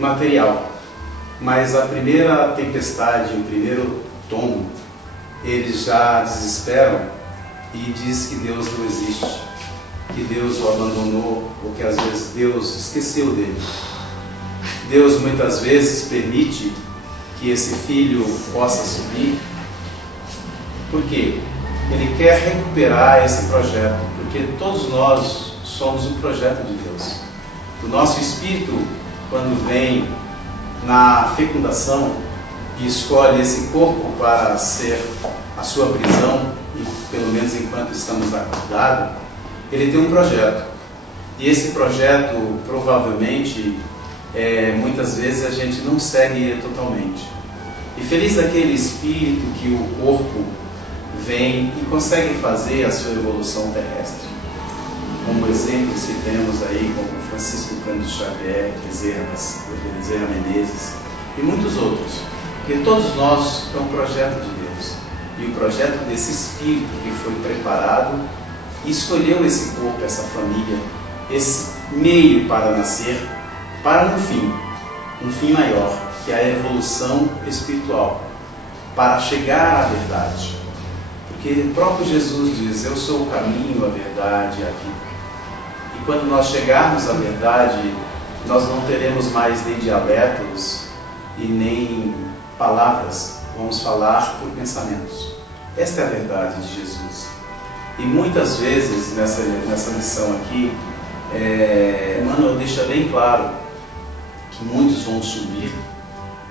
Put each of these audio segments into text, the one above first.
material. Mas a primeira tempestade, o primeiro tombo, eles já desesperam e diz que Deus não existe, que Deus o abandonou, ou que às vezes Deus esqueceu dele. Deus muitas vezes permite que esse filho possa subir. Por quê? Ele quer recuperar esse projeto, porque todos nós somos um projeto de Deus. O nosso espírito, quando vem na fecundação e escolhe esse corpo para ser a sua prisão, e pelo menos enquanto estamos acordados, ele tem um projeto. E esse projeto, provavelmente, muitas vezes a gente não segue ele totalmente. E feliz daquele espírito que o corpo vem e consegue fazer a sua evolução terrestre. Como exemplos que temos aí, como Francisco Cândido Xavier, Bezerra Menezes e muitos outros. Porque todos nós é um projeto de Deus. E o projeto desse espírito que foi preparado e escolheu esse corpo, essa família, esse meio para nascer, para um fim maior, que é a evolução espiritual, para chegar à verdade. Porque o próprio Jesus diz: eu sou o caminho, a verdade e a vida. E quando nós chegarmos à verdade, nós não teremos mais nem dialetos e nem palavras, vamos falar por pensamentos. Esta é a verdade de Jesus. E muitas vezes nessa lição aqui, Emmanuel deixa bem claro que muitos vão subir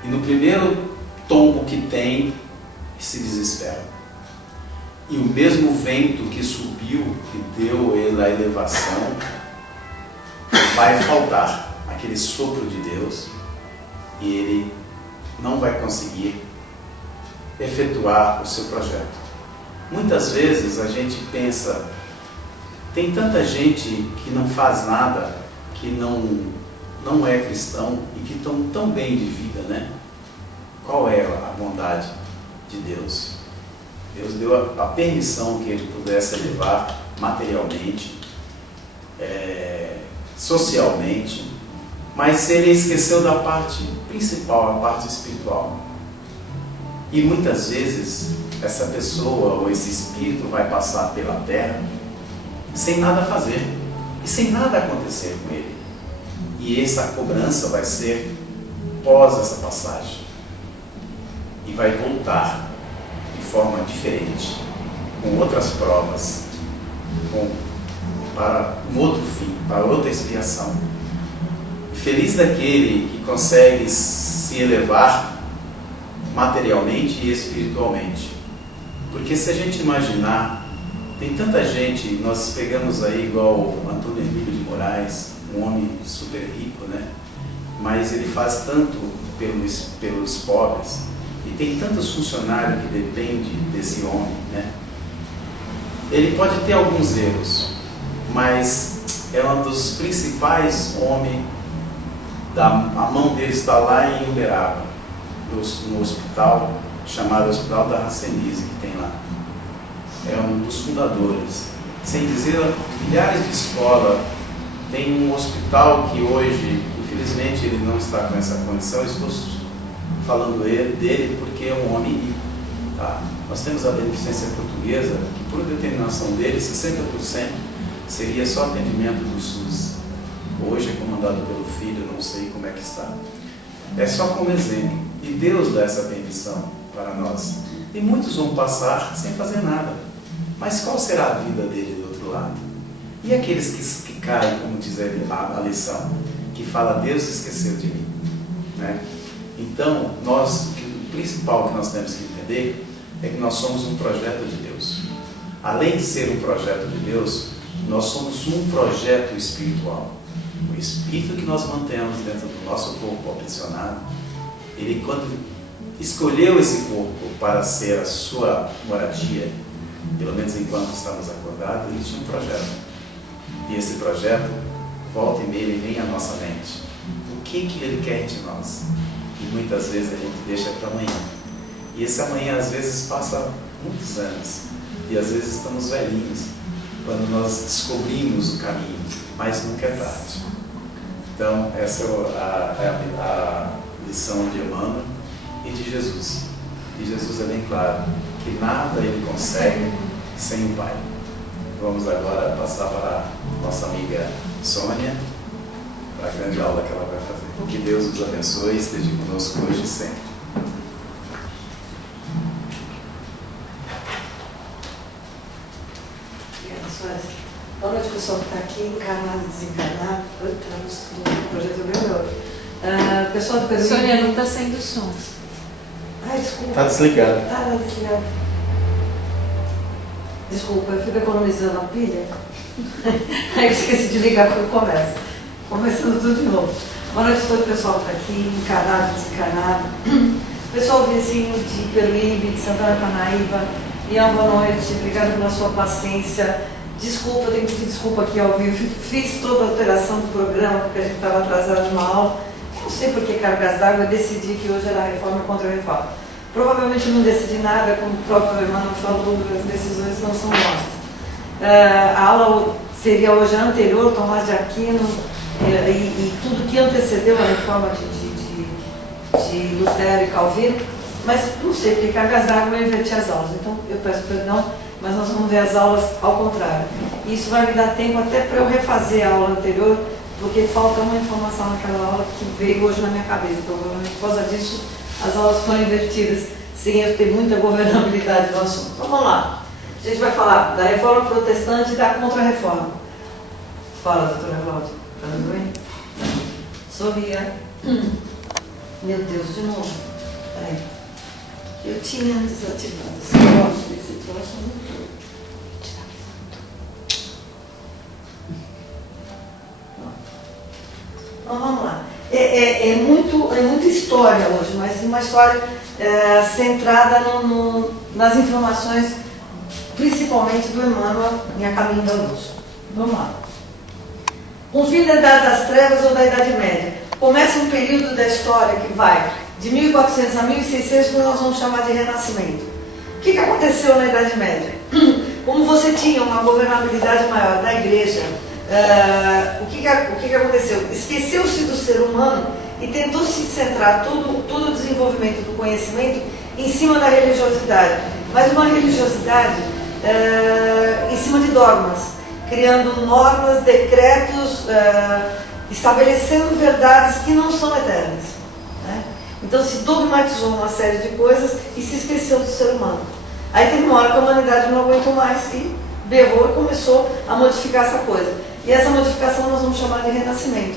e no primeiro tombo que tem, se desesperam. E o mesmo vento que subiu, que deu ele a elevação, vai faltar aquele sopro de Deus e ele não vai conseguir efetuar o seu projeto. Muitas vezes a gente pensa, tem tanta gente que não faz nada, que não é cristão e que estão tão bem de vida, né? Qual é a bondade de Deus? Deus deu a permissão que ele pudesse elevar materialmente, socialmente, mas ele esqueceu da parte principal, a parte espiritual. E muitas vezes essa pessoa ou esse espírito vai passar pela terra sem nada fazer e sem nada acontecer com ele. E essa cobrança vai ser pós essa passagem e vai voltar de forma diferente, com outras provas, para um outro fim, para outra expiação. Feliz daquele que consegue se elevar materialmente e espiritualmente. Porque se a gente imaginar, tem tanta gente, nós pegamos aí igual o Antônio Emílio de Moraes, um homem super rico, né? Mas ele faz tanto pelos pobres, e tem tantos funcionários que dependem desse homem, né? Ele pode ter alguns erros, mas é um dos principais homens, a mão dele está lá em Uberaba, no hospital chamado Hospital da Hanseníase, que tem lá. É um dos fundadores. Sem dizer, milhares de escolas. Tem um hospital que hoje, infelizmente, ele não está com essa condição. Eu estou falando dele porque é um homem rico. Tá? Nós temos a beneficência portuguesa, que por determinação dele, 60% seria só atendimento do SUS. Hoje é comandado pelo filho, não sei como é que está. É só como exemplo. E Deus dá essa permissão para nós. E muitos vão passar sem fazer nada. Mas qual será a vida dele do outro lado? E aqueles que caem, como diz a lição, que fala: Deus esqueceu de mim, né? Então, o principal que nós temos que entender é que nós somos um projeto de Deus. Além de ser um projeto de Deus, nós somos um projeto espiritual. O espírito que nós mantemos dentro do nosso corpo aprisionado, ele, quando escolheu esse corpo para ser a sua moradia, pelo menos enquanto estamos acordados, ele tinha um projeto. E esse projeto, volta e meia, ele vem à nossa mente. O que ele quer de nós? E muitas vezes a gente deixa para amanhã. E esse amanhã, às vezes, passa muitos anos. E às vezes estamos velhinhos, quando nós descobrimos o caminho, mas nunca é tarde. Então, essa é a lição de Emmanuel e de Jesus. E Jesus é bem claro que nada ele consegue sem o Pai. Vamos agora passar para a nossa amiga Sônia, para a grande aula que ela vai fazer. Que Deus nos abençoe e esteja conosco hoje e sempre. Boa noite, pessoal que está aqui, encarnado, desencarnado. O projeto meu. Pessoal do Peruíbe. Sônia, não está saindo som. Ai, desculpa. Está desligado. Está desligado. Desculpa, eu fico economizando a pilha. Aí eu esqueci de ligar quando começa. Começando tudo de novo. Boa noite a todo o pessoal que está aqui, encarnado, desencarnado. Pessoal vizinho de Peruíbe, de Santana Parnaíba. Ian, boa noite. Obrigada pela sua paciência. Desculpa, eu tenho que pedir desculpa aqui ao vivo. Fiz toda a alteração do programa porque a gente estava atrasado numa aula. Não sei por que cargas d'água, eu decidi que hoje era reforma contra a reforma. Provavelmente não decidi nada, como o próprio Emmanuel falou, as decisões não são nossas. A aula seria hoje a anterior, Tomás de Aquino, e tudo que antecedeu a reforma de Lutero e Calvino, mas não sei porque cargas d'água eu inverti as aulas. Então eu peço perdão, mas nós vamos ver as aulas ao contrário. Isso vai me dar tempo até para eu refazer a aula anterior, porque falta uma informação naquela aula que veio hoje na minha cabeça. Provavelmente por causa disso as aulas foram invertidas, sem eu ter muita governabilidade do assunto. Então vamos lá. A gente vai falar da reforma protestante e da contra-reforma. Fala, doutora Cláudia. Tá tudo bem? Sorria. Meu Deus, de novo. Peraí. Eu tinha desativado esse troço muito. Então vamos lá. É muita história hoje, mas uma história centrada nas informações, principalmente do Emmanuel em A Caminho da Luz. Vamos lá. Com o fim da Idade das Trevas ou da Idade Média, começa um período da história que vai de 1400 a 1600, que nós vamos chamar de Renascimento. O que aconteceu na Idade Média? Como você tinha uma governabilidade maior da Igreja, o que aconteceu? Esqueceu-se do ser humano e tentou se centrar todo o desenvolvimento do conhecimento em cima da religiosidade, mas uma religiosidade em cima de dogmas, criando normas, decretos, estabelecendo verdades que não são eternas, né? Então se dogmatizou uma série de coisas e se esqueceu do ser humano. Aí teve uma hora que a humanidade não aguentou mais e berrou e começou a modificar essa coisa. E essa modificação nós vamos chamar de Renascimento.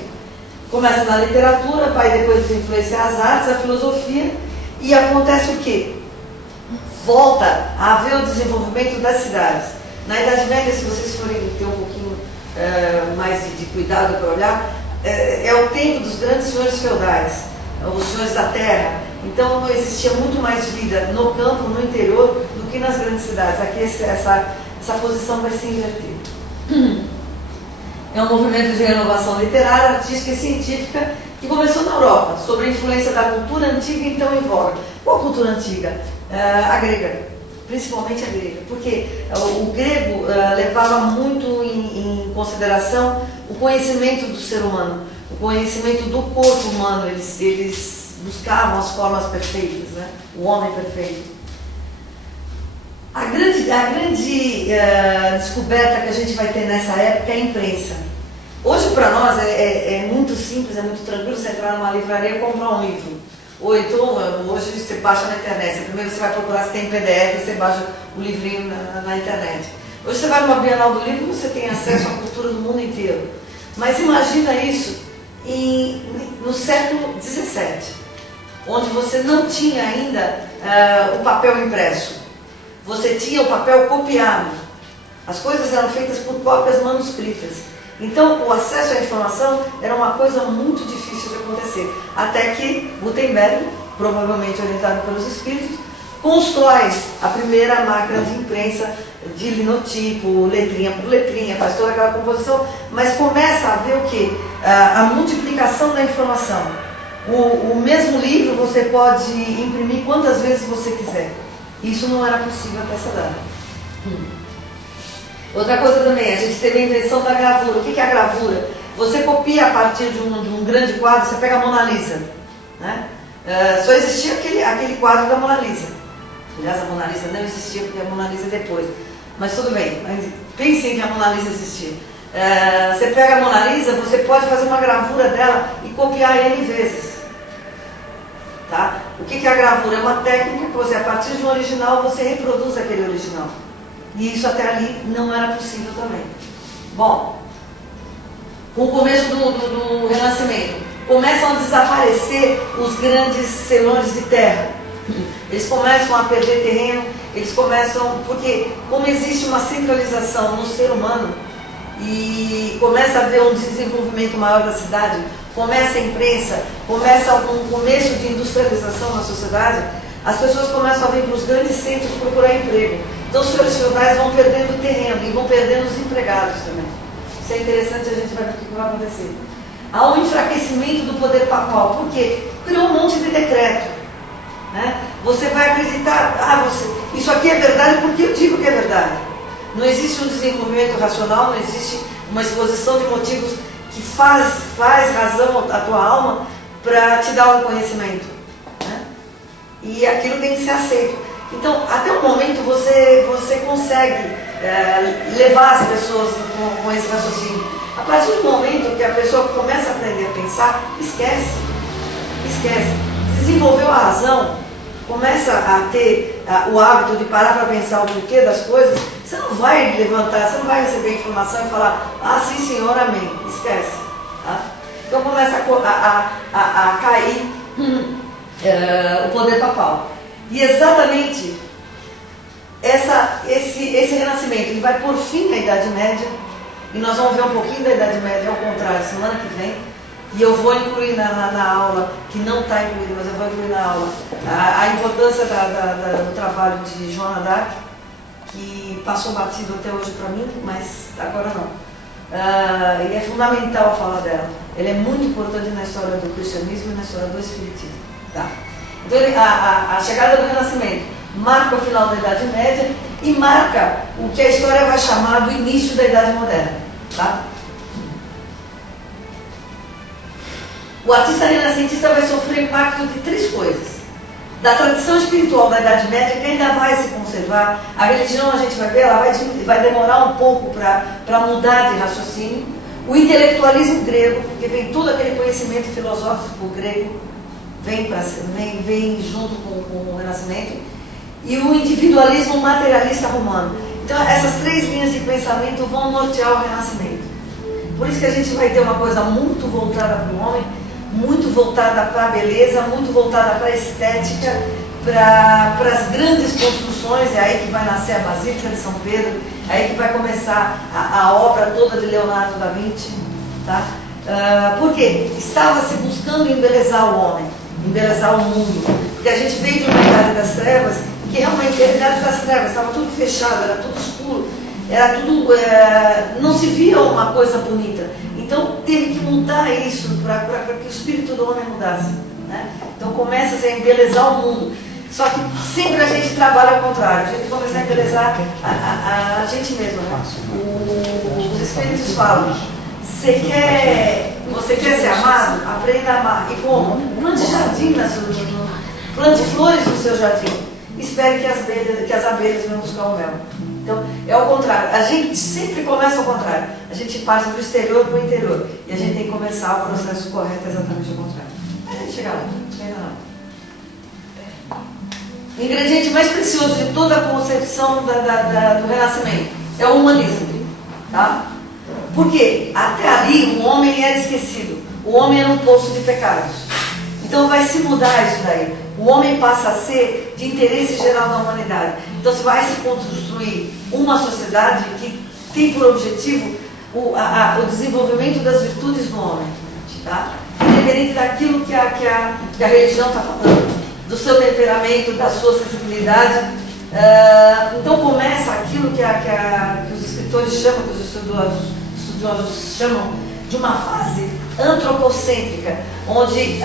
Começa na literatura, vai depois influenciar as artes, a filosofia, e acontece o quê? Volta a haver o desenvolvimento das cidades. Na Idade Média, se vocês forem ter um pouquinho mais de cuidado para olhar, é o tempo dos grandes senhores feudais, os senhores da terra. Então existia muito mais vida no campo, no interior, do que nas grandes cidades. Aqui essa posição vai se inverter. É um movimento de renovação literária, artística e científica que começou na Europa, sob a influência da cultura antiga então em voga. Qual cultura antiga? A grega, principalmente a grega, porque o grego levava muito em consideração o conhecimento do ser humano, o conhecimento do corpo humano. Eles buscavam as formas perfeitas, né? O homem perfeito. A grande descoberta que a gente vai ter nessa época é a imprensa. Hoje para nós é muito simples, é muito tranquilo você entrar numa livraria e comprar um livro. Ou então, hoje você baixa na internet. Primeiro você vai procurar se tem PDF, você baixa o livrinho na internet. Hoje você vai numa Bienal do Livro e você tem acesso à cultura do mundo inteiro. Mas imagina isso no século XVII, onde você não tinha ainda o papel impresso. Você tinha o papel copiado. As coisas eram feitas por cópias manuscritas. Então, o acesso à informação era uma coisa muito difícil de acontecer. Até que Gutenberg, provavelmente orientado pelos espíritos, constrói a primeira máquina de imprensa de linotipo, letrinha por letrinha, faz toda aquela composição, mas começa a ver o quê? A multiplicação da informação. O mesmo livro você pode imprimir quantas vezes você quiser. Isso não era possível até essa data. Outra coisa também, a gente teve a invenção da gravura. O que é a gravura? Você copia a partir de um grande quadro, você pega a Mona Lisa, né? Só existia aquele quadro da Mona Lisa. Aliás, a Mona Lisa não existia, porque a Mona Lisa é depois. Mas tudo bem, mas pensem que a Mona Lisa existia. Você pega a Mona Lisa, você pode fazer uma gravura dela e copiar N vezes. Tá? O que é a gravura? É uma técnica que você, a partir de um original, você reproduz aquele original. E isso até ali não era possível também. Bom, com o começo do Renascimento, começam a desaparecer os grandes senhores de terra. Eles começam a perder terreno, eles começam, porque como existe uma centralização no ser humano e começa a haver um desenvolvimento maior da cidade, começa a imprensa, começa um começo de industrialização na sociedade, as pessoas começam a vir para os grandes centros procurar emprego. Então os senhores feudais vão perdendo terreno e vão perdendo os empregados também. Isso é interessante, a gente vai ver o que vai acontecer. Há um enfraquecimento do poder papal, porque criou um monte de decreto. Né? Você vai acreditar, isso aqui é verdade porque eu digo que é verdade. Não existe um desenvolvimento racional, não existe uma exposição de motivos que faz razão à tua alma para te dar um conhecimento. Né? E aquilo tem que ser aceito. Então, até o momento você consegue levar as pessoas com esse raciocínio. A partir do momento que a pessoa começa a aprender a pensar, esquece. Desenvolveu a razão, começa a ter o hábito de parar para pensar o porquê das coisas, você não vai levantar, você não vai receber informação e falar, sim senhor, amém, esquece. Tá? Então começa a cair o poder papal. E exatamente esse renascimento, ele vai por fim na Idade Média, e nós vamos ver um pouquinho da Idade Média, ao contrário, semana que vem, e eu vou incluir na aula, que não está incluído, mas eu vou incluir na aula, a importância do trabalho de Joana d'Arc, que passou batido até hoje para mim, mas agora não. E é fundamental falar dela. Ela é muito importante na história do cristianismo e na história do espiritismo. Tá? Então a chegada do Renascimento marca o final da Idade Média e marca o que a história vai chamar do início da Idade Moderna. Tá? O artista renascentista vai sofrer o impacto de três coisas. Da tradição espiritual da Idade Média, que ainda vai se conservar. A religião, a gente vai ver, ela vai demorar um pouco para mudar de raciocínio. O intelectualismo grego, porque vem todo aquele conhecimento filosófico grego, vem junto com o Renascimento. E o individualismo materialista romano. Então, essas três linhas de pensamento vão nortear o Renascimento. Por isso que a gente vai ter uma coisa muito voltada para o homem, muito voltada para a beleza, muito voltada para a estética, para as grandes construções. É aí que vai nascer a Basílica de São Pedro, é aí que vai começar a obra toda de Leonardo da Vinci. Tá? Por quê? Estava se buscando embelezar o homem, embelezar o mundo. Porque a gente veio de uma idade das trevas, que realmente era a idade das trevas, estava tudo fechado, era tudo escuro, era tudo, não se via uma coisa bonita. Então teve que mudar isso para que o espírito do homem mudasse. Né? Então começa a embelezar o mundo. Só que sempre a gente trabalha ao contrário, a gente começa a embelezar a gente mesmo. Né? Os espíritos falam, você quer ser amado? Aprenda a amar. E como? Plante jardim plante flores no seu jardim. Espere que as abelhas venham buscar o mel. Então, é o contrário. A gente sempre começa ao contrário. A gente parte do exterior para o interior. E a gente tem que começar o processo correto exatamente ao contrário. A gente chega lá. O ingrediente mais precioso de toda a concepção do Renascimento é o humanismo. Tá? Porque até ali o homem era esquecido. O homem era um poço de pecados. Então vai se mudar isso daí. O homem passa a ser de interesse geral da humanidade. Então se vai se construir uma sociedade que tem por objetivo o desenvolvimento das virtudes do homem. Tá? Independente daquilo que a religião está falando, do seu temperamento, da sua sensibilidade. Então começa aquilo que os escritores chamam, que os estudiosos chamam de uma fase antropocêntrica, onde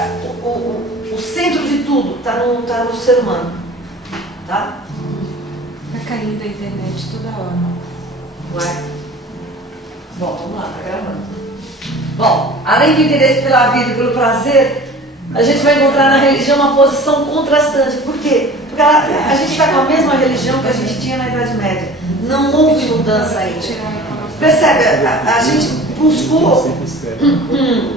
o centro de tudo está no ser humano. Tá? Está caindo a internet toda hora. Ué? Bom, vamos lá, está gravando. Bom, além do interesse pela vida e pelo prazer, a gente vai encontrar na religião uma posição contrastante. Por quê? Porque a gente está com a mesma religião que a gente tinha na Idade Média. Não houve mudança ainda. Percebe? A gente buscou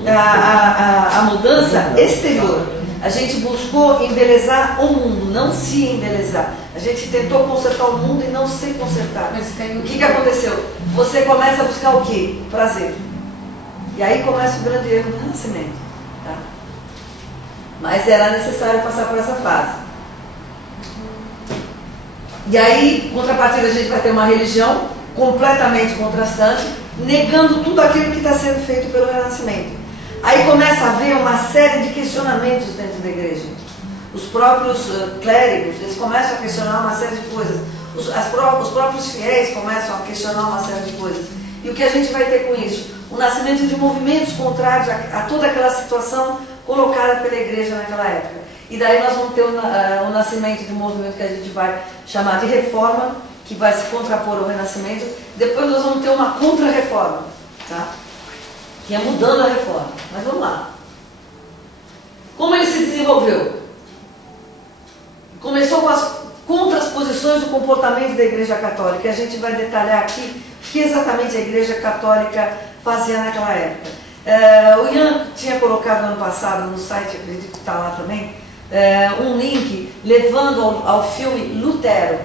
a mudança exterior. A gente buscou embelezar o mundo, não se embelezar. A gente tentou consertar o mundo e não se consertar. O que aconteceu? Você começa a buscar o quê? Prazer. E aí começa o grande erro do Renascimento. Tá? Mas era necessário passar por essa fase. E aí, em contrapartida, a gente vai ter uma religião completamente contrastante, negando tudo aquilo que está sendo feito pelo Renascimento. Aí começa a haver uma série de questionamentos dentro da igreja. Os próprios clérigos, eles começam a questionar uma série de coisas. Os próprios fiéis começam a questionar uma série de coisas. E o que a gente vai ter com isso? O nascimento de movimentos contrários a toda aquela situação colocada pela igreja naquela época. E daí nós vamos ter o nascimento de um movimento que a gente vai chamar de reforma, que vai se contrapor ao renascimento. Depois nós vamos ter uma contra-reforma, tá? Que é mudando a reforma. Mas vamos lá. Como ele se desenvolveu? Começou com as contraposições do comportamento da Igreja Católica. A gente vai detalhar aqui o que exatamente a Igreja Católica fazia naquela época. O Ian tinha colocado ano passado no site, acredito que está lá também, um link levando ao filme Lutero.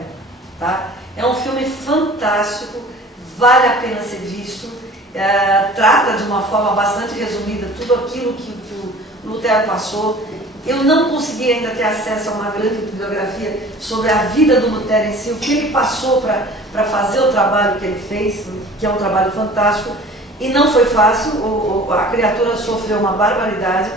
Tá? É um filme fantástico, vale a pena ser visto. Trata de uma forma bastante resumida tudo aquilo que o Lutero passou. Eu não consegui ainda ter acesso a uma grande bibliografia sobre a vida do Lutero em si, o que ele passou para fazer o trabalho que ele fez, que é um trabalho fantástico, e não foi fácil. A criatura sofreu uma barbaridade,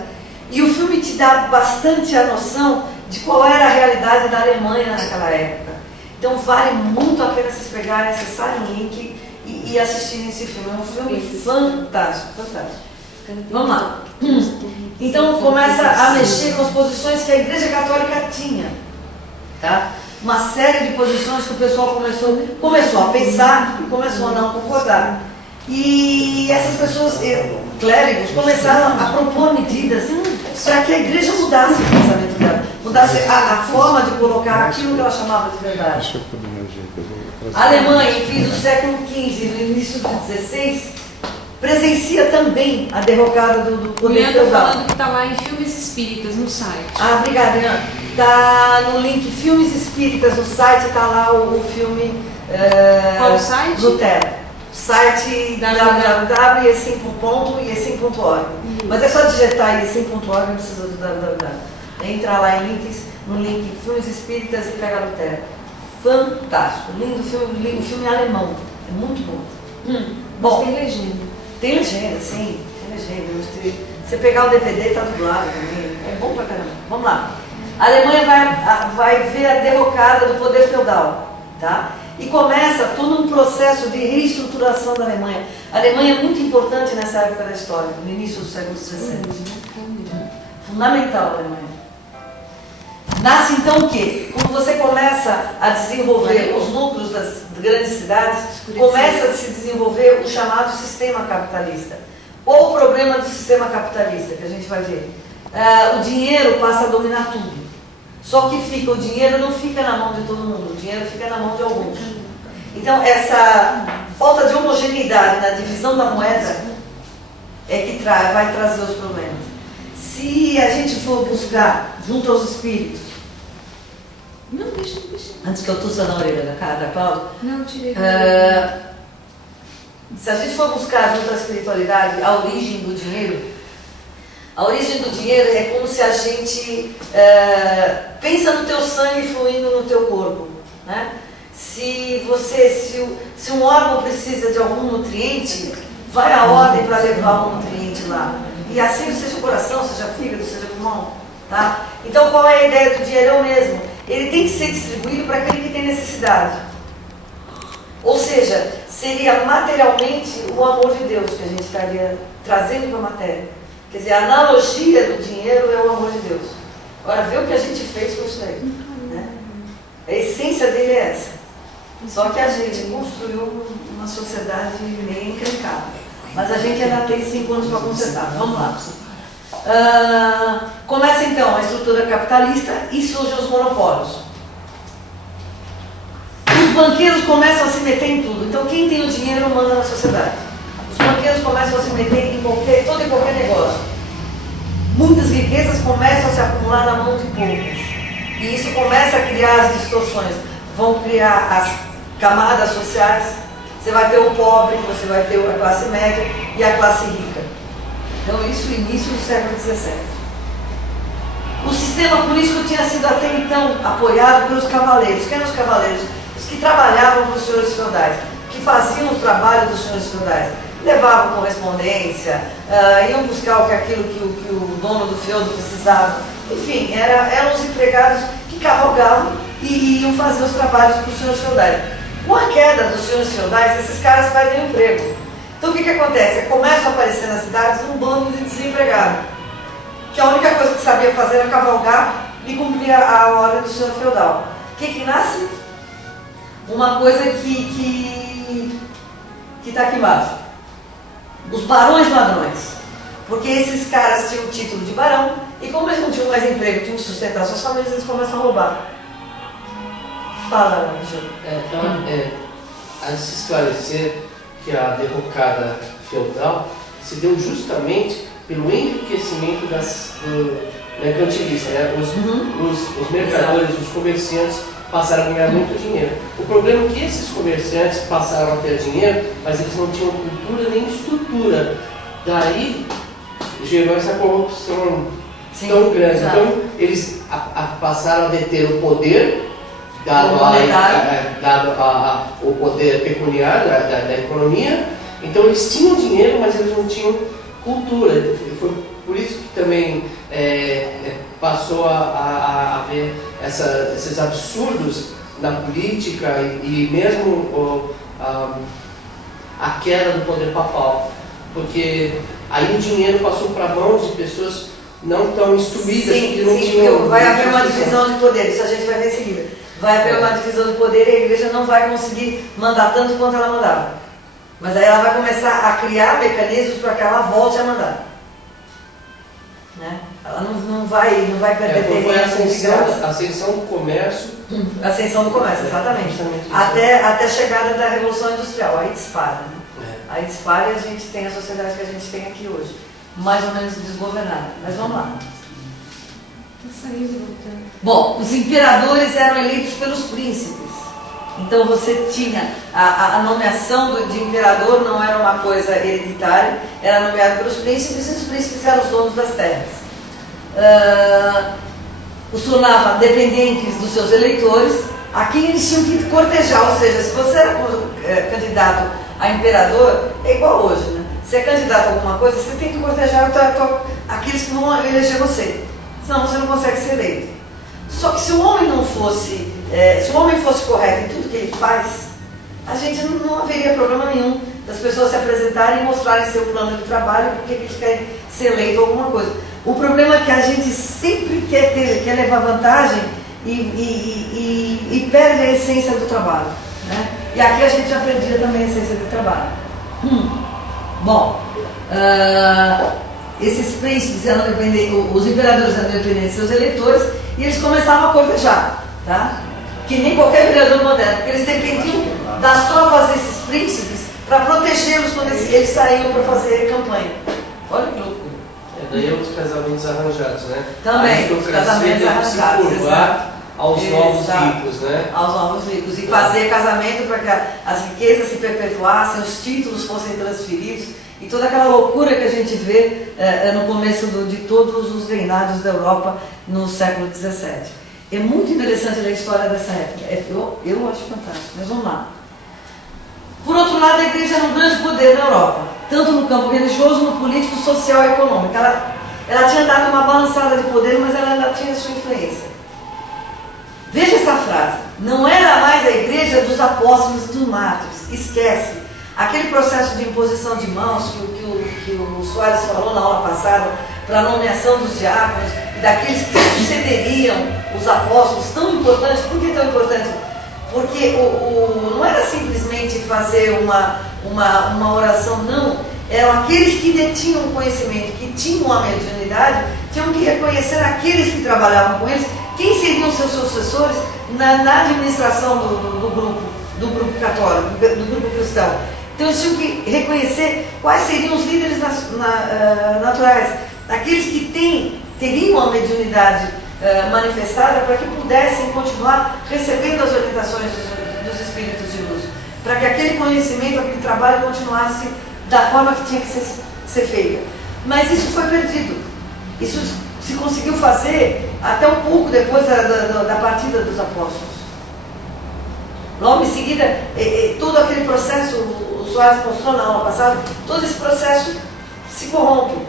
e o filme te dá bastante a noção de qual era a realidade da Alemanha naquela época. Então vale muito a pena vocês pegarem, acessarem o link e assistirem esse filme. É um filme fantástico, fantástico. Vamos lá. Então começa a mexer com as posições que a Igreja Católica tinha. Tá? Uma série de posições que o pessoal começou a pensar e começou a não concordar. E essas pessoas, clérigos, começaram a propor medidas para que a igreja mudasse o pensamento dela, mudasse a forma de colocar aquilo que ela chamava de verdade. A Alemanha, em fins do século XV e no início do XVI, presencia também a derrocada do poder feudal. Está falando que está lá em Filmes Espíritas, no site. Obrigada, Ian. Está no link Filmes Espíritas, no site está lá o filme Qual o site? Lutero. Site www.iesim.org. Mas é só digitar iesim.org, não precisa do www. Entra lá em links, no link Filmes Espíritas e pega Lutero. Fantástico, lindo filme, um filme alemão. É muito bom. Bom, tem legenda. Tem legenda, sim, tem legenda. Você pegar o DVD, tá dublado também. É bom pra caramba. Vamos lá. A Alemanha vai ver a derrocada do poder feudal, tá? E começa todo um processo de reestruturação da Alemanha. A Alemanha é muito importante nessa época da história, no início do século XVII. Fundamental a Alemanha. Nasce então o quê? Quando você começa a desenvolver os núcleos das grandes cidades, começa a se desenvolver o chamado sistema capitalista. Ou o problema do sistema capitalista, que a gente vai ver. O dinheiro passa a dominar tudo. Só que o dinheiro não fica na mão de todo mundo, o dinheiro fica na mão de alguns. Então essa falta de homogeneidade na divisão da moeda é que vai trazer os problemas. Se a gente for buscar junto aos espíritos, Não, deixa. antes que eu tussa na orelha da Cláudia, Não, tirei. se a gente for buscar junto à espiritualidade a origem do dinheiro, a origem do dinheiro é como se a gente pensa no teu sangue fluindo no teu corpo, né? Se um órgão precisa de algum nutriente, vai a ordem para levar o nutriente lá. E assim seja o coração, seja fígado, seja pulmão, tá? Então qual é a ideia do dinheiro? É o mesmo. Ele tem que ser distribuído para aquele que tem necessidade. Ou seja, seria materialmente o amor de Deus que a gente estaria trazendo para a matéria. Quer dizer, a analogia do dinheiro é o amor de Deus. Agora, vê o que a gente fez com isso aí. Né? A essência dele é essa. Só que a gente construiu uma sociedade meio encrencada. mas a gente ainda tem 5 anos para consertar. Vamos lá. Começa então a estrutura capitalista e surgem os monopólios. Os banqueiros começam a se meter em tudo. Então quem tem o dinheiro manda na sociedade. Os banqueiros começam a se meter em todo e qualquer negócio. Muitas riquezas começam a se acumular na mão de poucos. E isso começa a criar as distorções. Vão criar as camadas sociais. Você vai ter o pobre, você vai ter a classe média e a classe rica. Então isso início do século XVII. O sistema político tinha sido até então apoiado pelos cavaleiros. Quem eram os cavaleiros? Os que trabalhavam para os senhores feudais, que faziam o trabalho dos senhores feudais. Levavam correspondência, iam buscar aquilo que o dono do feudo precisava. Enfim, eram os empregados que cavalgavam e iam fazer os trabalhos para os senhores feudais. Com a queda dos senhores feudais, esses caras perdem o emprego. Então o que acontece? Começam a aparecer nas cidades um bando de desempregados, que a única coisa que sabia fazer era cavalgar e cumprir a ordem do senhor feudal. O que nasce? Uma coisa que está aqui embaixo. Os barões ladrões. Porque esses caras tinham o título de barão e como eles não tinham mais emprego, tinham que sustentar suas famílias, eles começam a roubar. Fala, Júlio. A se esclarecer que a derrocada feudal se deu justamente pelo enriquecimento do mercantilista, né? Os mercadores, os comerciantes passaram a ganhar muito dinheiro. O problema é que esses comerciantes passaram a ter dinheiro, mas eles não tinham cultura nem estrutura. Daí gerou essa corrupção tão grande. Exato. Então eles passaram a deter o poder, dado o poder pecuniário da economia. Então eles tinham dinheiro, mas eles não tinham cultura. Foi por isso que também passou a haver esses absurdos na política e mesmo a queda do poder papal, porque aí o dinheiro passou para mãos de pessoas não tão instruídas, que não tinham... Vai haver uma divisão de poder, isso a gente vai ver em seguida. Vai haver uma divisão de poder e a igreja não vai conseguir mandar tanto quanto ela mandava. Mas aí ela vai começar a criar mecanismos para que ela volte a mandar. Né? Ela não vai perder foi a ascensão do comércio. A ascensão do comércio, exatamente. Até a chegada da Revolução Industrial, aí dispara. Né? Aí dispara e a gente tem a sociedade que a gente tem aqui hoje. Mais ou menos desgovernada. Mas vamos lá. Bom, os imperadores eram eleitos pelos príncipes. Então você tinha a nomeação de imperador, não era uma coisa hereditária, era nomeado pelos príncipes e os príncipes eram os donos das terras. Os tornava dependentes dos seus eleitores, a quem eles tinham que cortejar, ou seja, se você era candidato a imperador, é igual hoje, né? Se é candidato a alguma coisa, você tem que cortejar aqueles que vão eleger você, senão você não consegue ser eleito. Só que se o homem não fosse, se o homem fosse correto em tudo que ele faz, a gente não haveria problema nenhum das pessoas se apresentarem e mostrarem seu plano de trabalho porque eles querem ser eleito alguma coisa. O problema é que a gente sempre quer levar vantagem e perde a essência do trabalho. Né? E aqui a gente já perdia também a essência do trabalho. Bom, esses príncipes eram dependentes, os imperadores eram dependentes de seus eleitores e eles começavam a cortejar, tá? Que nem qualquer imperador moderno, porque eles dependiam das tropas desses príncipes para protegê-los quando eles saíam para fazer campanha. Olha que loucura. Daí os casamentos arranjados, né? Também, os casamentos arranjados. Se curvar aos novos ricos, né? Aos novos ricos. E fazer casamento para que as riquezas se perpetuassem, os títulos fossem transferidos e toda aquela loucura que a gente vê no começo de todos os reinados da Europa no século XVII. É muito interessante ler a história dessa época. Eu acho fantástico, mas vamos lá. Por outro lado, a igreja era um grande poder na Europa, tanto no campo religioso, no político, social e econômico. Ela tinha dado uma balançada de poder, mas ela ainda tinha sua influência. Veja essa frase: não era mais a igreja dos apóstolos e dos mártires. Esquece. Aquele processo de imposição de mãos que o Soares falou na aula passada, para a nomeação dos diáconos e daqueles que sucederiam os apóstolos, tão importante. Por que tão importante? Porque não era simplesmente fazer uma oração, não. eram aqueles que detinham o conhecimento, que tinham a mediunidade, tinham que reconhecer aqueles que trabalhavam com eles, quem seriam seus sucessores na administração do grupo católico, do grupo cristão. Então eles tinham que reconhecer quais seriam os líderes naturais, aqueles que teriam a mediunidade manifestada para que pudessem continuar recebendo as orientações dos espíritos de luz, para que aquele conhecimento, aquele trabalho continuasse da forma que tinha que ser feita. Mas isso foi perdido. Isso se conseguiu fazer até um pouco depois da partida dos apóstolos. Logo em seguida, todo aquele processo, o Soares mostrou na aula passada, todo esse processo se corrompe.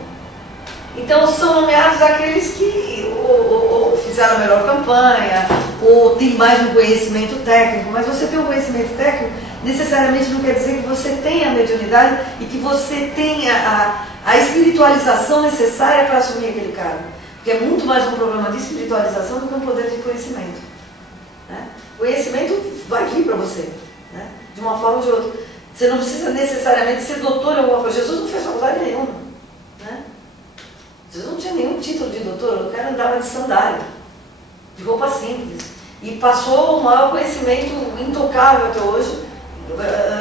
Então são nomeados aqueles que ou fizeram a melhor campanha, ou têm mais um conhecimento técnico. Mas você ter um conhecimento técnico necessariamente não quer dizer que você tenha a mediunidade e que você tenha a espiritualização necessária para assumir aquele cargo. Porque é muito mais um problema de espiritualização do que um poder de conhecimento. Né? Conhecimento vai vir para você, né? De uma forma ou de outra. Você não precisa necessariamente ser doutor em alguma coisa. Jesus não fez faculdade nenhuma. Né? Jesus não tinha nenhum título de doutor. O cara andava de sandália, de roupa simples. E passou o maior conhecimento intocável até hoje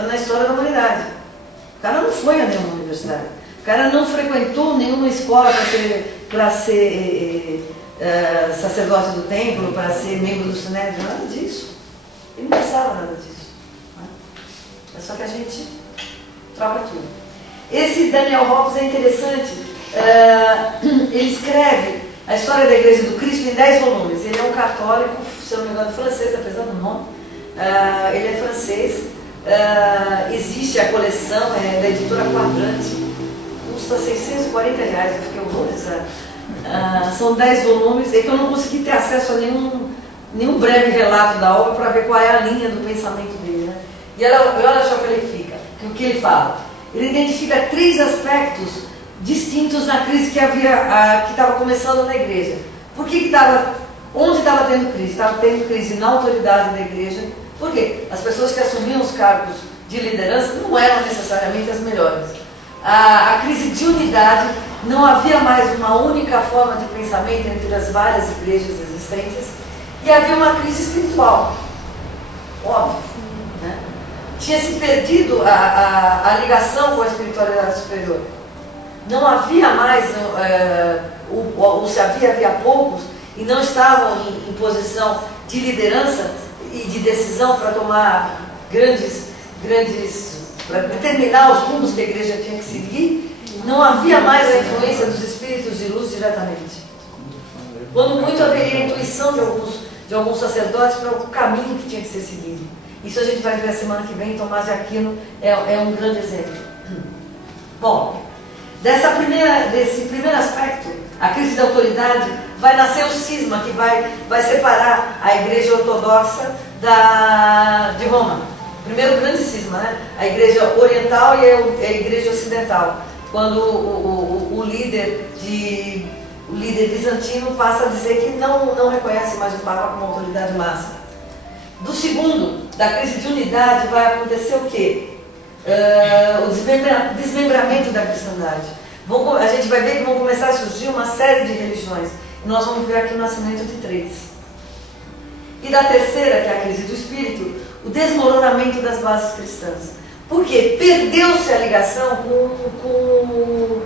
na história da humanidade. O cara não foi a nenhuma universidade. O cara não frequentou nenhuma escola para ser sacerdote do templo, para ser membro do Sinédrio, nada disso. Ele não pensava nada disso. Né? É só que a gente troca tudo. Esse Daniel Hobbes é interessante. Ele escreve a história da Igreja do Cristo em 10 volumes. Ele é um católico, se eu não me engano, francês, apesar do nome. Ele é francês. Existe a coleção, da editora Quadrante. Custa R$640, eu fiquei horrorizada. São 10 volumes, é que eu não consegui ter acesso a nenhum breve relato da obra para ver qual é a linha do pensamento dele. Né? E olha só o que ele fala. Ele identifica 3 aspectos distintos na crise que estava começando na igreja. Onde estava tendo crise? Estava tendo crise na autoridade da igreja. Por quê? As pessoas que assumiam os cargos de liderança não eram necessariamente as melhores. A crise de unidade, não havia mais uma única forma de pensamento entre as várias igrejas existentes, e havia uma crise espiritual, óbvio. Né? Tinha se perdido a ligação com a espiritualidade superior. Não havia mais, ou se havia poucos, e não estavam em posição de liderança e de decisão para tomar para determinar os rumos que a igreja tinha que seguir. Não havia mais a influência dos espíritos de luz diretamente. Quando muito haveria a intuição de alguns sacerdotes para o caminho que tinha que ser seguido. Isso a gente vai ver a semana que vem. Tomás de Aquino é um grande exemplo. Bom, desse primeiro aspecto, a crise da autoridade, vai nascer o cisma que vai separar a igreja ortodoxa de Roma. Primeiro grande cisma, né? A igreja oriental e a igreja ocidental. Quando o líder bizantino passa a dizer que não reconhece mais o Papa como autoridade máxima. Do segundo, da crise de unidade, vai acontecer o quê? O desmembramento da cristandade. A gente vai ver que vão começar a surgir uma série de religiões. E nós vamos ver aqui o nascimento de 3. E da terceira, que é a crise do espírito, o desmoronamento das bases cristãs. Por quê? Perdeu-se a ligação com...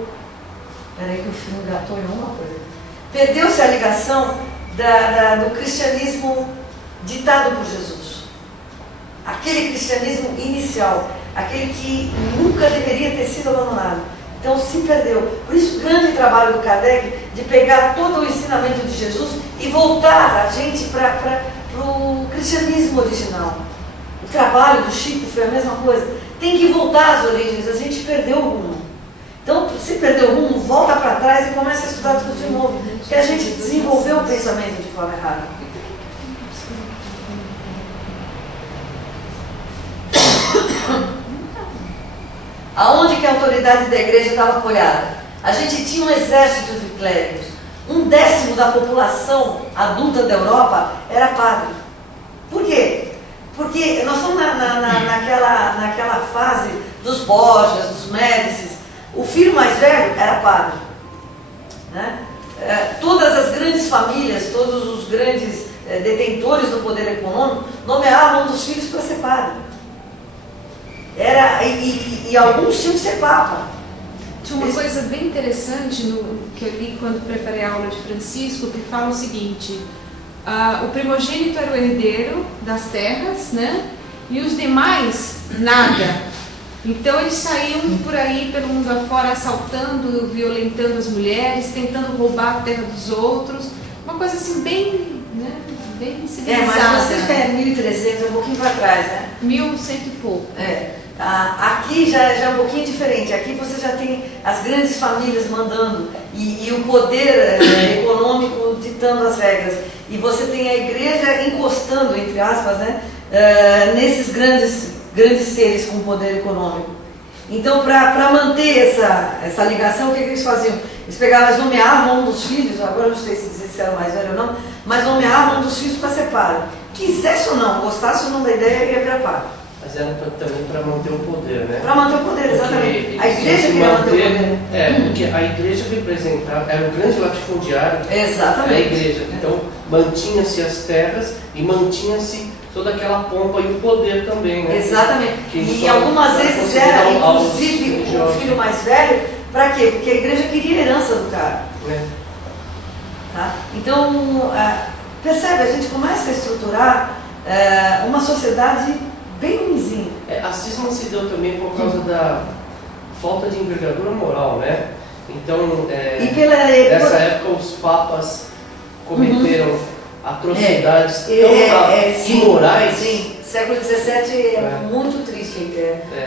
Peraí que o filme engatou em uma coisa. Perdeu-se a ligação do cristianismo ditado por Jesus. Aquele cristianismo inicial, aquele que nunca deveria ter sido abandonado. Então se perdeu. Por isso o grande trabalho do Kardec de pegar todo o ensinamento de Jesus e voltar a gente para o cristianismo original. O trabalho do Chico foi a mesma coisa. Tem que voltar às origens, a gente perdeu o rumo. Então, se perdeu o rumo, volta para trás e começa a estudar tudo de novo. Porque a gente desenvolveu o pensamento de forma errada. Aonde que a autoridade da igreja estava apoiada? A gente tinha um exército de clérigos. 1/10 da população adulta da Europa era padre. Por quê? Porque nós estamos naquela fase dos Borgias, dos Médicis, O filho mais velho era padre. Né? Todas as grandes famílias, todos os grandes detentores do poder econômico nomeavam um dos filhos para ser padre. E alguns tinham que ser papa. Tinha uma coisa bem interessante que eu li quando preparei a aula de Francisco, que fala o seguinte: o primogênito era o herdeiro das terras, né? E os demais, nada. Então eles saíam por aí pelo mundo afora, assaltando, violentando as mulheres, tentando roubar a terra dos outros. Uma coisa assim bem, né, bem civilizada. Mas vocês pegam 1300, um pouquinho para trás, né? 1100 e pouco. Aqui já é um pouquinho diferente. Aqui você já tem as grandes famílias mandando e o poder econômico ditando as regras. E você tem a igreja encostando, entre aspas, né, nesses grandes seres com poder econômico. Então, para manter essa ligação, o que eles faziam? Eles pegavam, eles nomeavam um dos filhos, agora não sei se era mais velho ou não, mas nomeavam um dos filhos para ser padre. Quisesse ou não, gostasse ou não da ideia, ia virar padre. Mas era também para manter o poder, né? Para manter o poder, exatamente. A igreja queria manter o poder. Porque a igreja representava, era o grande latifundiário exatamente. da igreja. Então, mantinha-se as terras e mantinha-se toda aquela pompa e o poder também, né? Exatamente. E algumas vezes era, inclusive, o filho mais velho, para quê? Porque a igreja queria a herança do cara. Tá? Então, percebe, a gente começa a estruturar uma sociedade bem ruimzinha. A cisma se deu também por causa da falta de envergadura moral, né? Então, nessa época os papas cometeram atrocidades tão imorais. Sim, século XVII é muito triste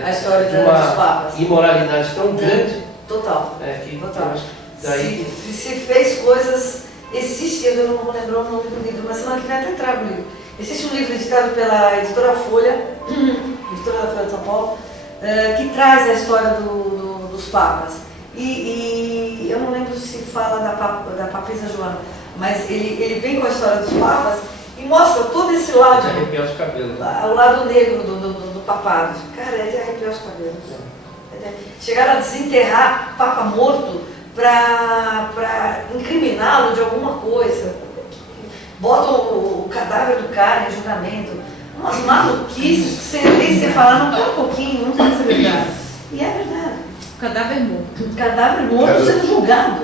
a história dos papas. Imoralidade tão grande. Total. Total. Daí... Se fez coisas. Existe, eu não vou lembrar o nome do livro, mas semana que vem até trago o livro. Existe um livro editado pela editora Folha, editora da Folha de São Paulo, que traz a história dos papas. E eu não lembro se fala da papisa Joana, mas ele vem com a história dos papas e mostra todo esse lado. De arrepiar os cabelos. O lado negro do papado. Cara, é de arrepiar os cabelos. Chegaram a desenterrar papa morto para incriminá-lo de alguma coisa. Botam o cadáver do cara em julgamento. Umas maluquices que você falar, não, pera um pouquinho, não pode ser verdade. E é verdade. O cadáver morto. O cadáver morto sendo julgado.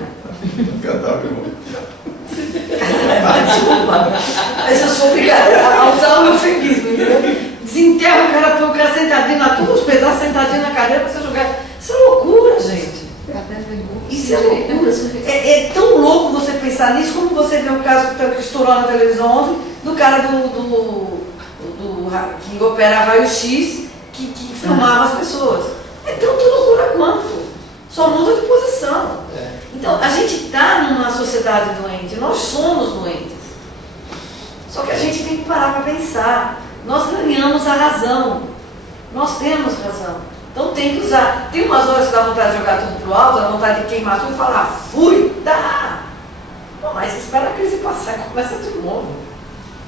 Cadáver morto. Desculpa, mas eu sou obrigada a usar o eufemismo, entendeu? Desenterra o cara, põe o cara sentadinho, todos os pedaços sentadinho na cadeira para ser julgado. Isso é loucura, gente. Isso é loucura. É tão louco você pensar nisso, como você vê o caso que estourou na televisão ontem, do cara que opera raio-x, que filmava as pessoas. É tanta loucura quanto. Só muda de posição. Então, a gente está numa sociedade doente, nós somos doentes. Só que a gente tem que parar para pensar. Nós ganhamos a razão. Nós temos razão. Então tem que usar. Tem umas horas que dá vontade de jogar tudo pro alto, dá vontade de queimar tudo e falar, fui, dá. Não, mas espera a crise passar e começa de novo.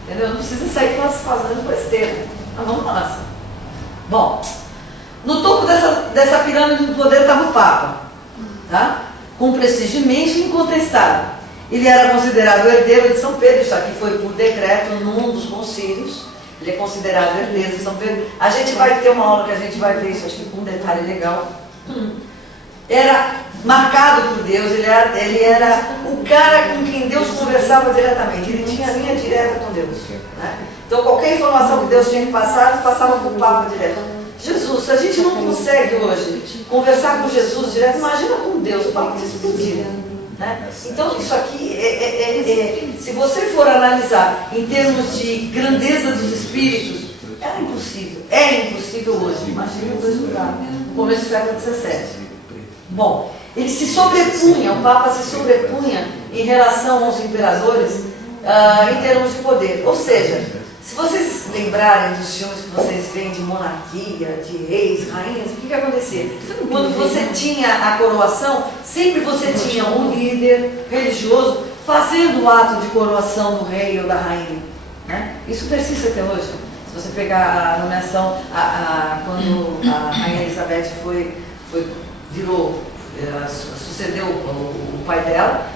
Entendeu? Não precisa sair fazendo besteira. Mas vamos lá. Bom, no topo dessa pirâmide do poder estava o Papa, tá? Com um prestígio imenso e incontestável. Ele era considerado herdeiro de São Pedro, isso aqui foi por decreto num dos concílios. Ele é considerado herdeiro de São Pedro. A gente vai ter uma aula que a gente vai ver isso, acho que com um detalhe legal. Era marcado por Deus, ele era o cara com quem Deus conversava diretamente. Ele tinha linha direta com Deus. Né? Então qualquer informação que Deus tinha que passar, passava por Papa direto. Jesus, se a gente não consegue hoje conversar com Jesus direto, imagina com Deus, o Papa tinha explodido. Né? Então isso aqui se você for analisar em termos de grandeza dos espíritos, era impossível. É impossível hoje. Imagina os lugares, no começo do século XVII. Bom, ele se sobrepunha, o Papa se sobrepunha em relação aos imperadores em termos de poder. Ou seja, se vocês lembrarem dos filmes que vocês veem de monarquia, de reis, rainhas, o que acontecia? Quando você tinha a coroação, sempre você tinha um líder religioso fazendo o ato de coroação do rei ou da rainha. Né? Isso persiste até hoje. Se você pegar a nomeação, quando a rainha Elizabeth virou sucedeu o pai dela,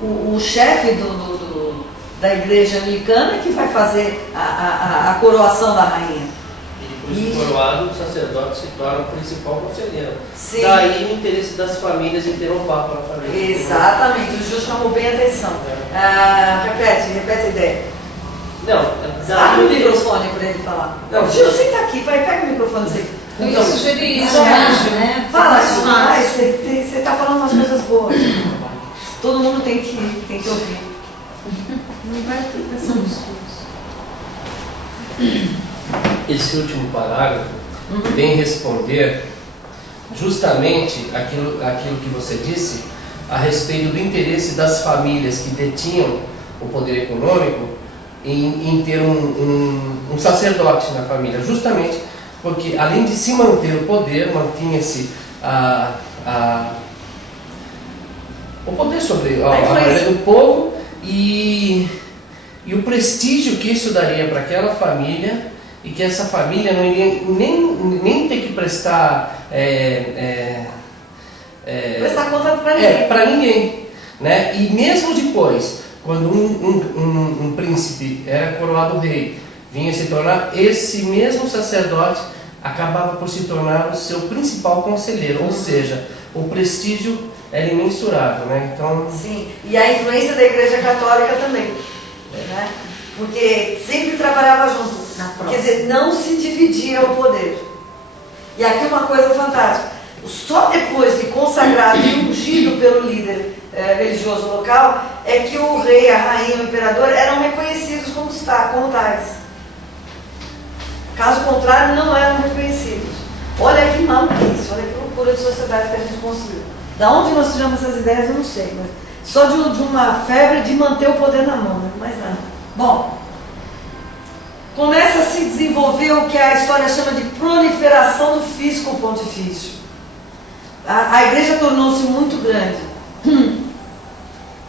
o chefe da igreja anglicana que vai fazer a coroação da rainha. E depois de coroado, o sacerdote se torna o principal conselheiro. Sim. Daí o interesse das famílias em ter um papa na família. Exatamente, o Ju chamou bem a atenção. Repete a ideia. Não, Abre o microfone para ele falar. Não, Gil, senta aqui, pega o microfone. Eu ia sugerir isso, né? Fala, Gil, fácil. você está falando umas coisas boas. Todo mundo tem que ouvir. Não vai ter pressão dos filhos. Esse último parágrafo vem responder justamente aquilo que você disse a respeito do interesse das famílias que detinham o poder econômico em ter um sacerdote na família, justamente porque além de se manter o poder, mantinha-se o poder sobre a maioria do povo e o prestígio que isso daria para aquela família, e que essa família não iria nem ter que prestar prestar conta para ninguém. Para ninguém, né? E mesmo depois, quando um príncipe era coroado rei, vinha se tornar, esse mesmo sacerdote acabava por se tornar o seu principal conselheiro, ou seja, o prestígio era imensurável, né? Então, sim, e a influência da Igreja Católica também, né? Porque sempre trabalhava junto. Quer dizer, não se dividia o poder. E aqui uma coisa fantástica. Só depois de consagrado e ungido pelo líder religioso local é que o rei, a rainha, o imperador eram reconhecidos como tais. Caso contrário, não eram reconhecidos. Olha que maluquice, olha que loucura de sociedade que a gente construiu. Da onde nós tiramos essas ideias eu não sei, mas só de uma febre de manter o poder na mão, né? Mais nada. Bom, começa a se desenvolver o que a história chama de proliferação do físico pontifício. A igreja tornou-se muito grande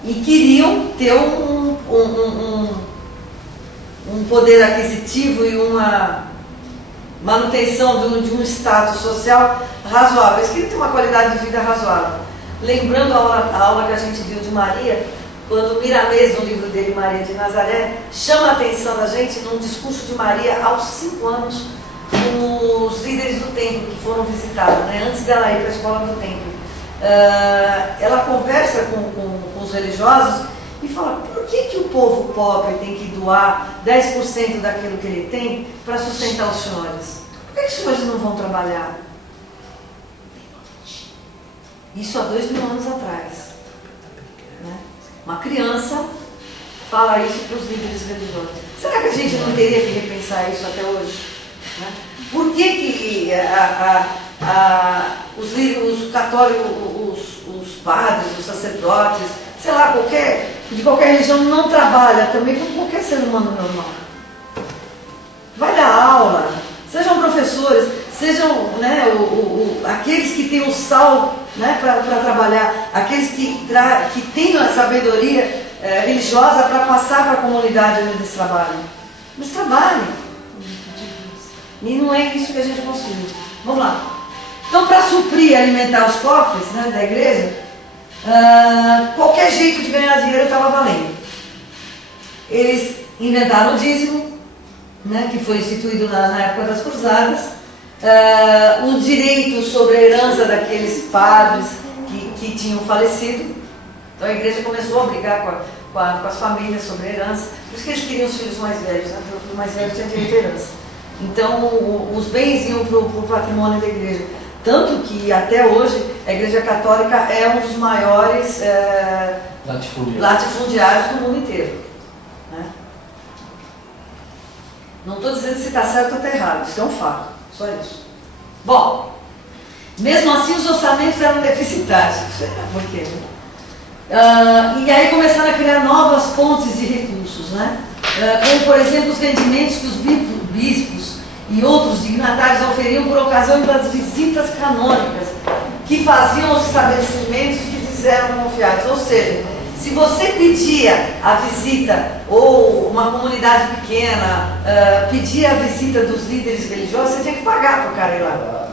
e queriam ter um poder aquisitivo e uma manutenção de um status social razoável. Eles queriam ter uma qualidade de vida razoável. Lembrando a aula que a gente viu de Maria, quando Miramês, no livro dele, Maria de Nazaré, chama a atenção da gente num discurso de Maria aos 5 anos, os líderes do templo que foram visitá-la, né, antes dela ir para a escola do templo. Ela conversa com os religiosos e fala: por que o povo pobre tem que doar 10% daquilo que ele tem para sustentar os senhores? Por que os senhores não vão trabalhar? Isso há 2000 anos atrás. Né? Uma criança fala isso para os líderes religiosos. Será que a gente não teria que repensar isso até hoje? Né? Por que os católicos, os padres, os sacerdotes, sei lá, de qualquer religião não trabalha também como qualquer ser humano normal? Vai dar aula, sejam professores, sejam, né, aqueles que têm o sal, né, para trabalhar, aqueles que têm a sabedoria religiosa para passar para a comunidade onde eles trabalham. Mas trabalhem. E não é isso que a gente construiu. Vamos lá. Então, para suprir e alimentar os cofres, né, da igreja, qualquer jeito de ganhar dinheiro estava valendo. Eles inventaram o dízimo, né, que foi instituído na época das cruzadas, o direito sobre a herança daqueles padres que tinham falecido. Então a igreja começou a brigar com as famílias sobre a herança, por isso que eles queriam os filhos mais velhos, né, porque o filho mais velho tinha direito à herança. Então os bens iam para o patrimônio da igreja. Tanto que até hoje a Igreja Católica é um dos maiores latifundiários do mundo inteiro. Né? Não estou dizendo se está certo ou está errado, isso é um fato, só isso. Bom, mesmo assim os orçamentos eram deficitários, não sei por quê. Né? E aí começaram a criar novas fontes de recursos, né? Como por exemplo os rendimentos que os bispos e outros dignatários oferiam por ocasião das visitas canônicas que faziam aos estabelecimentos que lhes eram confiados. Ou seja, se você pedia a visita, ou uma comunidade pequena pedia a visita dos líderes religiosos, você tinha que pagar para o cara ir lá.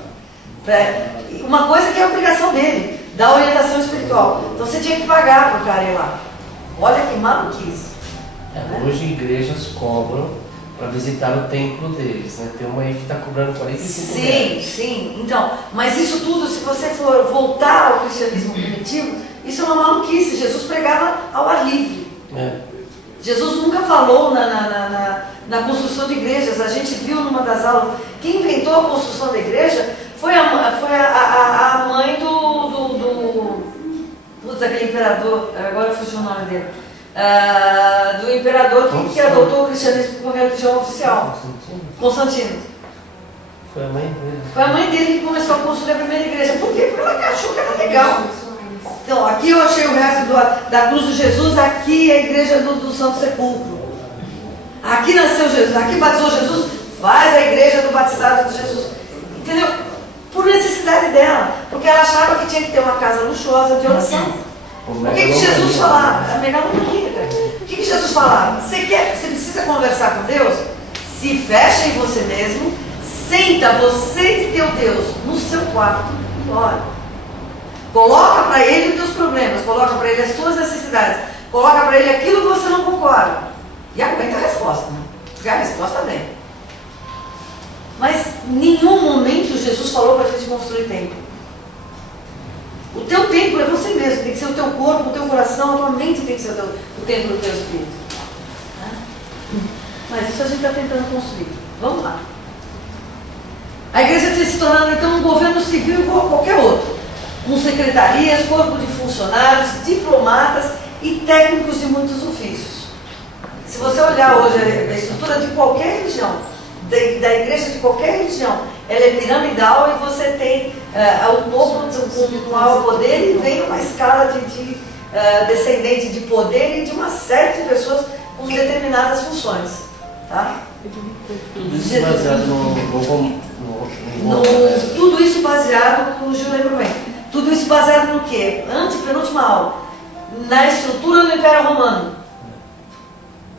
Uma coisa que é a obrigação dele, dar orientação espiritual. Então você tinha que pagar para o cara ir lá. Olha que maluquice. Hoje igrejas cobram para visitar o templo deles, né? Tem uma aí que está cobrando 45 reais. Sim. Então, mas isso tudo, se você for voltar ao cristianismo primitivo, isso é uma maluquice. Jesus pregava ao ar livre. Jesus nunca falou na construção de igrejas. A gente viu numa das aulas, quem inventou a construção da igreja foi a mãe putz, aquele imperador, agora fugiu o nome dele, do imperador que adotou o cristianismo como religião oficial. Constantino. Foi a mãe dele. Foi a mãe dele que começou a construir a primeira igreja. Por quê? Porque ela achou que era legal. Então, aqui eu achei o resto da cruz de Jesus, aqui é a igreja do Santo Sepulcro. Aqui nasceu Jesus, aqui batizou Jesus, faz a igreja do batizado de Jesus. Entendeu? Por necessidade dela, porque ela achava que tinha que ter uma casa luxuosa de oração. O que Jesus falava? A megalomaníaca. O que Jesus falava? Você precisa conversar com Deus? Se fecha em você mesmo, senta você e teu Deus no seu quarto e ora. Coloca para Ele os teus problemas, coloca para Ele as tuas necessidades, coloca para Ele aquilo que você não concorda. E aguenta a resposta, né? Porque a resposta vem. Mas em nenhum momento Jesus falou para a gente construir templo. O teu templo é você mesmo, tem que ser o teu corpo, o teu coração, a tua mente tem que ser o templo do teu espírito. Mas isso a gente está tentando construir. Vamos lá. A igreja tem se tornado então um governo civil igual a qualquer outro, com secretarias, corpo de funcionários, diplomatas e técnicos de muitos ofícios. Se você olhar hoje a estrutura de qualquer religião, da igreja de qualquer religião, ela é piramidal e você tem o topo com maior poder e vem uma escala de descendente de poder e de uma série de pessoas com determinadas funções. Tá? Tudo isso baseado tudo isso baseado, o Gil lembra bem, tudo isso baseado no quê? Penúltima aula, na estrutura do Império Romano.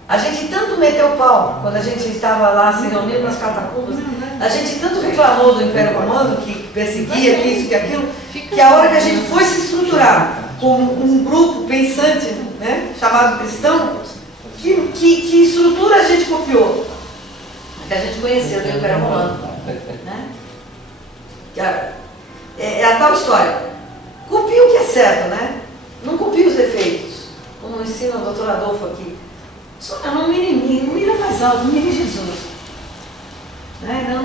A gente tanto meteu o pau quando a gente estava lá se reunindo nas catacumbas, a gente tanto reclamou do Império Romano, que perseguia, que isso, que aquilo, que a hora que a gente foi se estruturar como um grupo pensante, né, chamado cristão, que estrutura a gente copiou? Que a gente conheceu do Império Romano. Né? É a tal história. Copia o que é certo, né? Não copia os defeitos. Como ensina o Dr. Adolfo aqui. Só não mira mais alto, não mire Jesus. Né?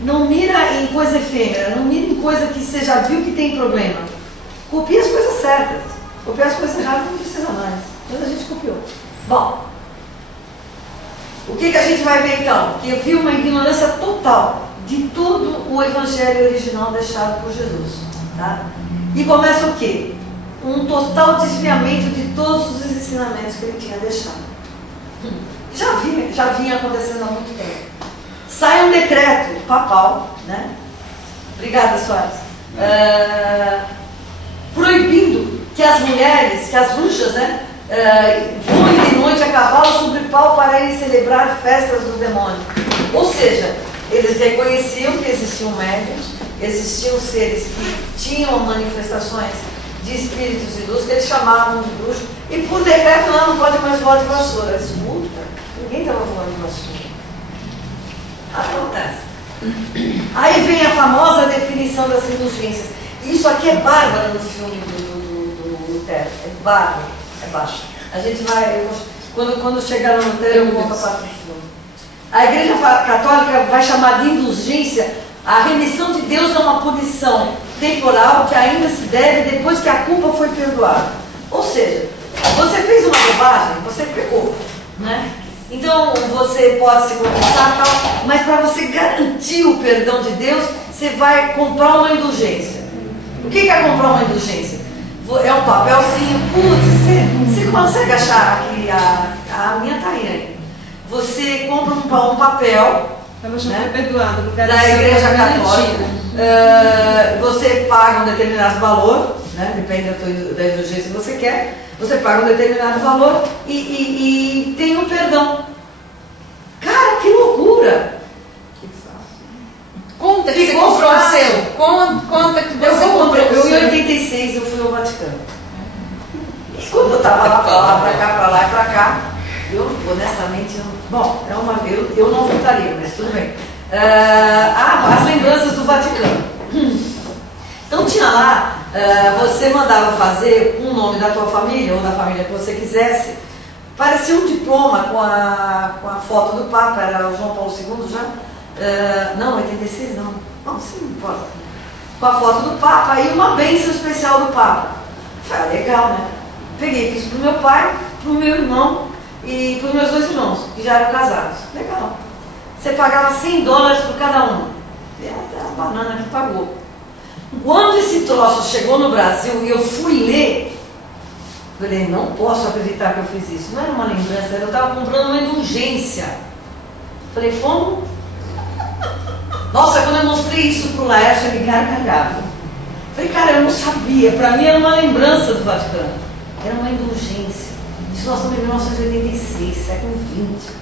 Não mira em coisa efêmera, não mira em coisa que você já viu que tem problema. Copia as coisas certas. Copiar as coisas erradas não precisa mais. Mas a gente copiou. Bom, o que a gente vai ver então? Que eu vi uma ignorância total de todo o evangelho original deixado por Jesus. Tá? E começa o quê? Um total desviamento de todos os ensinamentos que ele tinha deixado. Já vinha acontecendo há muito tempo. Sai um decreto papal, né? Obrigada, Soares. Proibindo que as mulheres, que as bruxas, né? Voem de noite a cavalo sobre pau para irem celebrar festas do demônio. Ou seja, eles reconheciam que existiam médiuns, existiam seres que tinham manifestações de espíritos de luz, que eles chamavam de bruxo, e por decreto não pode mais voar de vassoura. Escuta, ninguém estava voando de vassoura. Acontece. Aí vem a famosa definição das indulgências. Isso aqui é bárbaro no filme do Lutero. É bárbaro. É baixo. A gente vai, quando chegar no Lutero, eu conto a parte do filme. A Igreja Católica vai chamar de indulgência a remissão de Deus a uma punição temporal que ainda se deve depois que a culpa foi perdoada. Ou seja, você fez uma bobagem, você pecou, né? Então você pode se confessar, tal, mas para você garantir o perdão de Deus, você vai comprar uma indulgência. O que é comprar uma indulgência? É um papelzinho, putz, você consegue achar aqui, a minha tá aí. Você compra um papel, ela já foi perdoada, da Igreja Católica, você paga um determinado valor, né? Depende da indulgência que você quer, você paga um determinado valor e tem um perdão. Cara, que loucura! Conta que você comprou o seu. Conta que Eu você em comprou. 86 eu fui ao Vaticano. E quando eu estava lá pra cá, eu honestamente, bom, eu não voltaria, mas tudo bem. As lembranças do Vaticano. Então tinha lá, você mandava fazer um nome da tua família ou da família que você quisesse. Parecia um diploma com a foto do Papa, era o João Paulo II já. Não, 86 não. Não, sim, não importa. Com a foto do Papa e uma bênção especial do Papa. Falei, legal, né? Peguei, fiz pro meu pai, pro meu irmão e pros meus 2 irmãos, que já eram casados. Legal. Você pagava $100 por cada um. E até a banana que pagou. Quando esse troço chegou no Brasil e eu fui ler, falei, não posso acreditar que eu fiz isso. Não era uma lembrança, eu estava comprando uma indulgência. Falei, como? Nossa, quando eu mostrei isso pro Laércio, ele gargalhava. Falei, cara, eu não sabia. Para mim era uma lembrança do Vaticano. Era uma indulgência. Isso nós estamos em 1986, século XX.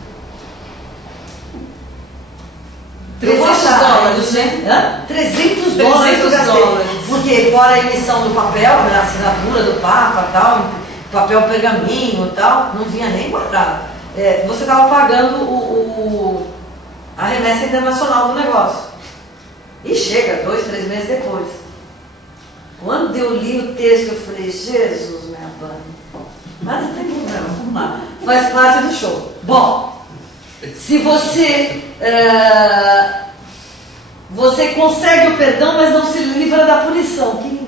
$300, né? $300 $300. Porque fora a emissão do papel, a assinatura do Papa e tal, papel pergaminho e tal, não vinha nem guardado. Você estava pagando a remessa internacional do negócio. E chega 2, 3 meses depois. Quando eu li o texto, eu falei, Jesus, minha banda. Mas não tem problema, vamos lá. Faz parte do show. Bom, se você consegue o perdão, mas não se livra da punição. Que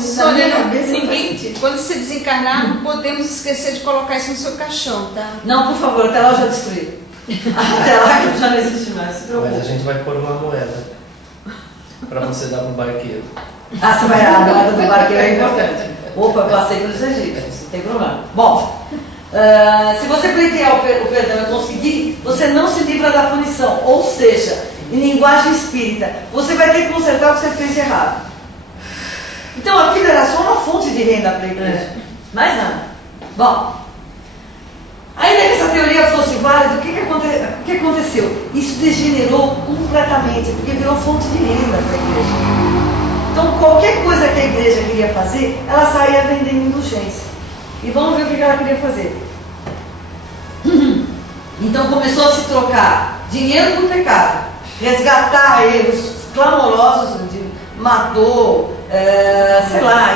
Sônia, quando você desencarnar, não podemos esquecer de colocar isso no seu caixão, tá? Não, por favor, até lá eu já destruí. Até lá que já não existe mais. Mas a gente vai pôr uma moeda para você dar pro barqueiro. Você vai, a moeda do barqueiro é importante. Opa, eu passei pelos egípcios, não tem problema. Bom, se você pleitear o perdão e conseguir, você não se livra da punição. Ou seja, em linguagem espírita, você vai ter que consertar o que você fez de errado. Então aquilo era só uma fonte de renda para a igreja. Mais nada. Bom, ainda que essa teoria fosse válida, o que aconteceu? Isso degenerou completamente, porque virou fonte de renda para a igreja. Então qualquer coisa que a igreja queria fazer, ela saía vendendo indulgência. E vamos ver o que ela queria fazer. Então começou a se trocar dinheiro por pecado, resgatar erros clamorosos, matou,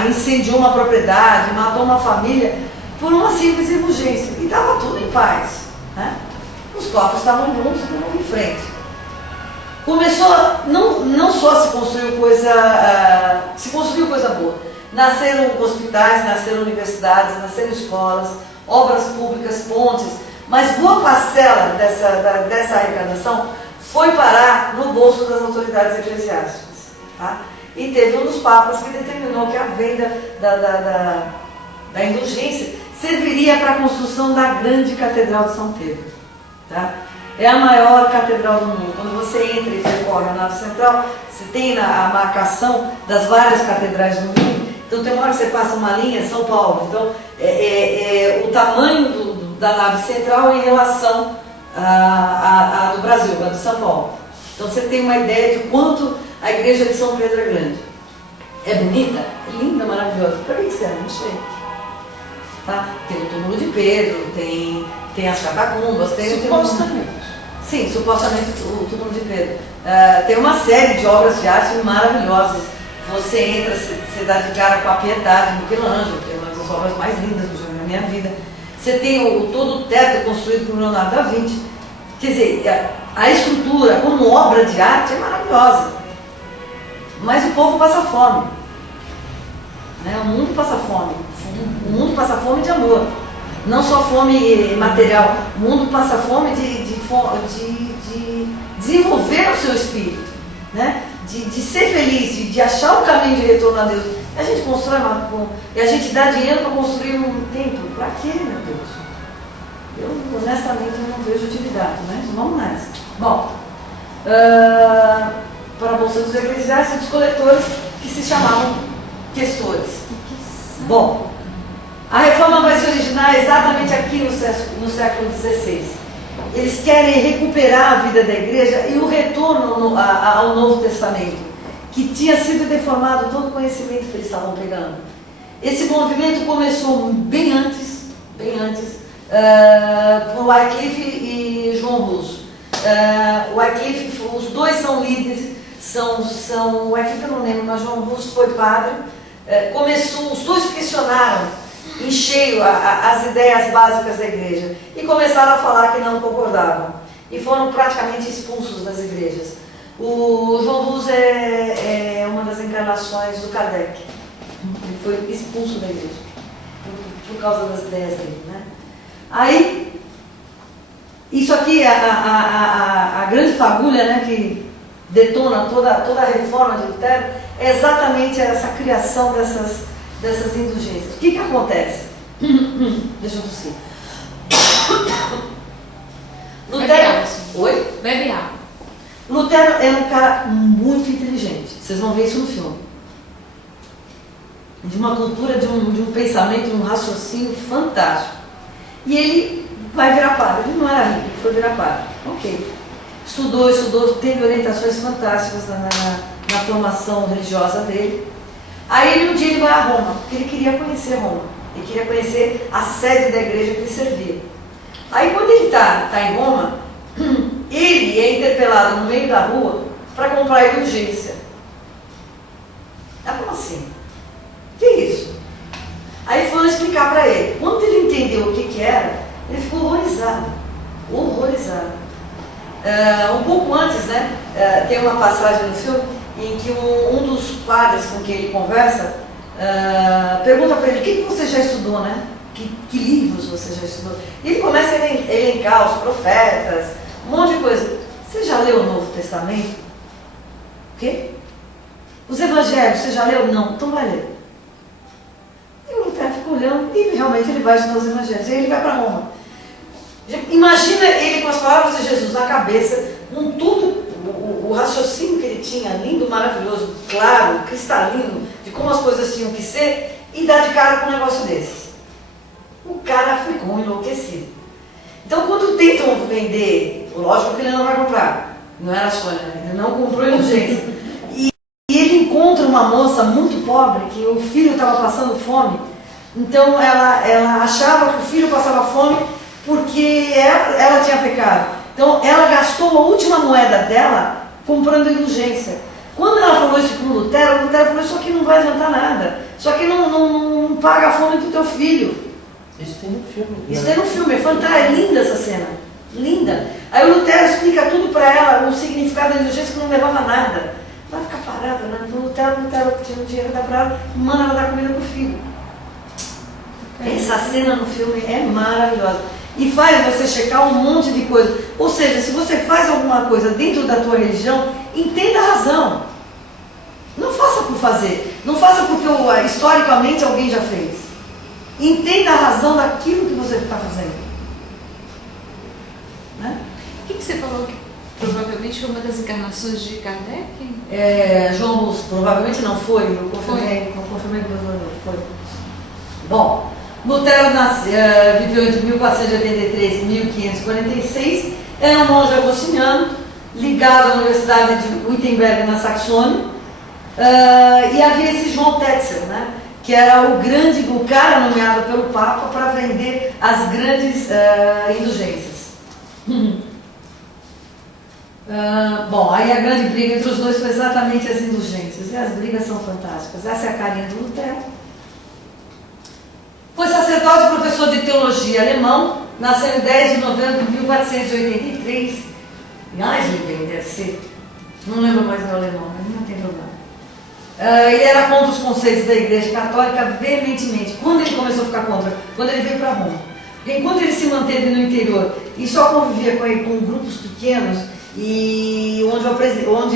incendiou uma propriedade, matou uma família, por uma simples indulgência. E estava tudo em paz. Né? Os cofres estavam juntos, tudo em frente. Começou, não só se construiu coisa boa. Nasceram hospitais, nasceram universidades, nasceram escolas, obras públicas, pontes, mas boa parcela dessa arrecadação foi parar no bolso das autoridades eclesiásticas. Tá? E teve um dos papas que determinou que a venda da indulgência serviria para a construção da grande Catedral de São Pedro. Tá? É a maior catedral do mundo. Quando você entra e percorre a nave central, você tem a marcação das várias catedrais do mundo. Então tem uma hora que você passa uma linha, São Paulo. Então o tamanho da nave central em relação à do Brasil, a de São Paulo. Então você tem uma ideia de quanto a igreja de São Pedro é grande. É bonita? É linda, maravilhosa. Para que serve? Não sei. Tá? Tem o túmulo de Pedro, tem as catacumbas, Supostamente. Sim, supostamente o túmulo de Pedro. Tem uma série de obras de arte maravilhosas. Você entra, você dá de cara com a Piedade do Michelangelo, que é uma das obras mais lindas que eu já vi na minha vida. Você tem todo o teto construído por Leonardo da Vinci. Quer dizer, a estrutura como obra de arte é maravilhosa. Mas o povo passa fome. Né? O mundo passa fome. O mundo passa fome de amor. Não só fome material. O mundo passa fome de desenvolver o seu espírito. Né? De ser feliz, de achar o caminho de retorno a Deus. A gente constrói e a gente dá dinheiro para construir um templo. Para quê, meu Deus? Eu honestamente não vejo utilidade, mas vamos nessa. Bom, para a Bolsa dos Eclesiásticos e dos coletores que se chamavam questores. Bom, a reforma vai se originar exatamente aqui no século XVI. Eles querem recuperar a vida da igreja e o retorno ao Novo Testamento. que tinha sido deformado todo o conhecimento que eles estavam pegando. Esse movimento começou bem antes, por Wycliffe e João Hus. Wycliffe, os dois são líderes, o Wycliffe eu não lembro, mas João Hus foi padre. Os dois questionaram em cheio as ideias básicas da igreja e começaram a falar que não concordavam e foram praticamente expulsos das igrejas. O João Hus é uma das encarnações do Kardec. Ele foi expulso da igreja por causa das ideias dele, né? Aí, isso aqui, a grande fagulha, né, que detona toda a reforma de Lutero, é exatamente essa criação dessas indulgências. O que acontece? Deixa eu tossir. Lutero... Oi? Bebe água. Lutero é um cara muito inteligente. Vocês vão ver isso no filme. De uma cultura, de um pensamento, de um raciocínio fantástico. E ele vai virar padre. Ele não era rico, ele foi virar padre. Ok. Estudou, teve orientações fantásticas na formação religiosa dele. Aí um dia ele vai a Roma, porque ele queria conhecer Roma. Ele queria conhecer a sede da igreja que ele servia. Aí quando ele está em Roma, ele é interpelado no meio da rua para comprar indulgência. Como assim? Que isso? Aí foram explicar para ele. Quando ele entendeu o que era, ele ficou horrorizado. Um pouco antes, né, tem uma passagem no filme em que um dos padres com quem ele conversa pergunta para ele: o que você já estudou, né? Que livros você já estudou? E ele começa a elencar os profetas, um monte de coisa. Você já leu o Novo Testamento? O quê? Os Evangelhos, você já leu? Não, então vai ler. E o Lutero fica olhando e realmente ele vai estudar os Evangelhos. E aí ele vai para Roma. Imagina ele com as palavras de Jesus na cabeça, com tudo, o raciocínio que ele tinha, lindo, maravilhoso, claro, cristalino, de como as coisas tinham que ser, e dar de cara com um negócio desse. O cara ficou enlouquecido. Então, quando tentam vender, lógico que ele não vai comprar, não era só, ele não comprou indulgência. E ele encontra uma moça muito pobre, que o filho estava passando fome, então ela achava que o filho passava fome porque ela tinha pecado. Então ela gastou a última moeda dela comprando indulgência. Quando ela falou isso para o Lutero falou: isso aqui não vai adiantar nada, isso aqui não paga a fome do teu filho. Isso tem no filme. Isso tem no filme, é fantástico, é linda essa cena, linda. Aí o Lutero explica tudo para ela, o significado da indulgência, que não levava a nada. Vai ficar parada, né? O Lutero tinha o dinheiro da para ela, manda ela dar comida para o filho. Essa cena no filme é maravilhosa. E faz você checar um monte de coisa. Ou seja, se você faz alguma coisa dentro da tua religião, entenda a razão. Não faça por fazer. Não faça porque historicamente alguém já fez. Entenda a razão daquilo que você está fazendo. Né? O que você falou que provavelmente foi uma das encarnações de Kardec? João Hus, provavelmente não foi. Eu confirmei que foi. Bom, Lutero viveu entre 1483 e 1546, era um monge agostiniano, ligado à Universidade de Wittenberg, na Saxônia, e havia esse João Tetzel, né, que era o cara nomeado pelo Papa para vender as grandes indulgências. Bom, aí a grande briga entre os dois foi exatamente as indulgências, e as brigas são fantásticas. Essa é a carinha do Lutero. Foi sacerdote e professor de teologia alemão, nasceu em 10 de novembro de 1483, em Eisleben, deve ser, não lembro mais meu alemão, mas não tem problema. Ele era contra os conceitos da Igreja Católica veementemente. Quando ele começou a ficar contra? Quando ele veio para Roma. Porque enquanto ele se manteve no interior e só convivia com grupos pequenos, e onde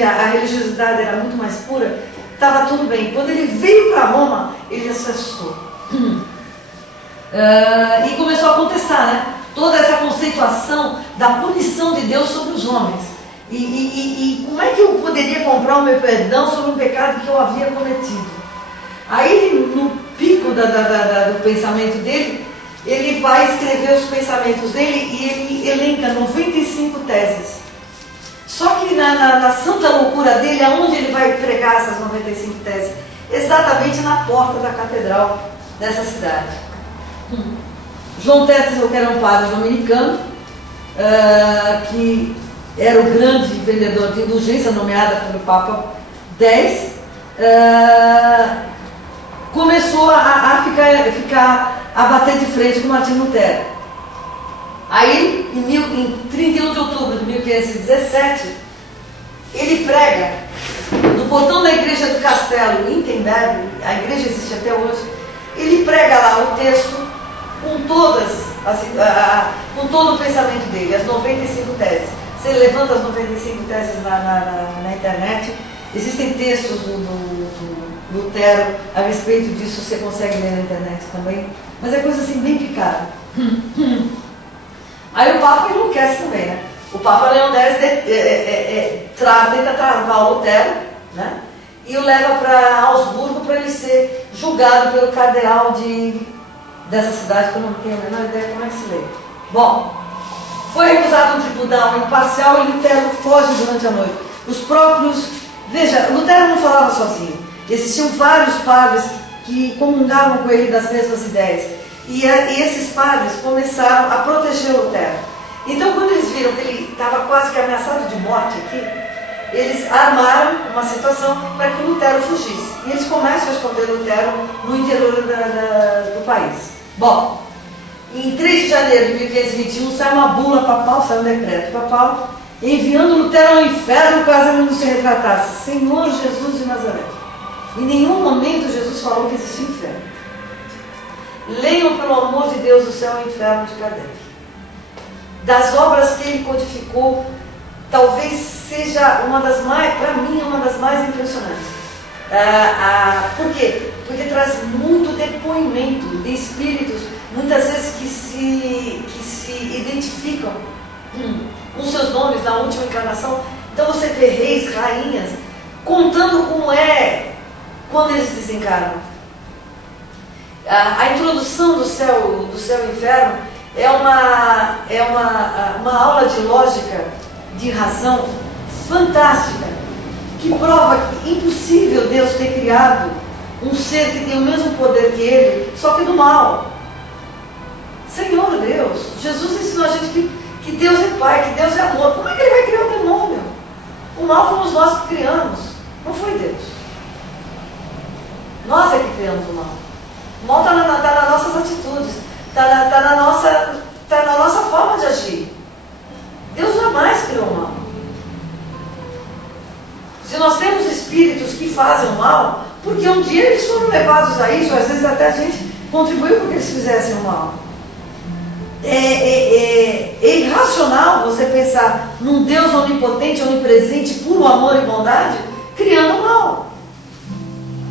a religiosidade era muito mais pura, estava tudo bem. Quando ele veio para Roma, ele se assustou. E começou a contestar, né, toda essa conceituação da punição de Deus sobre os homens. E como é que eu poderia comprar o meu perdão sobre um pecado que eu havia cometido? Aí, no pico do pensamento dele, ele vai escrever os pensamentos dele e ele elenca 95 teses. Só que que na santa loucura dele, aonde ele vai pregar essas 95 teses? Exatamente na porta da catedral dessa cidade. João Tetzel, que era um padre dominicano, que era o grande vendedor de indulgência, nomeada pelo Papa X, começou a bater de frente com Martinho Lutero. Aí, em 31 de outubro de 1517, ele prega no portão da igreja do Castelo Wittenberg, a igreja existe até hoje. Ele prega lá o texto com todo o pensamento dele, as 95 teses. Você levanta as 95 teses na internet, existem textos do Lutero a respeito disso, você consegue ler na internet também, mas é coisa assim bem picada. Aí o Papa enlouquece também, né? O Papa Leão X tenta travar o Lutero, né? E o leva para Augsburgo para ele ser julgado pelo cardeal dessa cidade, que eu não tenho a menor ideia como é que se lê. Bom, foi recusado um tribunal imparcial e Lutero foge durante a noite. Os próprios... Veja, Lutero não falava sozinho. Existiam vários padres que comungavam com ele das mesmas ideias. E esses padres começaram a proteger Lutero. Então, quando eles viram que ele estava quase que ameaçado de morte aqui, eles armaram uma situação para que Lutero fugisse. E eles começam a esconder Lutero no interior do país. Bom, em 3 de janeiro de 1521 sai uma bula papal, sai um decreto papal, enviando Lutero ao inferno caso ele não se retratasse. Senhor Jesus de Nazaré. Em nenhum momento Jesus falou que existia inferno. Leiam, pelo amor de Deus, o Céu e o Inferno de Kardec. Das obras que ele codificou, talvez seja uma das mais, para mim, uma das mais impressionantes. Por quê? Porque traz muito depoimento de espíritos, muitas vezes que se identificam com seus nomes na última encarnação. Então você vê reis, rainhas, contando como é quando eles desencarnam. A introdução do céu e inferno é uma aula de lógica, de razão fantástica, que prova que é impossível Deus ter criado um ser que tem o mesmo poder que ele, só que do mal. Senhor Deus, Jesus ensinou a gente que Deus é Pai, que Deus é amor. Como é que ele vai criar um demônio? O mal fomos nós que criamos, não foi Deus. Nós é que criamos o mal. O mal está nas nossas atitudes, está na nossa forma de agir. Deus jamais criou o mal. Se nós temos espíritos que fazem o mal, porque um dia eles foram levados a isso, às vezes até a gente contribuiu para que eles fizessem o mal. É irracional você pensar num Deus onipotente, onipresente, puro amor e bondade, criando o mal.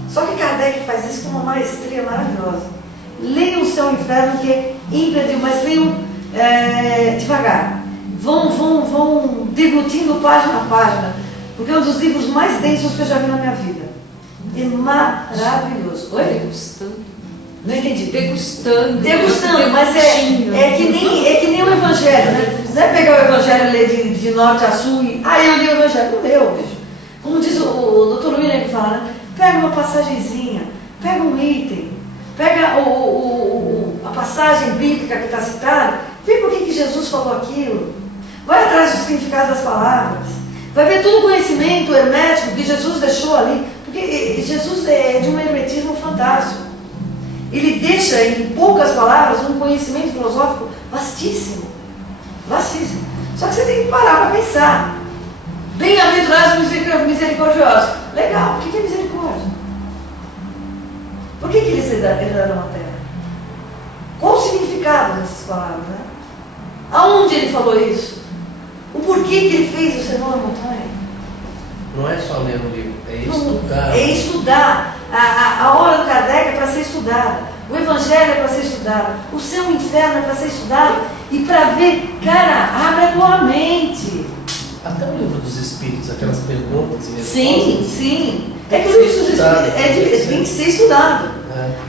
Só que Kardec faz isso com uma maestria maravilhosa. Leiam o Céu e o Inferno, que é imperdível, mas leiam devagar. Vão deglutindo página a página, porque é um dos livros mais densos que eu já vi na minha vida. É maravilhoso. Oi? Degustando. Não entendi. Degustando, mas é que nem o Evangelho, né? Não é pegar o Evangelho e ler de norte a sul e... eu li o Evangelho. Não leu, bicho. Como diz o Dr. William que fala, né? Pega uma passagenzinha, pega um item, pega a passagem bíblica que está citada, vê por que Jesus falou aquilo, vai atrás do significado das palavras, vai ver todo o conhecimento hermético que Jesus deixou ali, porque Jesus é de um hermetismo fantástico. Ele deixa, em poucas palavras, um conhecimento filosófico vastíssimo. Vastíssimo. Só que você tem que parar para pensar. Bem-aventurados misericordiosos. Legal, o que é misericórdia? Por que eles herdaram a terra? Qual o significado dessas palavras? Né? Aonde ele falou isso? O porquê que ele fez o sermão da montanha? Não é só ler o livro, é estudar. É estudar. A obra do Kardec é para ser estudada. O Evangelho é para ser estudado. O Céu e o Inferno é para ser estudado. E para ver, cara, abre a tua mente. Até o livro dos Espíritos, aquelas perguntas e respostas. Sim. É que o livro dos Espíritos tem que ser estudado.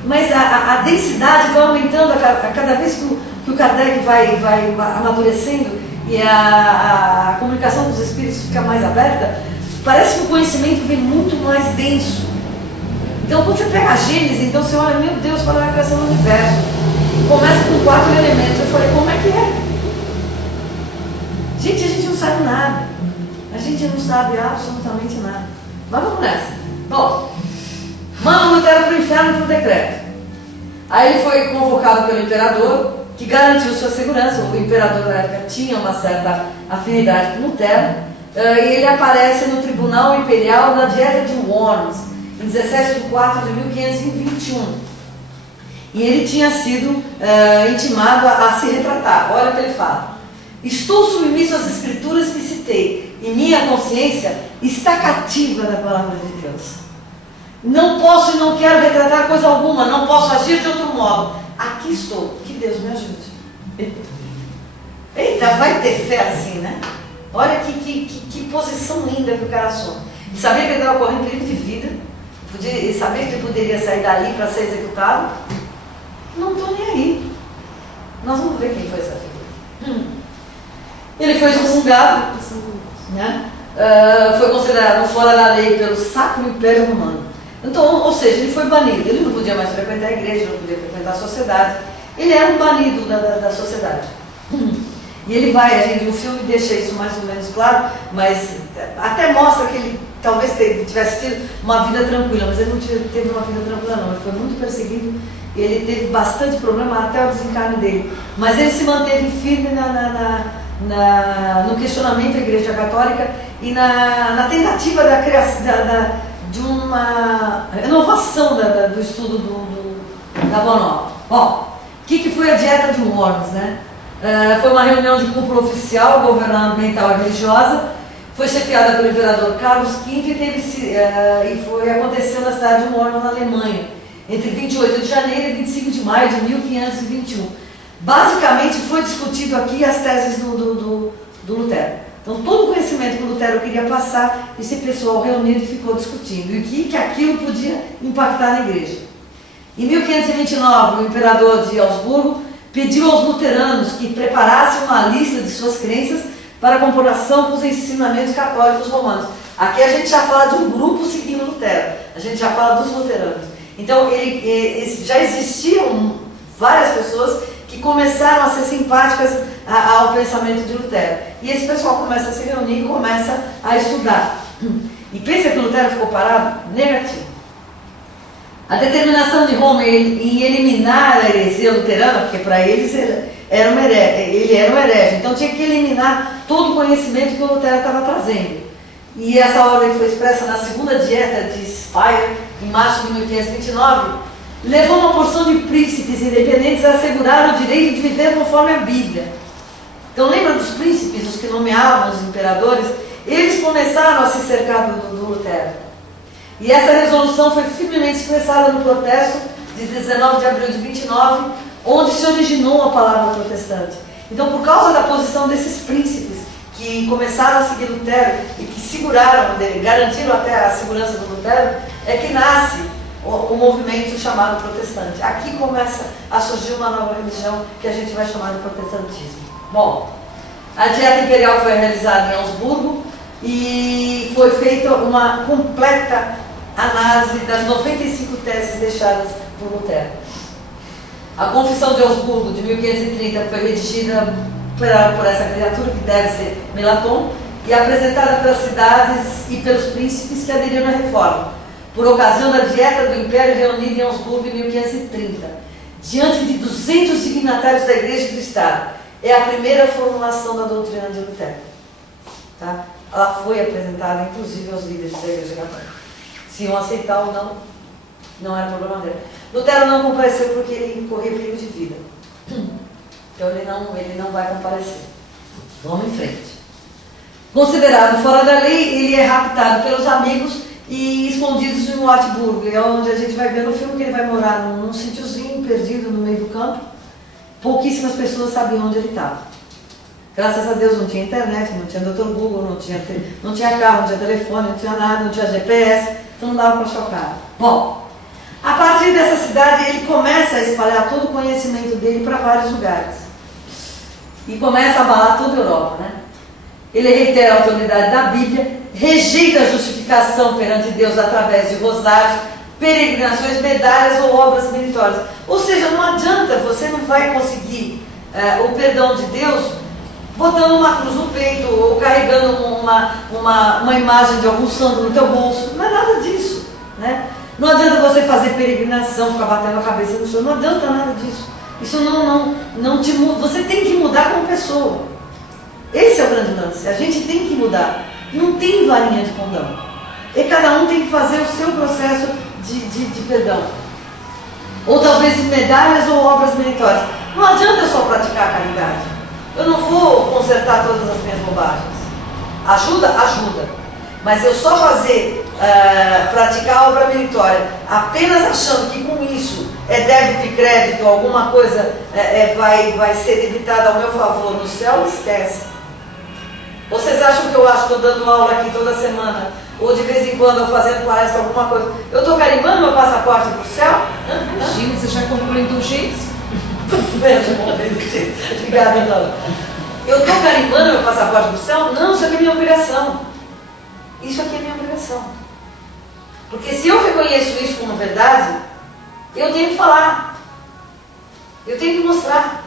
Mas a densidade vai aumentando a cada vez que o Kardec vai amadurecendo. e a comunicação com os espíritos fica mais aberta, parece que o conhecimento vem muito mais denso. Então quando você pega a Gênesis, então você olha, meu Deus, fala a criação do universo. Começa com 4 elementos. Eu falei, como é que é? Gente, a gente não sabe nada. A gente não sabe absolutamente nada. Mas vamos nessa. Bom, manda Lutero para o inferno por decreto. Aí ele foi convocado pelo imperador, que garantiu sua segurança. O imperador na época tinha uma certa afinidade com Lutero. E ele aparece no Tribunal Imperial da Dieta de Worms, em 17 de 4 de 1521. E ele tinha sido intimado a se retratar. Olha o que ele fala. Estou submisso às escrituras que citei, e minha consciência está cativa da palavra de Deus. Não posso e não quero retratar coisa alguma, não posso agir de outro modo. Aqui estou, que Deus me ajude. Eita, vai ter fé assim, né? Olha que posição linda que o cara assume. E saber que ele estava correndo perigo de vida, e saber que ele poderia sair dali para ser executado. Não estou nem aí. Nós vamos ver quem foi essa figura. Ele foi excomungado, né? Foi considerado fora da lei pelo Sacro Império Romano. Então, ou seja, ele foi banido. Ele não podia mais frequentar a igreja, não podia frequentar a sociedade. Ele era um banido da sociedade. E ele vai, o filme deixa isso mais ou menos claro, mas até mostra que ele talvez tivesse tido uma vida tranquila, mas ele não teve uma vida tranquila não. Ele foi muito perseguido. Ele teve bastante problema até o desencarne dele. Mas ele se manteve firme no questionamento da Igreja Católica e na tentativa da criação, de uma renovação do estudo da Boa Nova. Bom, o que foi a Dieta de Worms, né? Foi uma reunião de cúpula oficial, governamental e religiosa. Foi chefiada pelo imperador Carlos V e aconteceu na cidade de Worms, na Alemanha, entre 28 de janeiro e 25 de maio de 1521. Basicamente foi discutido aqui as teses do Lutero. Então todo o conhecimento que o Lutero queria passar, esse pessoal reunido ficou discutindo. E o que aquilo podia impactar na igreja. Em 1529, o imperador de Augsburgo pediu aos luteranos que preparassem uma lista de suas crenças para comparação com os ensinamentos católicos romanos. Aqui a gente já fala de um grupo seguindo Lutero. A gente já fala dos luteranos. Então já existiam várias pessoas que começaram a ser simpáticas ao pensamento de Lutero. E esse pessoal começa a se reunir e começa a estudar. E pensa que Lutero ficou parado? Negativo. A determinação de Roma em eliminar a heresia luterana, porque para eles ele era um herege, então tinha que eliminar todo o conhecimento que o Lutero estava trazendo. E essa ordem foi expressa na segunda dieta de Speyer, em março de 1529, levou uma porção de príncipes independentes a assegurar o direito de viver conforme a Bíblia. Então lembra dos príncipes, os que nomeavam os imperadores? Eles começaram a se cercar do Lutero. E essa resolução foi firmemente expressada no protesto de 19 de abril de 29, onde se originou a palavra protestante. Então, por causa da posição desses príncipes que começaram a seguir Lutero e que seguraram dele, garantiram até a segurança do Lutero, é que nasce o movimento chamado protestante. Aqui começa a surgir uma nova religião que a gente vai chamar de protestantismo. Bom, a Dieta Imperial foi realizada em Augsburgo e foi feita uma completa análise das 95 teses deixadas por Lutero. A Confissão de Augsburgo de 1530 foi redigida por essa criatura, que deve ser Melancthon, e apresentada pelas cidades e pelos príncipes que aderiram à reforma, por ocasião da Dieta do Império reunida em Augsburgo em 1530, diante de 200 signatários da Igreja e do Estado. É a primeira formulação da doutrina de Lutero. Tá? Ela foi apresentada, inclusive, aos líderes da Igreja Católica. Se iam aceitar ou não, não era problema dele. Lutero não compareceu porque ele corria perigo de vida. Então ele não vai comparecer. Vamos em frente. Considerado fora da lei, ele é raptado pelos amigos e escondidos em Wartburg, é onde a gente vai ver no filme que ele vai morar num sítiozinho perdido no meio do campo. Pouquíssimas pessoas sabiam onde ele estava. Graças a Deus não tinha internet, não tinha Dr. Google, não tinha carro, não tinha telefone, não tinha nada, não tinha GPS, então não dava para achar o cara. Bom, a partir dessa cidade ele começa a espalhar todo o conhecimento dele para vários lugares. e começa a abalar toda a Europa, né? Ele reitera a autoridade da Bíblia, rejeita a justificação perante Deus através de rosários, peregrinações, medalhas ou obras meritórias. Ou seja, não adianta, você não vai conseguir o perdão de Deus botando uma cruz no peito ou carregando uma imagem de algum santo no teu bolso. Não é nada disso, né? Não adianta você fazer peregrinação, ficar batendo a cabeça no chão, não adianta nada disso. Isso não te muda, você tem que mudar como pessoa. Esse é o grande lance, a gente tem que mudar. Não tem varinha de condão. E cada um tem que fazer o seu processo de perdão. Ou talvez de medalhas ou obras meritórias. Não adianta eu só praticar a caridade. Eu não vou consertar todas as minhas bobagens. Ajuda? Ajuda. Mas eu só praticar a obra meritória apenas achando que com isso é débito e crédito, alguma coisa vai ser debitada ao meu favor no céu, esquece. Vocês acham que eu acho que estou dando aula aqui toda semana, ou de vez em quando eu fazendo palestra, alguma coisa, eu estou carimbando meu passaporte para o céu? Imagina, você já comprou indulgência? Obrigada, então. Eu estou carimbando meu passaporte para o céu? Não, isso aqui é minha obrigação. Isso aqui é minha obrigação. Porque se eu reconheço isso como verdade, eu tenho que falar. Eu tenho que mostrar.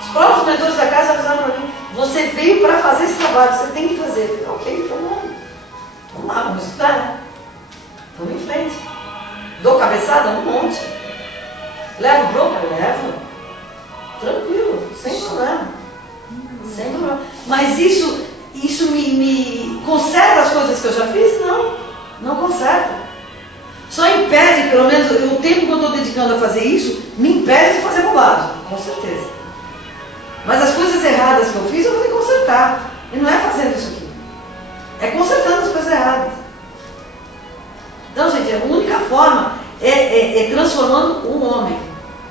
Os próprios mentores da casa avisaram para mim, você veio para fazer esse trabalho, você tem que fazer. Ok, então vamos lá, vamos estudar, né? Vamos em frente. Dou cabeçada? Um monte. Levo bronca? Levo. Tranquilo, sem problema. Sem problema. Mas isso me conserta as coisas que eu já fiz? Não, não conserta. Só impede, pelo menos o tempo que eu estou dedicando a fazer isso, me impede de fazer bobagem, com certeza. Mas as coisas erradas que eu fiz, eu vou ter que consertar. E não é fazendo isso aqui. É consertando as coisas erradas. Então, gente, a única forma é transformando o homem.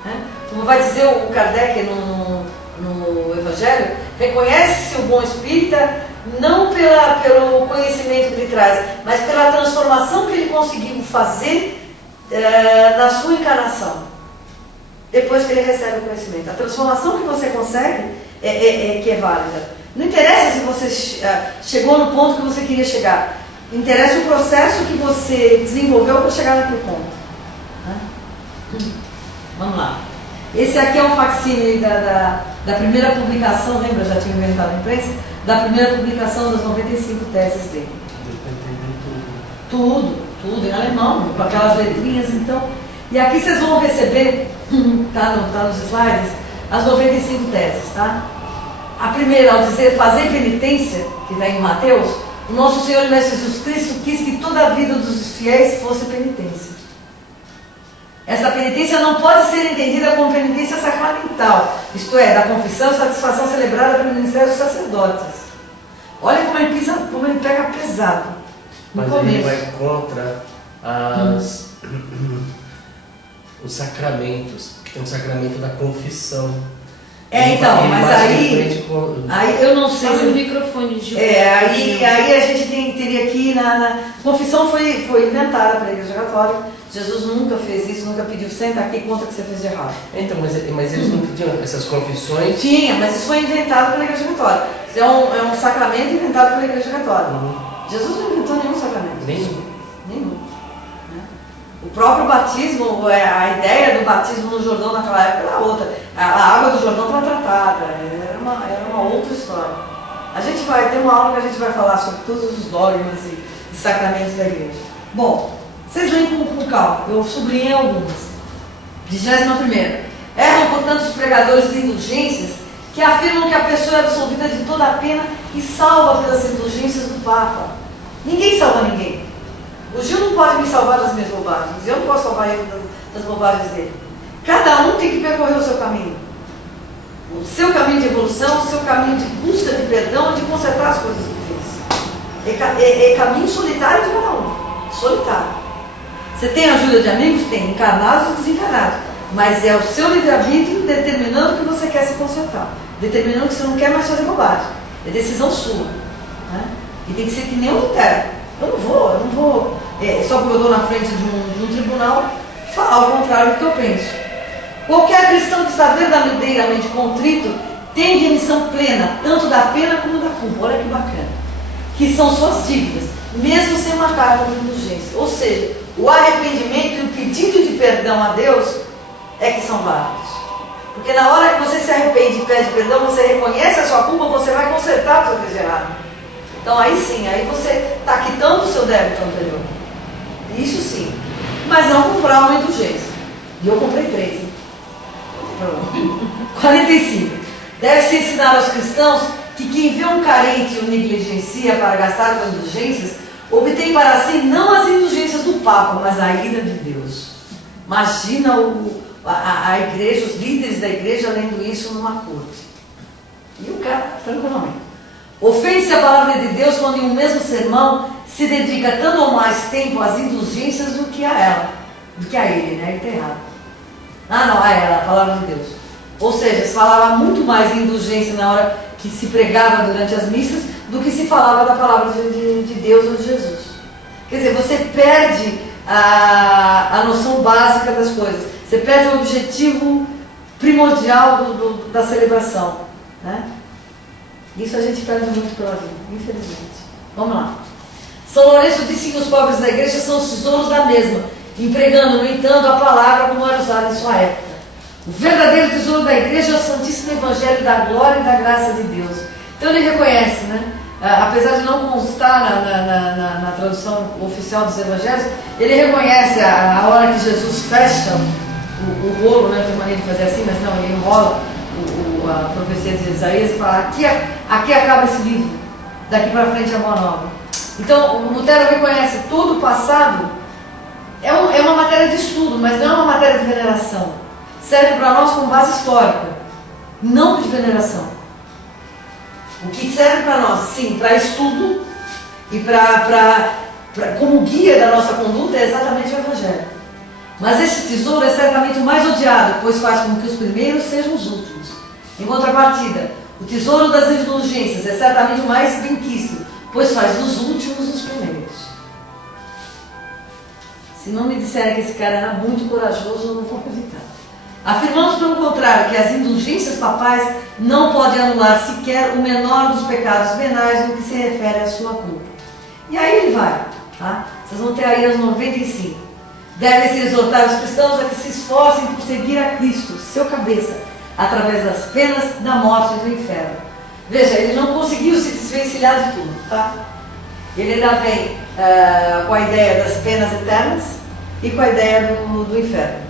Né? Como vai dizer o Kardec no Evangelho, reconhece-se o bom espírita não pelo conhecimento que ele traz, mas pela transformação que ele conseguiu fazer na sua encarnação. Depois que ele recebe o conhecimento. A transformação que você consegue que é válida. Não interessa se você chegou no ponto que você queria chegar. Interessa o processo que você desenvolveu para chegar naquele ponto. Né? Vamos lá. Esse aqui é um facsímile da primeira publicação, lembra? Eu já tinha inventado a imprensa. Da primeira publicação das 95 teses dele. Tudo em alemão, com aquelas letrinhas, então. E aqui vocês vão receber, tá nos slides, as 95 teses, tá? A primeira, ao dizer fazer penitência, que está em Mateus, o nosso Senhor e Mestre Jesus Cristo quis que toda a vida dos fiéis fosse penitência. Essa penitência não pode ser entendida como penitência sacramental, isto é, da confissão e satisfação celebrada pelo ministério dos sacerdotes. Olha como ele pega pesado. Mas ele vai contra os sacramentos, que tem o sacramento da confissão. Então, mas aí eu não sei. Faz o microfone de aí a gente teria que ir na confissão foi inventada pela Igreja Católica. Jesus nunca fez isso, nunca pediu, senta aqui, conta o que você fez de errado. Então, mas eles não pediam essas confissões? Tinha, mas isso foi inventado pela Igreja Católica. Isso é um sacramento inventado pela Igreja Católica. Jesus não inventou nenhum sacramento. Nenhum. O próprio batismo, a ideia do batismo no Jordão naquela época era outra. A água do Jordão estava tratada, era uma outra história. A gente vai ter uma aula que a gente vai falar sobre todos os dogmas e sacramentos da igreja. Bom, vocês leem com calma, eu sublinhei algumas. 21ª. Erram, portanto, os pregadores de indulgências que afirmam que a pessoa é absolvida de toda a pena e salva pelas indulgências do Papa. Ninguém salva ninguém. O Gil não pode me salvar das minhas bobagens. Eu não posso salvar ele das bobagens dele. Cada um tem que percorrer o seu caminho. O seu caminho de evolução, o seu caminho de busca de perdão e de consertar as coisas que fez. É caminho solitário de cada um. Solitário. Você tem ajuda de amigos? Tem. Encarnados e desencarnados. Mas é o seu livre-arbítrio determinando que você quer se consertar. Determinando que você não quer mais fazer bobagem. É decisão sua. Né? E tem que ser que nem o Lutero. Eu não vou, só porque eu estou na frente de um tribunal, falar ao contrário do que eu penso. Qualquer cristão que está verdadeiramente contrito tem remissão plena, tanto da pena como da culpa. Olha que bacana. Que são suas dívidas, mesmo sem uma carta de indulgência. Ou seja, o arrependimento e o pedido de perdão a Deus é que são válidos. Porque na hora que você se arrepende e pede perdão, você reconhece a sua culpa, você vai consertar o que você fez errado. Então aí sim, aí você está quitando o seu débito anterior. Isso sim. Mas não comprar uma indulgência. E eu comprei 3. Hein? 45. Deve-se ensinar aos cristãos que quem vê um carente e o negligencia para gastar com indulgências, obtém para si não as indulgências do Papa, mas a ira de Deus. Imagina a igreja, os líderes da igreja lendo isso numa corte. E o cara, tranquilamente. Ofende-se a palavra de Deus quando em um mesmo sermão se dedica tanto ou mais tempo às indulgências do que a ela, do que a ele, né? Ele está errado. Ah, não, a ela, a palavra de Deus. Ou seja, se falava muito mais em indulgência na hora que se pregava durante as missas do que se falava da palavra de Deus ou de Jesus. Quer dizer, você perde a noção básica das coisas. Você perde o objetivo primordial da celebração, né? Isso a gente perde muito pela vida, infelizmente. Vamos lá. São Lourenço disse que os pobres da igreja são os tesouros da mesma, empregando, no entanto, a palavra como era usada em sua época. O verdadeiro tesouro da igreja é o Santíssimo Evangelho da glória e da graça de Deus. Então ele reconhece, né? Apesar de não constar na tradução oficial dos evangelhos, ele reconhece a hora que Jesus fecha o rolo, né? Tem maneira de fazer assim, mas não, ele enrola a profecia de Isaías e fala, aqui acaba esse livro, daqui para frente é boa nova. Então o Lutero reconhece todo o passado, é uma matéria de estudo, mas não é uma matéria de veneração. Serve para nós como base histórica, não de veneração. O que serve para nós, sim, para estudo e como guia da nossa conduta é exatamente o Evangelho. Mas esse tesouro é certamente o mais odiado, pois faz com que os primeiros sejam os últimos. Em contrapartida, o tesouro das indulgências é certamente o mais benquisto, pois faz dos últimos os primeiros. Se não me disserem que esse cara era muito corajoso, eu não vou acreditar. Afirmamos, pelo contrário, que as indulgências papais não podem anular sequer o menor dos pecados venais no que se refere à sua culpa. E aí ele vai, tá? Vocês vão ter aí as 95. Deve-se exortar os cristãos a que se esforcem por seguir a Cristo, seu cabeça, através das penas da morte e do inferno. Veja, ele não conseguiu se desvencilhar de tudo, tá? Ele ainda vem com a ideia das penas eternas e com a ideia do inferno.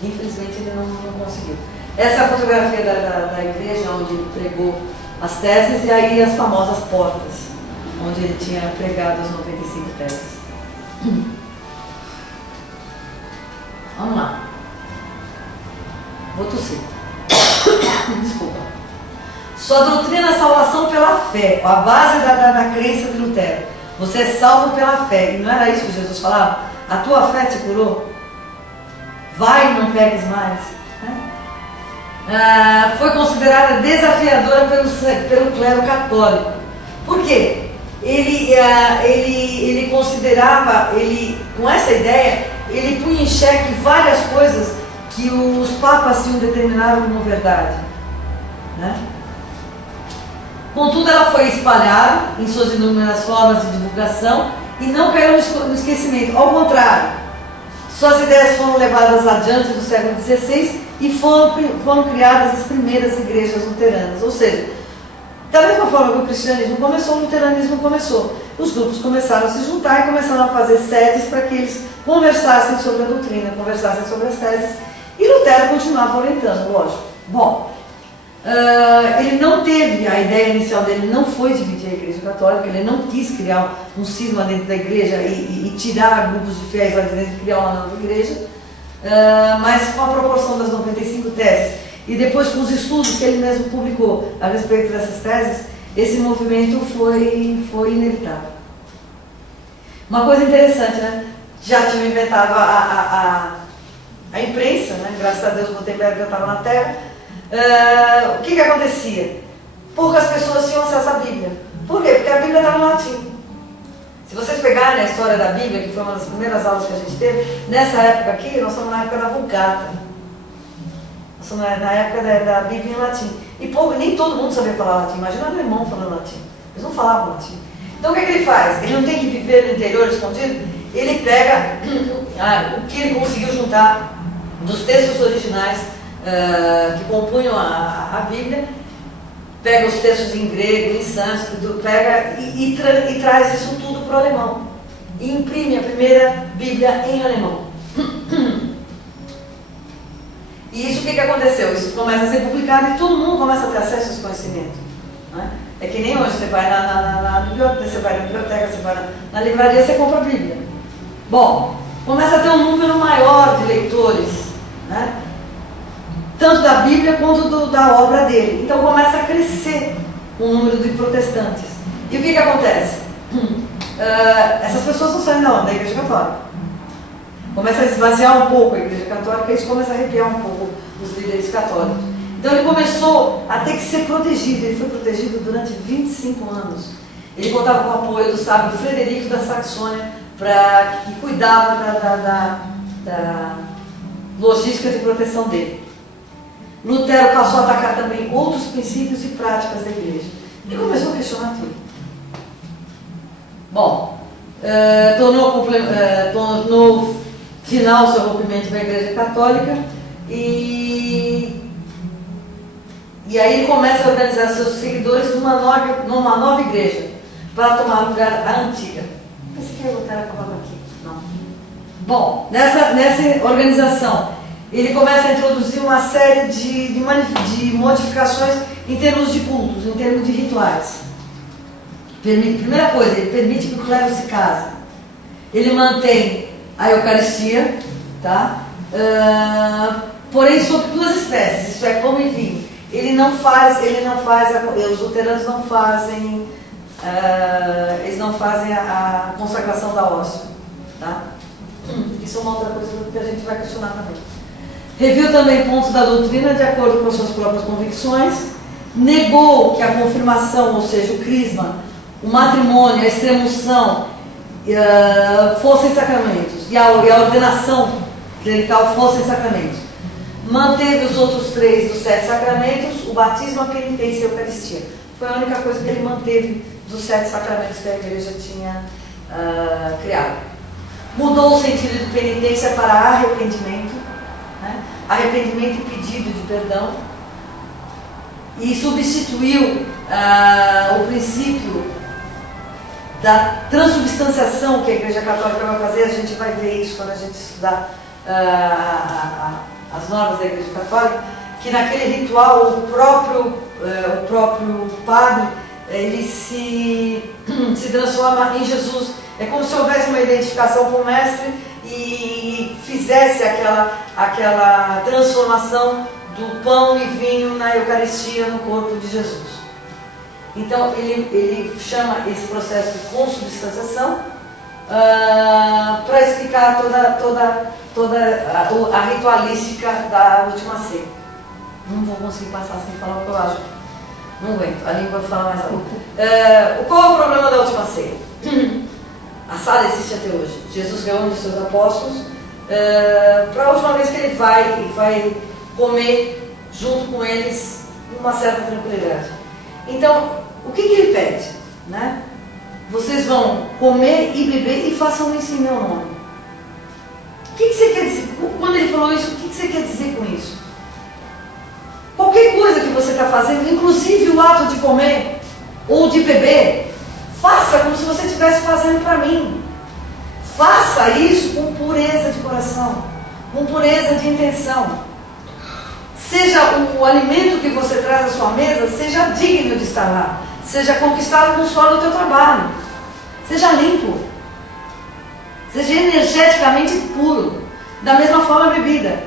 Infelizmente ele não conseguiu. Essa é a fotografia da igreja onde ele pregou as teses e aí as famosas portas, onde ele tinha pregado as 95 teses. Vamos lá. Vou tossir. Desculpa. Sua doutrina é salvação pela fé, a base da crença de Lutero. Você é salvo pela fé. E não era isso que Jesus falava? A tua fé te curou? Vai e não pegues mais. Foi considerada desafiadora pelo clero católico. Por quê? Ele considerava, com essa ideia, ele punha em xeque várias coisas que os papas tinham determinado como verdade, né? Contudo, ela foi espalhada em suas inúmeras formas de divulgação e não caiu no esquecimento. Ao contrário, suas ideias foram levadas adiante do século XVI e foram criadas as primeiras igrejas luteranas. Ou seja, da mesma forma que o cristianismo começou, o luteranismo começou. Os grupos começaram a se juntar e começaram a fazer sedes para que eles conversassem sobre a doutrina, conversassem sobre as teses. E Lutero continuava orientando, lógico. Bom, ele não teve, a ideia inicial dele não foi dividir a igreja católica, ele não quis criar um cisma dentro da igreja e tirar grupos de fiéis lá de dentro e criar uma nova igreja, mas com a proporção das 95 teses e depois com os estudos que ele mesmo publicou a respeito dessas teses, esse movimento foi inevitável. Uma coisa interessante, né? Já tinham inventado a imprensa, né? Graças a Deus o Gutenberg já estava na Terra. O que acontecia? Poucas pessoas tinham acesso à Bíblia. Por quê? Porque a Bíblia estava no latim. Se vocês pegarem a história da Bíblia, que foi uma das primeiras aulas que a gente teve, nessa época aqui, nós estamos na época da Vulgata. na época da Bíblia em latim. E nem todo mundo sabia falar latim. Imagina o alemão falando latim. Eles não falavam latim. Então o que ele faz? Ele não tem que viver no interior escondido. Ele pega o que ele conseguiu juntar dos textos originais que compunham a Bíblia, pega os textos em grego, em sânscrito, pega e traz isso tudo para o alemão. E imprime a primeira Bíblia em alemão. E isso o que aconteceu? Isso começa a ser publicado e todo mundo começa a ter acesso a esse conhecimento. Né? É que nem hoje, você vai na biblioteca, você vai na livraria, você compra a Bíblia. Bom, começa a ter um número maior de leitores, né? Tanto da Bíblia quanto da obra dele. Então começa a crescer o número de protestantes. E o que acontece? Essas pessoas não saem da Igreja Católica. Começa a esvaziar um pouco a Igreja Católica e isso começa a arrepiar um pouco os líderes católicos. Então ele começou a ter que ser protegido. Ele foi protegido durante 25 anos. Ele contava com o apoio do sábio Frederico da Saxônia, que cuidava da logística de proteção dele. Lutero passou a atacar também outros princípios e práticas da igreja. E começou a questionar tudo. Bom, tornou final seu rompimento com a Igreja Católica e aí ele começa a organizar seus seguidores numa nova igreja para tomar lugar a antiga. Pensei que a Lutero acabava aqui. Não. Bom, nessa organização ele começa a introduzir uma série de modificações em termos de cultos, em termos de rituais. Primeira coisa, ele permite que o clero se case. Ele mantém a Eucaristia, tá? Porém sobre 2 espécies, isto é, pão e vinho. Os luteranos não fazem, eles não fazem a consagração da hóstia, tá? Isso é uma outra coisa que a gente vai questionar também. Reviu também pontos da doutrina de acordo com suas próprias convicções, negou que a confirmação, ou seja, o crisma, o matrimônio, a extremunção fossem sacramentos e a ordenação clerical fossem sacramentos. Manteve os outros 3 dos 7 sacramentos, o batismo, a penitência e a Eucaristia. Foi a única coisa que ele manteve dos 7 sacramentos que a igreja tinha criado. Mudou o sentido de penitência para arrependimento, né? Arrependimento e pedido de perdão, e substituiu o princípio da transubstanciação que a Igreja Católica vai fazer. A gente vai ver isso quando a gente estudar as normas da Igreja Católica, que naquele ritual o próprio padre ele se transforma em Jesus. É como se houvesse uma identificação com o mestre e fizesse aquela transformação do pão e vinho na Eucaristia no corpo de Jesus. Então ele chama esse processo de consubstanciação para explicar toda a ritualística da última ceia. Não vou conseguir passar sem falar o que eu acho. Não aguento, a língua fala mais alto. Qual é o problema da última ceia? A sala existe até hoje. Jesus reúne os seus apóstolos para a última vez que ele vai comer junto com eles numa certa tranquilidade. Então, o que ele pede? Né? Vocês vão comer e beber e façam isso em meu nome. O que você quer dizer? Quando ele falou isso, o que você quer dizer com isso? Qualquer coisa que você está fazendo, inclusive o ato de comer ou de beber, faça como se você estivesse fazendo para mim. Faça isso com pureza de coração, com pureza de intenção. Seja o alimento que você traz à sua mesa, seja digno de estar lá. Seja conquistado com o suor do teu trabalho. Seja limpo. Seja energeticamente puro. Da mesma forma a bebida.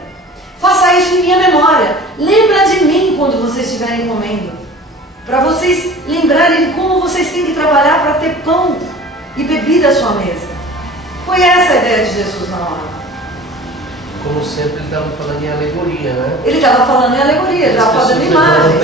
Faça isso em minha memória. Lembra de mim quando vocês estiverem comendo. Para vocês lembrarem de como vocês têm que trabalhar para ter pão e bebida à sua mesa. Foi essa a ideia de Jesus na hora. Como sempre, ele estava falando em alegoria, né? Ele estava falando em alegoria, estava fazendo imagens.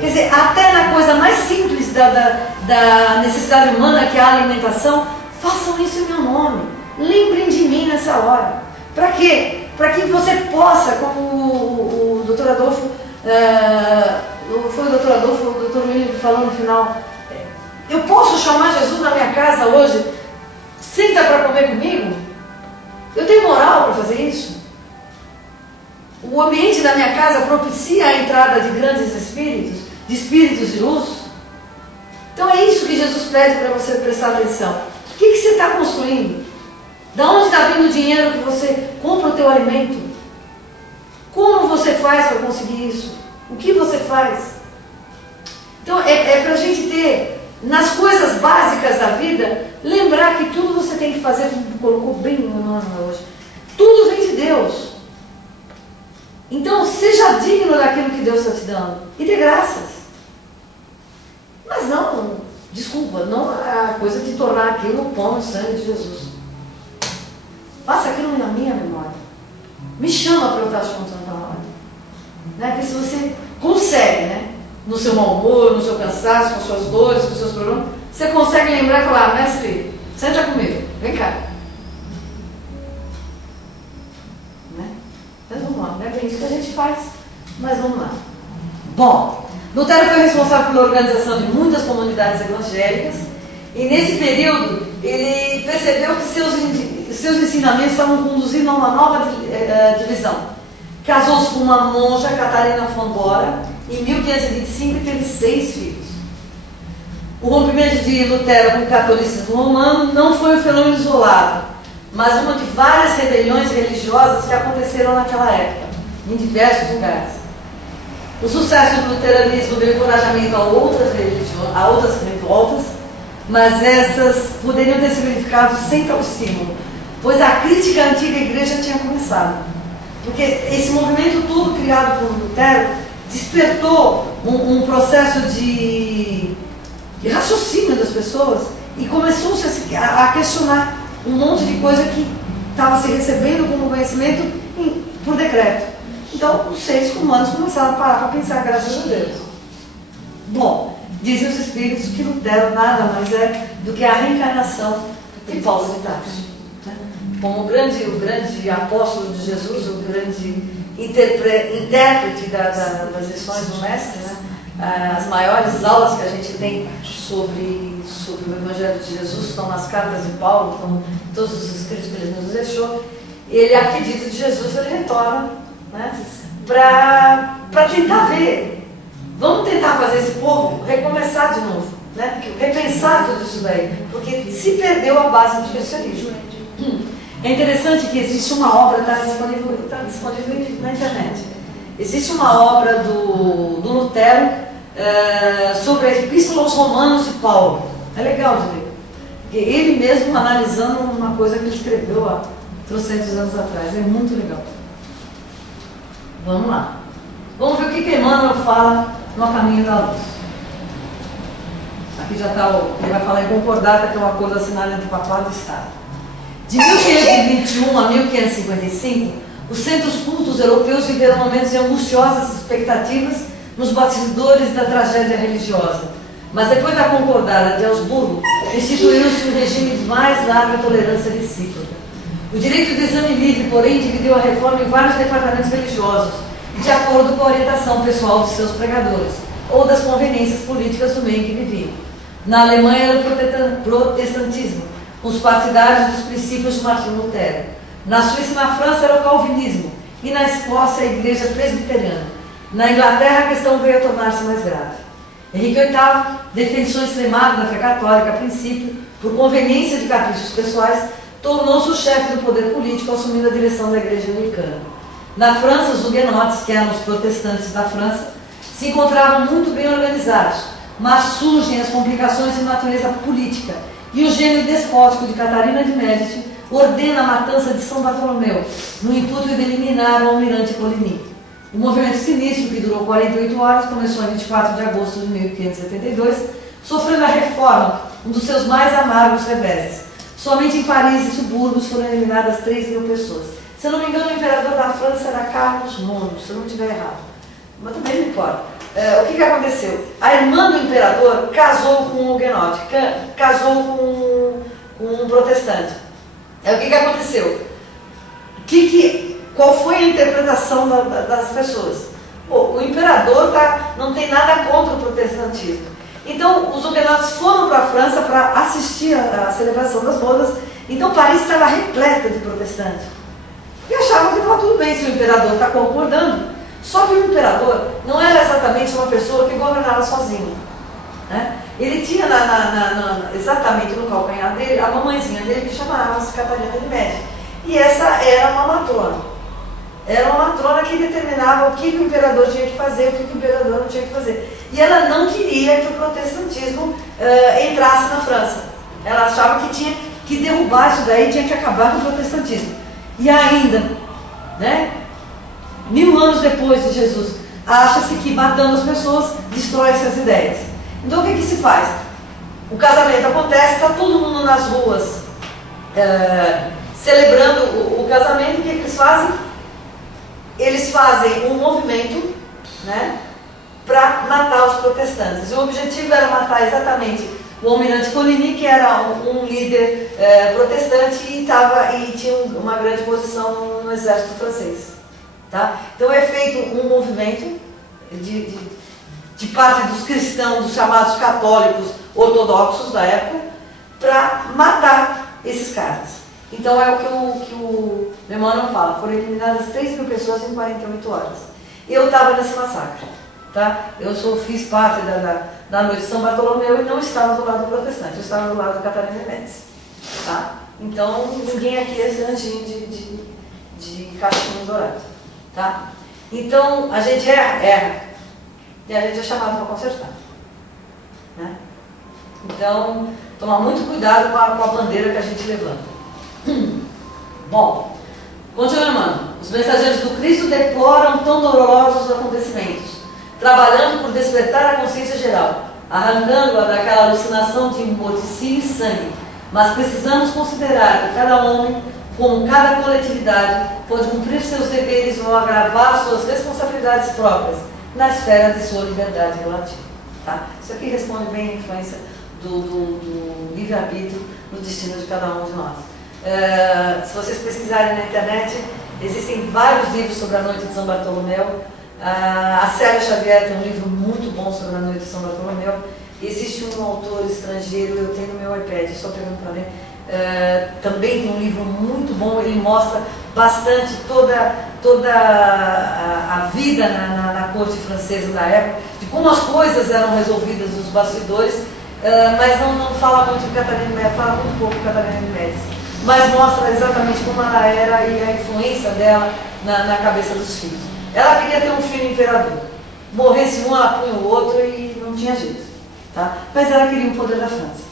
Quer dizer, até na coisa mais simples da necessidade humana, que é a alimentação, façam isso em meu nome. Lembrem de mim nessa hora. Para quê? para que você possa, como o Dr. Adolfo, foi o Dr. Adolfo, o Dr. William que falou no final, eu posso chamar Jesus na minha casa hoje, senta para comer comigo? Eu tenho moral para fazer isso? O ambiente da minha casa propicia a entrada de grandes espíritos, de espíritos de luz? Então é isso que Jesus pede para você prestar atenção. O que você está construindo? Da onde está vindo o dinheiro que você compra o teu alimento? Como você faz para conseguir isso? O que você faz? Então é para a gente ter, nas coisas básicas da vida, lembrar que tudo você tem que fazer, como colocou bem no Emmanuel hoje, tudo vem de Deus. Então seja digno daquilo que Deus está te dando e dê graças. Mas não, desculpa, não a coisa de tornar aquilo o pão e o sangue de Jesus. Faça aquilo na minha memória. Me chama para eu estar te contando na hora. Né? Porque se você consegue, né? No seu mau humor, no seu cansaço, com suas dores, com seus problemas, você consegue lembrar e falar, mestre, senta comigo, vem cá. Né? Mas vamos lá, não é bem isso que a gente faz, mas vamos lá. Bom, Lutero foi responsável pela organização de muitas comunidades evangélicas e nesse período ele percebeu que seus ensinamentos estavam conduzindo a uma nova divisão. Casou-se com uma monja, Catarina Fondora, em 1525 e teve 6 filhos. O rompimento de Lutero com o catolicismo romano não foi um fenômeno isolado, mas uma de várias rebeliões religiosas que aconteceram naquela época, em diversos lugares. O sucesso do luteranismo deu encorajamento a outras revoltas, mas essas poderiam ter se verificado sem tal estímulo, pois a crítica à antiga igreja tinha começado. Porque esse movimento todo criado por Lutero despertou um processo de raciocínio das pessoas e começou-se a questionar um monte de coisa que estava se recebendo como conhecimento por decreto. Então, os seres humanos começaram a parar para pensar, graças a Deus. Bom, dizem os espíritos que Lutero nada mais é do que a reencarnação de Paulo de Tarso. Né? Como o grande apóstolo de Jesus, o grande intérprete das lições do Mestre, né? As maiores aulas que a gente tem sobre o Evangelho de Jesus estão nas cartas de Paulo, estão todos os escritos que ele nos deixou. Ele, a pedido de Jesus, ele retorna, né? Para tentar ver. Vamos tentar fazer esse povo recomeçar de novo, né? Repensar tudo isso daí, porque se perdeu a base do cristianismo. É interessante que existe uma obra, está disponível na internet. Existe uma obra do Lutero sobre a Epístola aos Romanos de Paulo. É legal de ler. Ele mesmo analisando uma coisa que ele escreveu há 300 anos atrás. É muito legal. Vamos lá. Vamos ver o que Emmanuel fala no A Caminho da Luz. Aqui já está, ele vai falar em concordata, que é um acordo assinado entre o Papado e o Estado. De 1521 a 1555, os centros cultos europeus viveram momentos de angustiosas expectativas nos bastidores da tragédia religiosa. Mas depois da concordata de Augsburgo, instituiu-se um regime de mais larga tolerância recíproca. O direito do exame livre, porém, dividiu a reforma em vários departamentos religiosos, de acordo com a orientação pessoal de seus pregadores, ou das conveniências políticas do meio em que viviam. Na Alemanha era o protestantismo, com os partidários dos princípios de Martinho Lutero. Na Suíça e na França era o calvinismo, e na Escócia a igreja presbiteriana. Na Inglaterra a questão veio a tornar-se mais grave. Henrique VIII, defensor extremado da fé católica a princípio, por conveniência de caprichos pessoais, tornou-se o chefe do poder político, assumindo a direção da igreja anglicana. Na França, os huguenotes, que eram os protestantes da França, se encontravam muito bem organizados, mas surgem as complicações de natureza política, e o gênio despótico de Catarina de Médici ordena a matança de São Bartolomeu, no intuito de eliminar o almirante Coligny. O movimento sinistro, que durou 48 horas, começou em 24 de agosto de 1572, sofrendo a reforma, um dos seus mais amargos reveses. Somente em Paris e subúrbios foram eliminadas 3.000 pessoas. Se eu não me engano, o imperador da França era Carlos IX, se eu não estiver errado. Mas também não importa. O que aconteceu? A irmã do imperador casou com um huguenote, casou com um protestante. O que aconteceu? qual foi a interpretação das pessoas. Pô, o imperador não tem nada contra o protestantismo. Então, os huguenotes foram para a França para assistir à celebração das bodas. Então, Paris estava repleta de protestantes. E achavam que estava tudo bem se o imperador está concordando. Só que o imperador não era exatamente uma pessoa que governava sozinho, né? Ele tinha exatamente no calcanhar dele a mamãezinha dele que chamava-se Catarina de Médici. E essa era uma matrona. Era uma matrona que determinava o que o imperador tinha que fazer, o que o imperador não tinha que fazer. E ela não queria que o protestantismo entrasse na França. Ela achava que tinha que derrubar isso daí, tinha que acabar com o protestantismo. E ainda, né, 1000 anos depois de Jesus, acha-se que matando as pessoas destrói-se as ideias. Então o que se faz? O casamento acontece, está todo mundo nas ruas celebrando o casamento. O que eles fazem? Eles fazem um movimento, né, para matar os protestantes. E o objetivo era matar exatamente o almirante Coligny, que era um líder protestante e tinha uma grande posição no exército francês. Tá? Então é feito um movimento de parte dos cristãos, dos chamados católicos ortodoxos da época, para matar esses caras. Então é o que o Emmanuel fala, foram eliminadas 3.000 pessoas em 48 horas. Eu estava nesse massacre. Tá? Eu fiz parte da noite de São Bartolomeu e não estava do lado protestante, eu estava do lado da Catarina de Médici. Tá? Então ninguém aqui é esse anjinho de cachimbo dourado. Tá? Então a gente erra e a gente é chamado para consertar. Né? Então, tomar muito cuidado com a bandeira que a gente levanta. Bom, continuando. Os mensageiros do Cristo deploram tão dolorosos acontecimentos, trabalhando por despertar a consciência geral, arrancando-a daquela alucinação de morticínio e sangue. Mas precisamos considerar que cada homem, como cada coletividade, pode cumprir seus deveres ou agravar suas responsabilidades próprias na esfera de sua liberdade relativa. Tá? Isso aqui responde bem à influência do livre-arbítrio no destino de cada um de nós. Se vocês pesquisarem na internet, existem vários livros sobre a noite de São Bartolomeu. A Célia Xavier tem um livro muito bom sobre a noite de São Bartolomeu. Existe um autor estrangeiro, eu tenho no meu iPad, só pegando para ler, também tem um livro muito bom. Ele mostra bastante toda a vida na corte francesa da época, de como as coisas eram resolvidas nos bastidores, mas não fala muito de Catarina de Médici, fala muito pouco de Catarina de Médici, mas mostra exatamente como ela era e a influência dela na cabeça dos filhos. Ela queria ter um filho imperador, morresse um, ela punha o outro e não tinha jeito, tá? Mas ela queria o poder da França.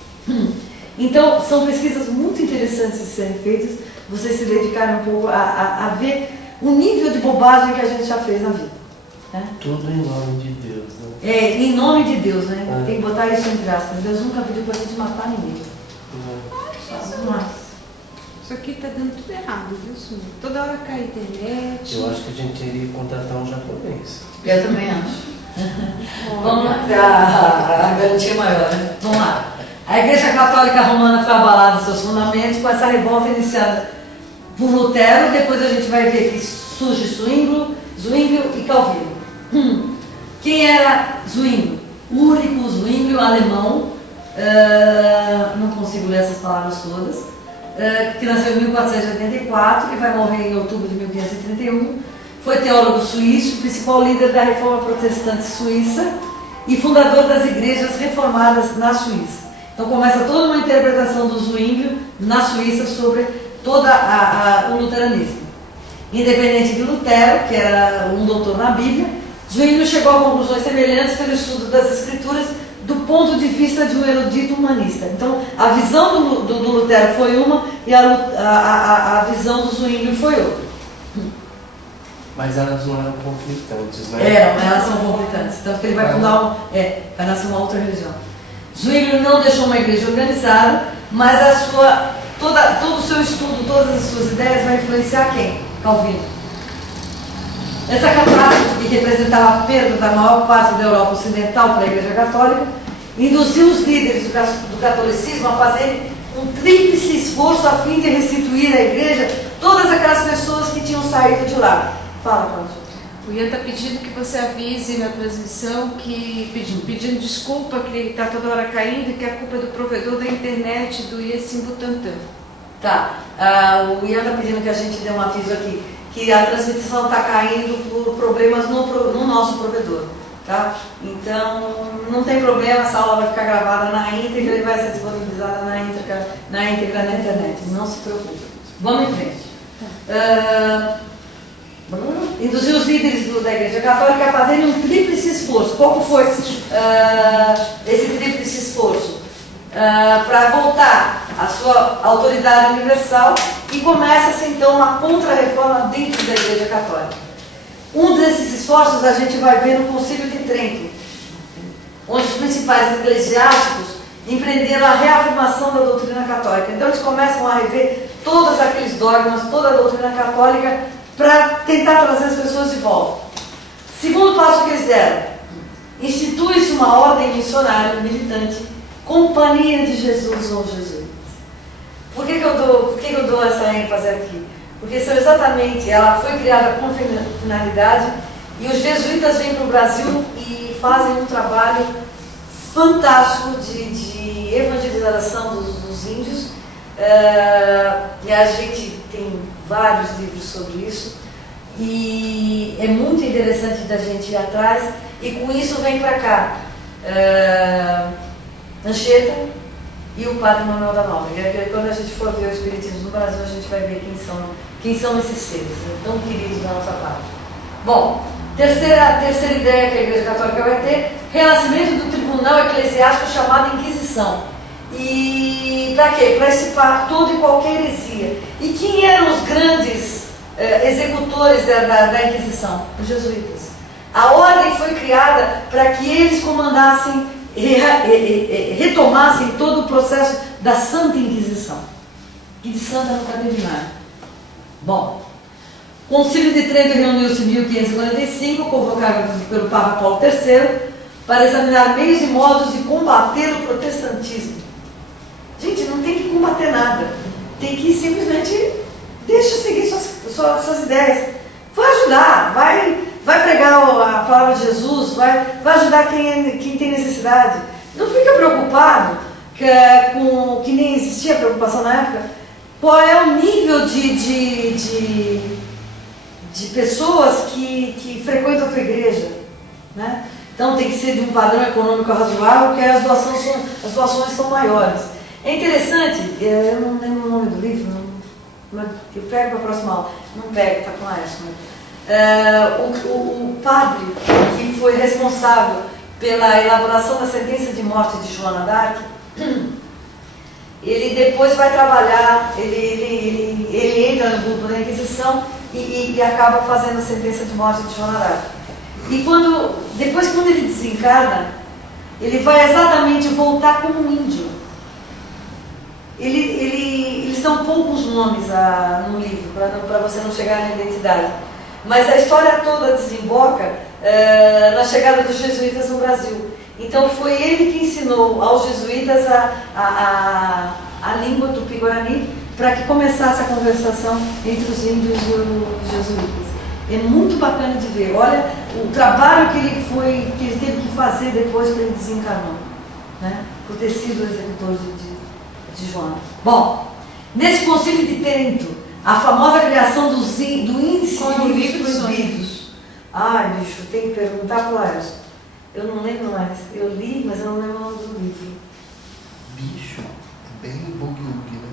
Então, são pesquisas muito interessantes de serem feitas, vocês se dedicarem um pouco a ver o nível de bobagem que a gente já fez na vida. Né? Tudo em nome de Deus, né? Em nome de Deus, né? Tem que botar isso entre aspas. Deus nunca pediu pra gente matar ninguém. Isso aqui tá dando tudo errado, viu, senhor? Toda hora cai a internet. Eu acho que a gente teria que contratar um japonês. Eu também acho. Vamos lá, a garantia maior, né? Vamos lá. A Igreja Católica Romana foi abalada em seus fundamentos com essa revolta iniciada por Lutero. Depois a gente vai ver que surge Zwinglio e Calvino. Quem era Zwinglio? Ulrico Zwinglio, alemão, não consigo ler essas palavras todas, que nasceu em 1484 e vai morrer em outubro de 1531. Foi teólogo suíço, principal líder da reforma protestante suíça e fundador das igrejas reformadas na Suíça. Então começa toda uma interpretação do Zwinglio na Suíça sobre todo o luteranismo. Independente de Lutero, que era um doutor na Bíblia, Zwinglio chegou a conclusões semelhantes pelo estudo das Escrituras do ponto de vista de um erudito humanista. Então a visão do Lutero foi uma e a visão do Zwinglio foi outra. Mas elas não eram conflitantes, né? Elas são conflitantes. Tanto que ele vai fundar vai nascer uma outra religião. Zwinglio não deixou uma igreja organizada, mas todo o seu estudo, todas as suas ideias vai influenciar quem? Calvino. Essa catástrofe, que representava a perda da maior parte da Europa Ocidental para a Igreja Católica, induziu os líderes do catolicismo a fazerem um tríplice esforço a fim de restituir à Igreja todas aquelas pessoas que tinham saído de lá. Fala, Cláudia. O Ian está pedindo que você avise na transmissão que pedindo desculpa que ele está toda hora caindo e que a culpa é do provedor da internet do IESIM Butantã. Tá, o Ian está pedindo que a gente dê um aviso aqui, que a transmissão está caindo por problemas no nosso provedor, tá? Então, não tem problema, essa aula vai ficar gravada na íntegra e vai ser disponibilizada na íntegra na internet, não se preocupe. Vamos em frente. Induzir os líderes da Igreja Católica a fazerem um tríplice esforço. Qual foi esse tríplice esforço? Para voltar à sua autoridade universal, e começa-se então uma contra-reforma dentro da Igreja Católica. Um desses esforços a gente vai ver no Concílio de Trento, onde os principais eclesiásticos empreenderam a reafirmação da doutrina católica. Então eles começam a rever todos aqueles dogmas, toda a doutrina católica, para tentar trazer as pessoas de volta. Segundo passo que eles deram: institui-se uma ordem missionária militante, Companhia de Jesus ou Jesuítas. Por que eu dou essa ênfase aqui? Porque são exatamente, ela foi criada com finalidade, e os jesuítas vêm para o Brasil e fazem um trabalho fantástico de evangelização dos índios, e a gente tem vários livros sobre isso, e é muito interessante da gente ir atrás, e com isso vem para cá Anchieta e o Padre Manuel da Nóbrega. Quando a gente for ver o Espiritismo no Brasil, a gente vai ver quem são esses seres, tão queridos da nossa parte. Bom, terceira ideia que a Igreja Católica vai ter: renascimento do tribunal eclesiástico chamado Inquisição. E para quê? Para dissipar toda e qualquer heresia. E quem eram os grandes executores da Inquisição? Os jesuítas. A ordem foi criada para que eles comandassem, retomassem todo o processo da Santa Inquisição. E de santa nunca teve nada. Bom, o Concílio de Trento reuniu-se em 1545, convocado pelo Papa Paulo III, para examinar meios e modos de combater o protestantismo. Gente, não tem que combater nada, tem que simplesmente deixa seguir suas ideias. Vai ajudar, vai pregar a palavra de Jesus, vai ajudar quem tem necessidade. Não fica preocupado, que nem existia preocupação na época, qual é o nível de pessoas que frequentam a tua igreja, né? Então tem que ser de um padrão econômico razoável, porque as doações são maiores. É interessante, eu não lembro o nome do livro, eu pego para a próxima aula, não pego, está com a Esma. O padre que foi responsável pela elaboração da sentença de morte de Joana d'Arc, ele depois vai trabalhar, ele entra no grupo da Inquisição e acaba fazendo a sentença de morte de Joana d'Arc. E depois, quando ele desencarna, ele vai exatamente voltar como um índio. Eles dão poucos nomes no livro, para você não chegar na identidade. Mas a história toda desemboca na chegada dos jesuítas no Brasil. Então foi ele que ensinou aos jesuítas a língua tupi-guarani, para que começasse a conversação entre os índios e os jesuítas. É muito bacana de ver. Olha o trabalho que ele teve que fazer depois que ele desencarnou, né? Por ter sido o executor de Joana. Bom, nesse Concílio de Trento, a famosa criação do índice de livros proibidos. Ai, bicho, tem que perguntar para o Laércio. Eu não lembro mais. Eu li, mas eu não lembro o nome do livro. Bicho, é bem bug-bug, né?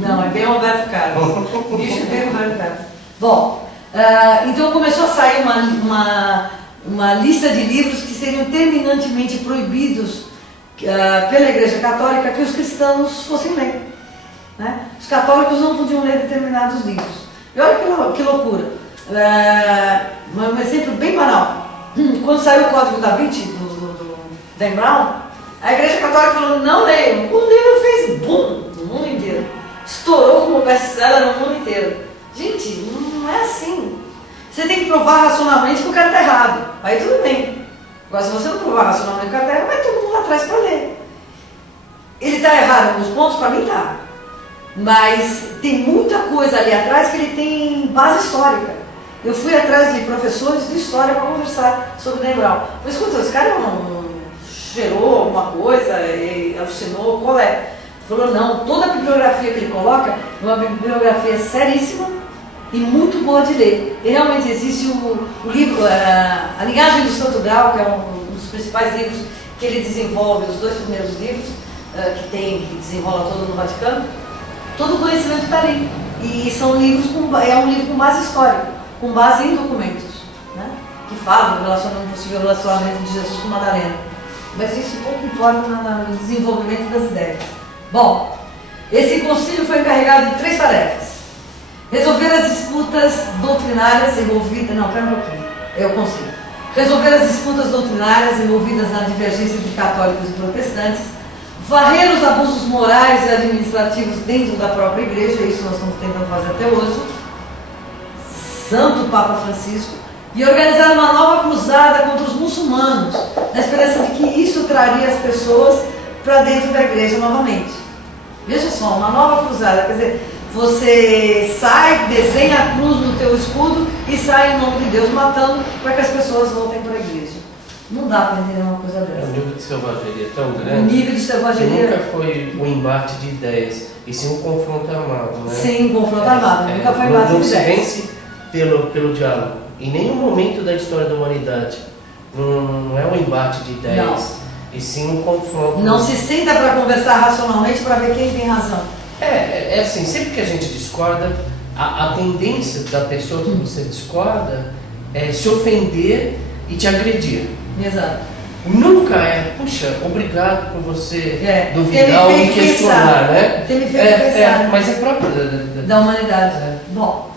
Não, é bem Roberto Carlos. Bicho é bem Roberto Carlos. Bom, então começou a sair uma lista de livros que seriam terminantemente proibidos pela Igreja Católica, que os cristãos fossem ler, né? Os católicos não podiam ler determinados livros. E olha que loucura. Um exemplo bem banal. Quando saiu o Código da Vinci, do Dan Brown, a Igreja Católica falou: não leiam. O livro fez boom no mundo inteiro. Estourou como best-seller no mundo inteiro. Gente, não é assim. Você tem que provar racionalmente que o cara está errado. Aí tudo bem. Agora, se você não provar racionalmente que o cara está errado, vai todo mundo lá atrás para ler. Ele está errado em alguns pontos? Para mim está. mas tem muita coisa ali atrás que ele tem base histórica. Eu fui atrás de professores de história para conversar sobre Dan Brown. Falei, escuta, esse cara não cheirou alguma coisa, alucinou, qual é? Ele falou, não, toda a bibliografia que ele coloca é uma bibliografia seríssima e muito boa de ler. E realmente existe o livro, A Linhagem do Santo Grau, que é um dos principais livros que ele desenvolve, os 2 primeiros livros, que desenrola todo no Vaticano. Todo o conhecimento está ali. E são livros é um livro com base histórica, com base em documentos, né? Que falam do possível relacionamento de Jesus com Madalena. Mas isso pouco importa no desenvolvimento das ideias. Bom, esse concílio foi encarregado de 3 tarefas. Resolver as disputas doutrinárias envolvidas... Não, pera um pouquinho. É o concílio. Resolver as disputas doutrinárias envolvidas na divergência de católicos e protestantes, varrer os abusos morais e administrativos dentro da própria igreja, isso nós estamos tentando fazer até hoje, Santo Papa Francisco, e organizar uma nova cruzada contra os muçulmanos, na esperança de que isso traria as pessoas para dentro da igreja novamente. Veja só, uma nova cruzada, quer dizer, você sai, desenha a cruz no teu escudo e sai em nome de Deus matando para que as pessoas voltem para a igreja. Não dá para entender uma coisa dessa. O nível de selvageria é tão O grande nível de que selvageria... nunca foi um embate de ideias, e sim um confronto armado, né? Sim, um confronto armado, nunca foi embate de Não se ideias. vence pelo diálogo. Em nenhum momento da história da humanidade não é um embate de ideias, Não. e sim um confronto. Não se senta para conversar racionalmente para ver quem tem razão. É assim, sempre que a gente discorda, a tendência da pessoa que você discorda é se ofender e te agredir. Exato. Nunca é, puxa, obrigado por você duvidar ou Tem me me feito questionar, pensar, né? Tem me feito pensar. Mas é próprio Da humanidade. Bom,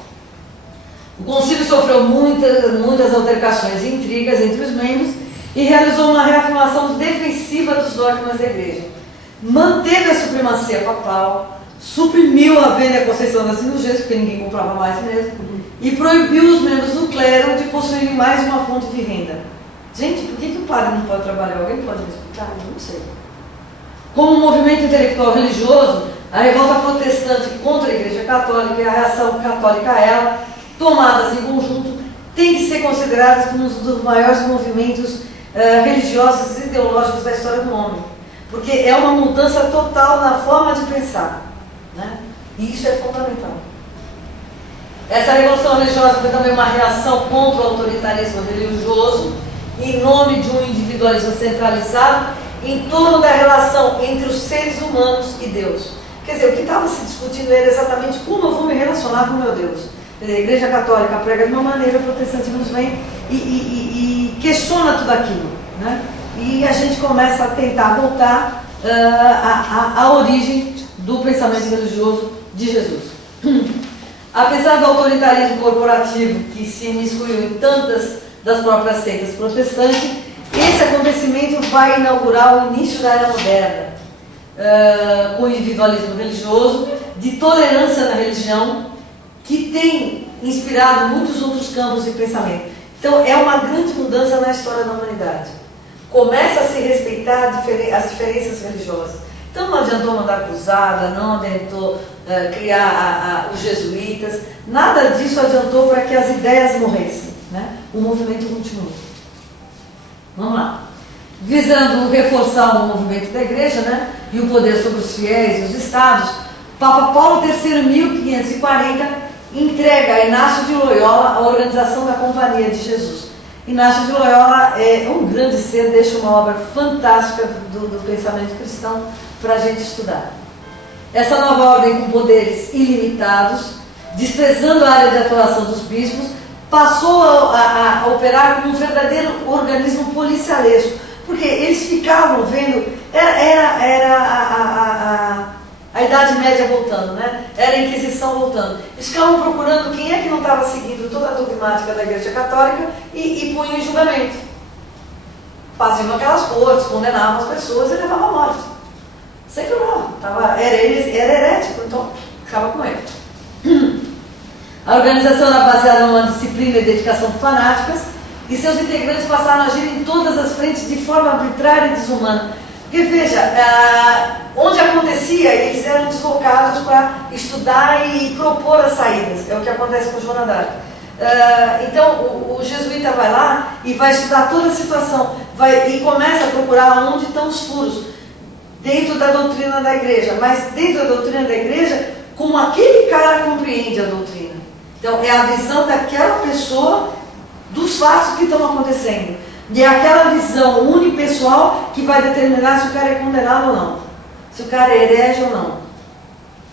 o concílio sofreu muitas altercações e intrigas entre os membros e realizou uma reafirmação defensiva dos dogmas da igreja. Manteve a supremacia papal, suprimiu a venda e a concessão das indulgências, porque ninguém comprava mais mesmo, e proibiu os membros do clero de possuírem mais de uma fonte de renda. Gente, por que o padre não pode trabalhar? Alguém pode me explicar? Eu não sei. Como um movimento intelectual religioso, a revolta protestante contra a Igreja Católica e a reação católica a ela, tomadas em conjunto, têm que ser consideradas como um dos maiores movimentos religiosos e ideológicos da história do homem. Porque é uma mudança total na forma de pensar, né? E isso é fundamental. Essa revolução religiosa foi também uma reação contra o autoritarismo religioso, em nome de um individualismo centralizado, em torno da relação entre os seres humanos e Deus. Quer dizer, o que estava se discutindo era exatamente como eu vou me relacionar com o meu Deus. Quer dizer, a Igreja Católica prega de uma maneira, o protestantismo vem e questiona tudo aquilo, né? E a gente começa a tentar voltar à origem do pensamento religioso de Jesus. Apesar do autoritarismo corporativo que se imiscuiu em tantas das próprias seitas protestantes, esse acontecimento vai inaugurar o início da era moderna, com o individualismo religioso, de tolerância na religião, que tem inspirado muitos outros campos de pensamento. Então é uma grande mudança na história da humanidade. Começa a se respeitar as diferenças religiosas. Então não adiantou mandar cruzada, não adiantou criar os jesuítas, nada disso adiantou para que as ideias morressem, né? O movimento continua. Vamos lá. Visando reforçar o movimento da igreja, né? E o poder sobre os fiéis e os estados, Papa Paulo III, 1540, entrega a Inácio de Loyola a organização da Companhia de Jesus. Inácio de Loyola é um grande ser, deixa uma obra fantástica do pensamento cristão para a gente estudar. Essa nova ordem com poderes ilimitados, desprezando a área de atuação dos bispos, passou a operar como um verdadeiro organismo policialesco, porque eles ficavam vendo, era a Idade Média voltando, né? Era a Inquisição voltando. Eles ficavam procurando quem é que não estava seguindo toda a dogmática da Igreja Católica e punham em julgamento. Faziam aquelas cortes, condenavam as pessoas e levavam à morte. Sem problema. Era herético, então ficava com ele. A organização era baseada numa disciplina e dedicação fanáticas, e seus integrantes passaram a agir em todas as frentes de forma arbitrária e desumana. Porque veja, onde acontecia, eles eram deslocados para estudar e propor as saídas. É o que acontece com o Joana d'Arc. Então o jesuíta vai lá e vai estudar toda a situação e começa a procurar onde estão os furos dentro da doutrina da igreja, mas dentro da doutrina da igreja, como aquele cara compreende a doutrina. Então é a visão daquela pessoa dos fatos que estão acontecendo. E é aquela visão unipessoal que vai determinar se o cara é condenado ou não, se o cara é herege ou não.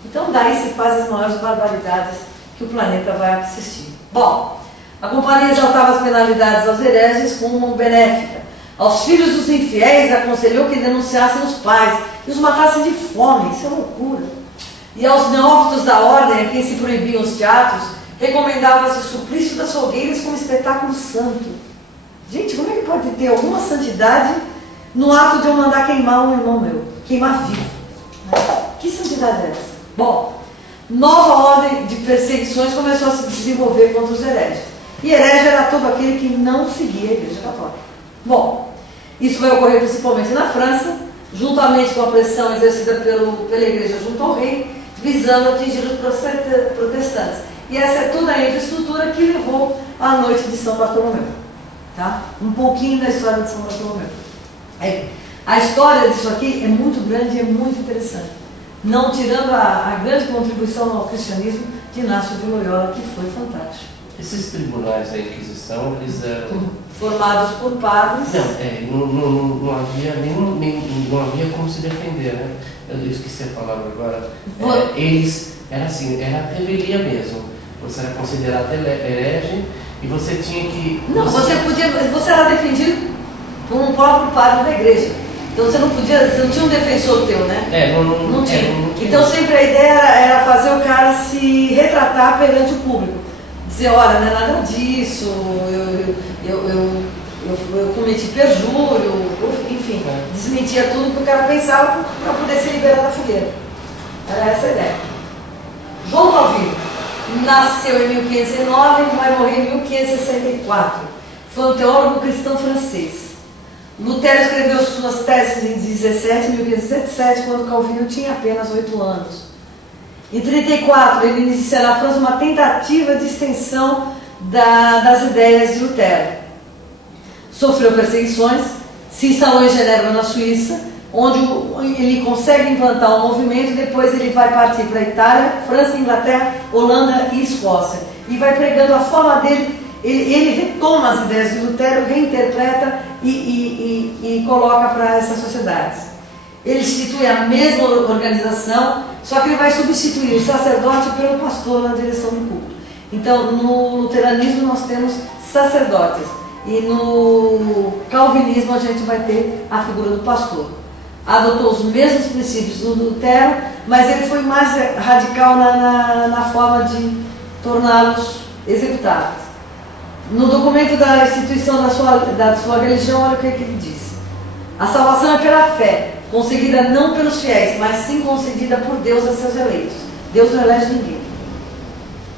Então daí se faz as maiores barbaridades que o planeta vai assistir. Bom, a companhia exaltava as penalidades aos hereges como benéfica. Aos filhos dos infiéis aconselhou que denunciassem os pais e os matassem de fome. Isso é loucura. E aos neófitos da ordem, a quem se proibiam os teatros, recomendava-se o suplício das fogueiras como espetáculo santo. Gente, como é que pode ter alguma santidade no ato de eu mandar queimar um irmão meu? Queimar vivo. Que santidade é essa? Bom, nova ordem de perseguições começou a se desenvolver contra os hereges. E herege era todo aquele que não seguia a Igreja Católica. Bom, isso vai ocorrer principalmente na França, juntamente com a pressão exercida pela Igreja junto ao rei, visando atingir os protestantes. E essa é toda a infraestrutura que levou à noite de São Bartolomeu. Tá? Um pouquinho da história de São Bartolomeu. A história disso aqui é muito grande e é muito interessante. Não tirando a grande contribuição ao cristianismo de Inácio de Loyola, que foi fantástico. Esses tribunais da Inquisição, eles eram formados por padres. Não havia como se defender, né? Eu esqueci a palavra agora. Eles, era assim, era revelia mesmo. Você era considerado herege e você tinha que... Não, você era defendido por um próprio padre da igreja. Então você não tinha um defensor teu, né? Não tinha. Então sempre a ideia era fazer o cara se retratar perante o público. Dizer, olha, não é nada disso, eu cometi perjúrio, enfim, desmentia tudo que o cara pensava para poder ser liberado da fogueira. Era essa a ideia. João Calvino nasceu em 1509 e vai morrer em 1564. Foi um teólogo cristão francês. Lutero escreveu suas teses em 1517, quando Calvino tinha apenas 8 anos. Em 34, ele inicia na França uma tentativa de extensão das ideias de Lutero. Sofreu perseguições, se instalou em Genebra, na Suíça, onde ele consegue implantar um movimento. Depois ele vai partir para a Itália, França, Inglaterra, Holanda e Escócia. E vai pregando a forma dele. Ele retoma as ideias de Lutero, reinterpreta e coloca para essas sociedades. Ele institui a mesma organização, só que ele vai substituir o sacerdote pelo pastor na direção do culto. Então, no luteranismo nós temos sacerdotes e no calvinismo a gente vai ter a figura do pastor. Adotou os mesmos princípios do Lutero, mas ele foi mais radical na forma de torná-los executáveis. No documento da instituição da sua religião, olha o que ele diz. A salvação é pela fé, conseguida não pelos fiéis, mas sim concedida por Deus a seus eleitos. Deus não elege ninguém.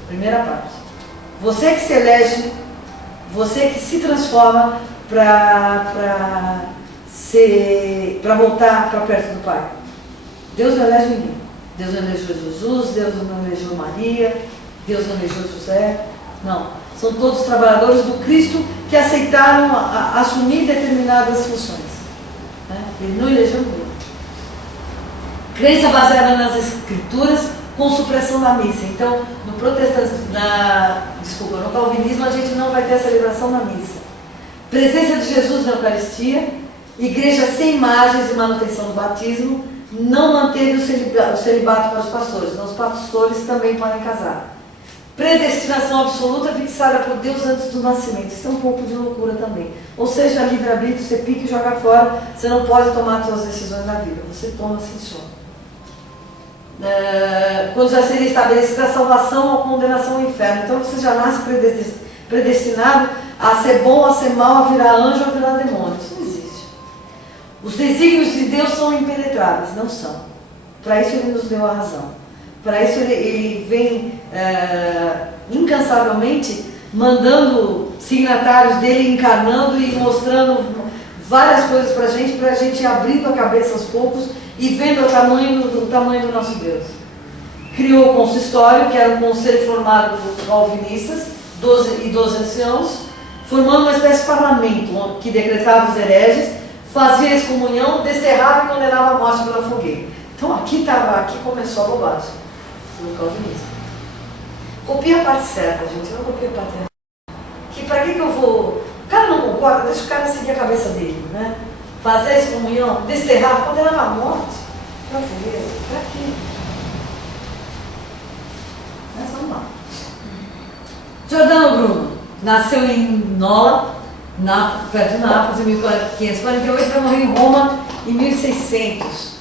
Primeira parte. Você que se elege, você que se transforma para voltar para perto do Pai. Deus não elege ninguém. Deus não elegeu Jesus, Deus não elegeu Maria, Deus não elegeu José. Não. São todos trabalhadores do Cristo que aceitaram assumir determinadas funções. Ele não elegeu ninguém. Crença baseada nas Escrituras com supressão da missa. Então, no calvinismo a gente não vai ter a celebração da missa. Presença de Jesus na Eucaristia, igreja sem imagens e manutenção do batismo, não manteve o celibato para os pastores. Então, os pastores também podem casar. Predestinação absoluta fixada por Deus antes do nascimento. Isso é um pouco de loucura também. Ou seja, livre-arbítrio, você pica e joga fora. Você não pode tomar as suas decisões na vida. Você toma assim só. Quando já seria estabelecida a salvação ou condenação ao inferno. Então você já nasce predestinado a ser bom, a ser mau, a virar anjo, a virar demônio. Isso não existe. Os desígnios de Deus são impenetráveis. Não são. Para isso ele nos deu a razão. Para isso ele vem incansavelmente mandando signatários dele encarnando e mostrando várias coisas para a gente ir abrindo a cabeça aos poucos e vendo o tamanho do nosso Deus. Criou o consistório, que era um conselho formado por calvinistas, 12 anciãos, formando uma espécie de parlamento que decretava os hereges, fazia excomunhão, desterrava e condenava a morte pela fogueira. Então aqui começou a bobagem do calvinismo. Copia a parte certa, gente, não copia a parte errada. Para que eu vou... O cara não concorda, deixa o cara seguir a cabeça dele, né? Fazer excomunhão, desterrar, condenar a morte pela fogueira. Para quê? Mas vamos lá. Giordano Bruno nasceu em Nola, perto de Nápoles, em 1548, vai morrer em Roma em 1600.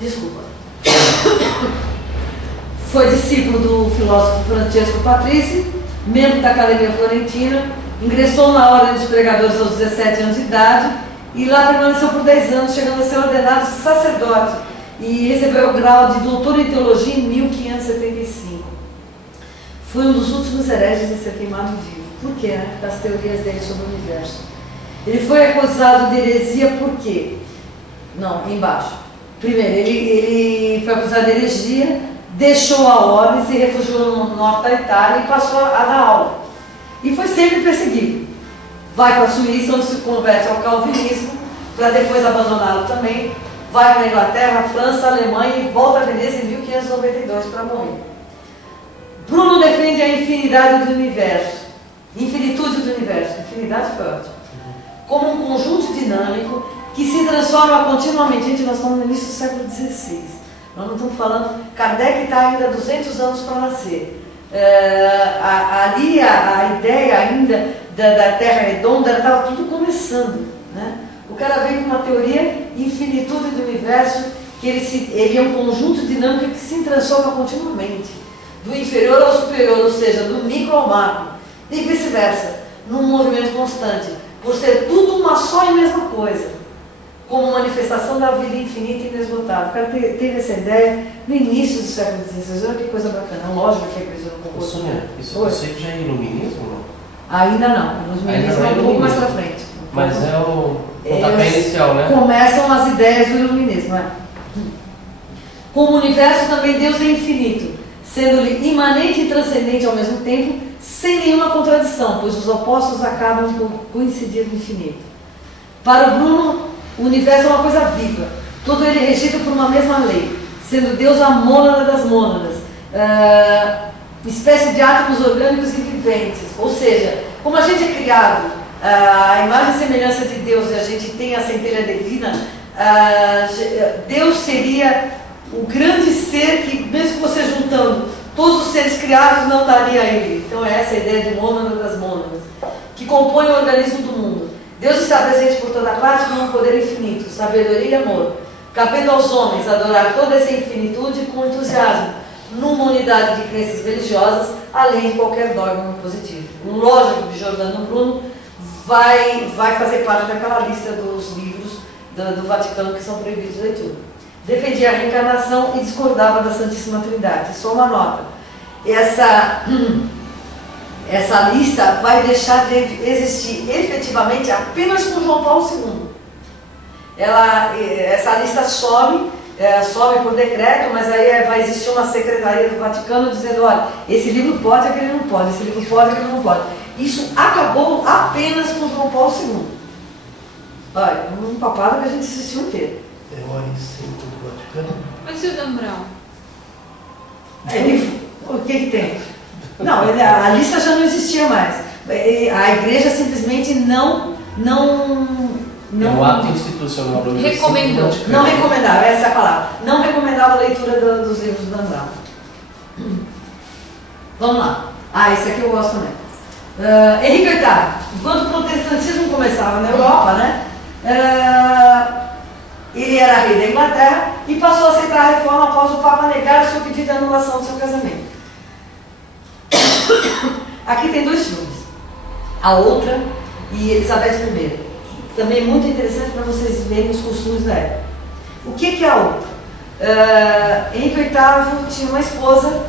Desculpa. Foi discípulo do filósofo Francesco Patrício, membro da Academia Florentina, ingressou na Ordem dos Pregadores aos 17 anos de idade e lá permaneceu por 10 anos, chegando a ser ordenado sacerdote e recebeu o grau de doutor em teologia em 1575. Foi um dos últimos hereges a ser queimado vivo. Por quê? Né? Das teorias dele sobre o universo. Ele foi acusado de heresia por quê? Não, embaixo. Primeiro, ele foi acusado de heresia, deixou a ordem, se refugiou no norte da Itália e passou a dar aula. E foi sempre perseguido. Vai para a Suíça, onde se converte ao calvinismo, para depois abandoná-lo também. Vai para a Inglaterra, França, Alemanha e volta a Veneza em 1592 para morrer. Bruno defende a infinidade do universo. Infinitude do universo. Infinidade forte. Como um conjunto dinâmico que se transforma continuamente. Gente, nós estamos no início do século XVI. Nós não estamos falando... Kardec está ainda 200 anos para nascer. Ali a ideia ainda da Terra redonda estava tudo começando, né? O cara veio com uma teoria infinitude do universo, que ele é um conjunto dinâmico que se transforma continuamente, do inferior ao superior, ou seja, do micro ao macro, e vice-versa, num movimento constante, por ser tudo uma só e mesma coisa, como manifestação da vida infinita e inesgotável. O cara teve essa ideia no início do século XVI. Olha que coisa bacana. Lógico que é coisa do concurso. Sônia, isso você já é iluminismo, não? Ainda não. O iluminismo é um pouco mais para frente. Mas é o pontapé inicial, né? Começam as ideias do iluminismo, né? Como o universo, também Deus é infinito, sendo-lhe imanente e transcendente ao mesmo tempo, sem nenhuma contradição, pois os opostos acabam por coincidir no infinito. Para o Bruno, o universo é uma coisa viva, todo ele regido por uma mesma lei, sendo Deus a mônada das mônadas, espécie de átomos orgânicos e viventes. Ou seja, como a gente é criado a imagem e semelhança de Deus e a gente tem a centelha divina, Deus seria o grande ser que, mesmo que você juntando todos os seres criados, não daria a ele. Então é essa a ideia de mônada das mônadas, que compõe o organismo do mundo. Deus está presente por toda parte com um poder infinito, sabedoria e amor, cabendo aos homens adorar toda essa infinitude com entusiasmo, numa unidade de crenças religiosas, além de qualquer dogma positivo. Um lógico de Giordano Bruno vai fazer parte daquela lista dos livros do Vaticano que são proibidos de leitura. Defendia a reencarnação e discordava da Santíssima Trindade. Só uma nota. Essa lista vai deixar de existir efetivamente apenas com João Paulo II. Essa lista some por decreto, mas aí vai existir uma secretaria do Vaticano dizendo, olha, esse livro pode, aquele não pode, esse livro pode, aquele não pode. Isso acabou apenas com João Paulo II. Olha, um papado que a gente assistiu inteiro. Centro do Vaticano. Mas e o Dan Brown? O que tem? Não, a lista já não existia mais. A igreja simplesmente não o ato institucional do recomendou. Não recomendava, essa é a palavra. Não recomendava a leitura dos livros do Dan Brown. Vamos lá. Esse aqui eu gosto também. Henrique VIII. Enquanto o protestantismo começava na Europa, né? Ele era rei da Inglaterra e passou a aceitar a reforma após o Papa negar o seu pedido de anulação do seu casamento. Aqui tem dois filmes, A Outra e Elizabeth I, que também é muito interessante para vocês verem os costumes da época. O que é A Outra? Henrique VIII tinha uma esposa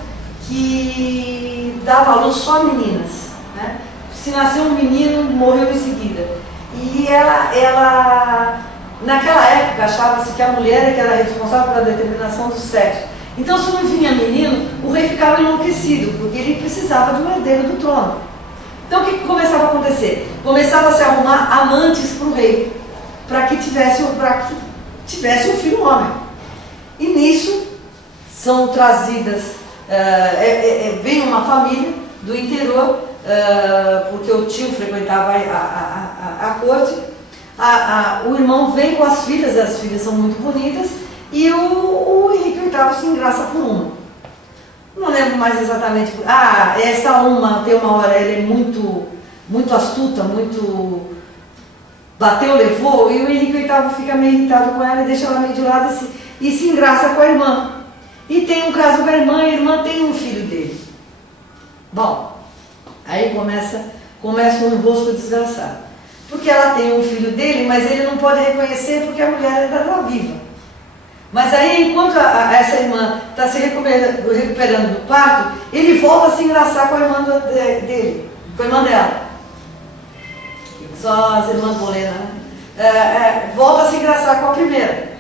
que dava à luz só meninas, né? Se nasceu um menino, morreu em seguida. E E ela naquela época, achava-se que a mulher é que era responsável pela determinação do sexo. Então, se não vinha menino, o rei ficava enlouquecido, porque ele precisava de um herdeiro do trono. Então, o que começava a acontecer? Começava a se arrumar amantes para o rei, para que tivesse um filho homem. E nisso, são trazidas, vem uma família do interior, porque o tio frequentava a corte, o irmão vem com as filhas são muito bonitas, e o Henrique VIII se engraça por uma. Não lembro mais exatamente. Essa uma, tem uma hora, ela é muito, muito astuta, muito... Bateu, levou, e o Henrique VIII fica meio irritado com ela e deixa ela meio de lado e se engraça com a irmã. E tem um caso com a irmã tem um filho dele. Bom, aí começa um enrosco desgraçado. Porque ela tem um filho dele, mas ele não pode reconhecer porque a mulher ainda está viva. Mas aí, enquanto essa irmã está se recuperando do parto, ele volta a se engraçar com a irmã dele, com a irmã dela. Só as irmãs Bolena, né? Volta a se engraçar com a primeira.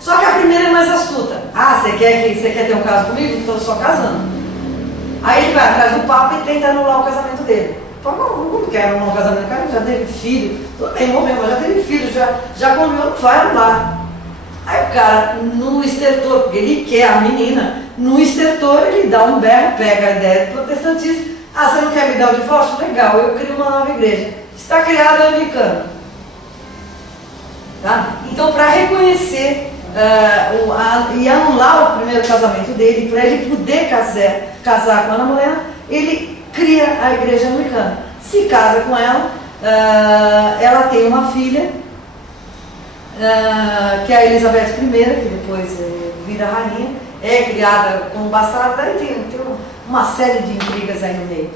Só que a primeira é mais astuta. Você quer ter um caso comigo? Então eu só casando. Aí ele vai atrás do Papa e tenta anular o casamento dele. Fala, não quero anular o casamento, cara, já teve filho, tudo bem, morreu, mas já teve filho, já conviveu, não vai anular. Aí o cara, no estertor, porque ele quer a menina, no estertor ele dá um berro, pega a ideia do protestantismo. Você não quer me dar o divórcio? Legal, eu crio uma nova igreja. Está criado anglicano. Tá? Então, para reconhecer e anular o primeiro casamento dele, para ele poder casar com a Ana Morena, ele cria a igreja anglicana. Se casa com ela, ela tem uma filha, que é a Elizabeth I, que depois vira rainha, é criada como bastarda, e tem uma série de intrigas aí no meio.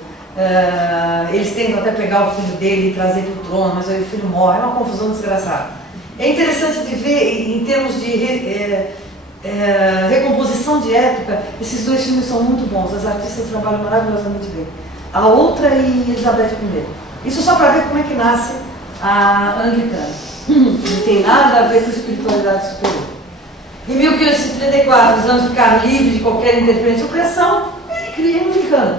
Eles tentam até pegar o filho dele e trazer para o trono, mas aí o filho morre, é uma confusão desgraçada. É interessante de ver, em termos de recomposição de época, esses dois filmes são muito bons, as artistas trabalham maravilhosamente bem. A outra e Elizabeth I. Isso só para ver como é que nasce a anglicana. Não tem nada a ver com espiritualidade superior. Em 1534, visando ficar livre de qualquer interferência ou pressão, ele cria o anglicano.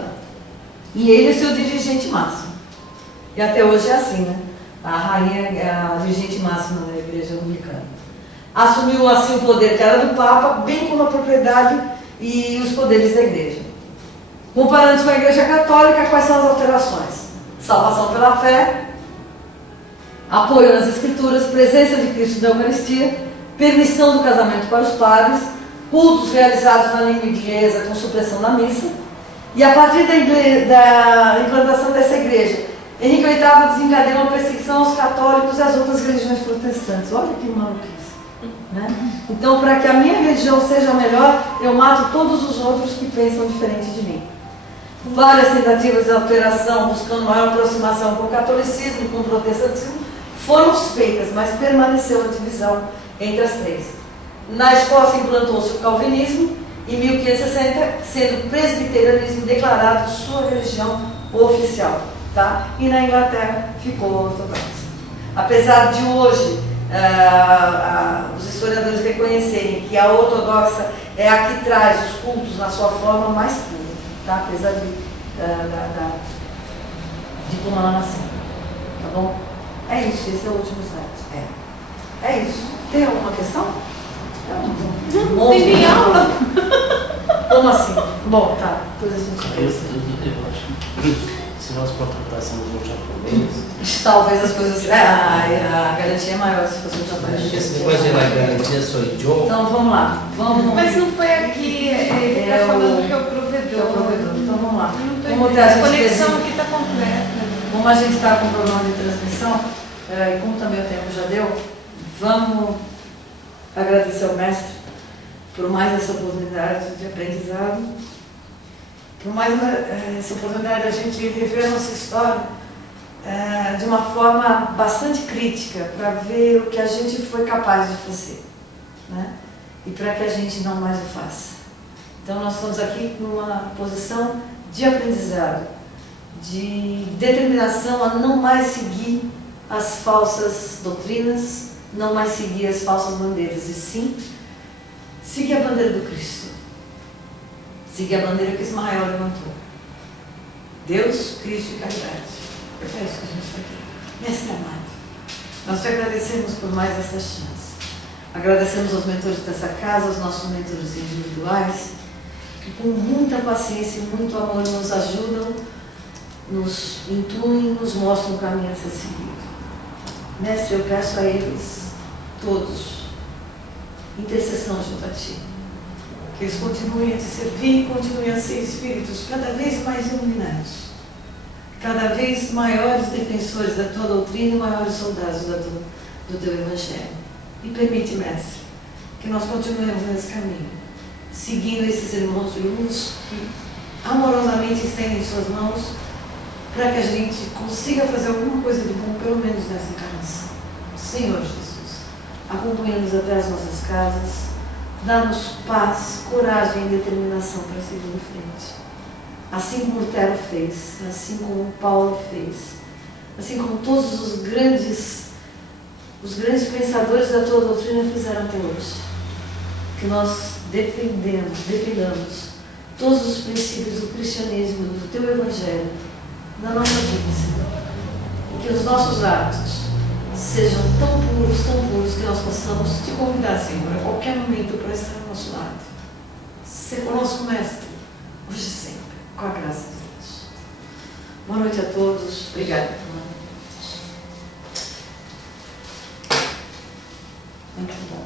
E ele é seu dirigente máximo. E até hoje é assim, né? A rainha é a dirigente máxima da igreja anglicana. Assumiu assim o poder que era do Papa, bem como a propriedade e os poderes da igreja. Comparando-se com a igreja católica, quais são as alterações? Salvação pela fé, apoio nas escrituras, presença de Cristo na Eucaristia, permissão do casamento para os padres, cultos realizados na língua inglesa com supressão da missa, e a partir da implantação dessa igreja, Henrique VIII desencadeou uma perseguição aos católicos e às outras religiões protestantes. Olha que maluquice, né? Então, para que a minha religião seja melhor, eu mato todos os outros que pensam diferente de mim. Várias tentativas de alteração, buscando maior aproximação com o catolicismo e com o protestantismo, foram feitas, mas permaneceu a divisão entre as três. Na Escócia implantou-se o calvinismo, em 1560, sendo o presbiterianismo declarado sua religião oficial. Tá? E na Inglaterra ficou a ortodoxa. Apesar de hoje os historiadores reconhecerem que a ortodoxa é a que traz os cultos na sua forma mais pura, tá? Apesar de como ela nasceu. Tá bom? É isso, esse é o último slide. É isso. Tem alguma questão? Não tem aula. Como assim? Bom, tá. Depois a gente Eu acho. Se nós contratássemos um japonês. Talvez as coisas. A garantia é maior se fosse um japonês. Esse negócio de garantia sou idiota. Então vamos lá. Mas não foi aqui, ele está falando que é o provedor. Então vamos lá. A conexão aqui está completa. Como a gente está com problema de transmissão, e como também o tempo já deu, vamos agradecer ao mestre por mais essa oportunidade de aprendizado, por mais essa oportunidade de a gente rever a nossa história de uma forma bastante crítica, para ver o que a gente foi capaz de fazer, né? E para que a gente não mais o faça. Então nós estamos aqui numa posição de aprendizado, de determinação a não mais seguir as falsas doutrinas, não mais seguir as falsas bandeiras, e sim seguir a bandeira do Cristo. Seguir a bandeira que Ismael levantou. Deus, Cristo e caridade. É isso que a gente está aqui. Mestre amado, nós te agradecemos por mais essa chance. Agradecemos aos mentores dessa casa, aos nossos mentores individuais, que com muita paciência e muito amor nos ajudam, nos intuem, nos mostram o caminho a ser seguido. Mestre, eu peço a eles, todos, intercessão junto a Ti. Que eles continuem a Te servir e continuem a ser espíritos cada vez mais iluminados, cada vez maiores defensores da Tua doutrina e maiores soldados do Teu Evangelho. E permite, Mestre, que nós continuemos nesse caminho, seguindo esses irmãos de luz que amorosamente estendem suas mãos para que a gente consiga fazer alguma coisa de bom, pelo menos nessa encarnação. Senhor Jesus, acompanha-nos até as nossas casas, dá-nos paz, coragem e determinação para seguir em frente. Assim como Lutero fez, assim como Paulo fez, assim como todos os grandes pensadores da Tua doutrina fizeram até hoje. Que nós defendamos todos os princípios do cristianismo, do Teu Evangelho, na nossa vida, Senhor. E que os nossos atos sejam tão puros, que nós possamos Te convidar, Senhor, a qualquer momento para estar ao nosso lado. Ser conosco, Mestre, hoje e sempre, com a graça de Deus. Boa noite a todos. Obrigada. Muito bom.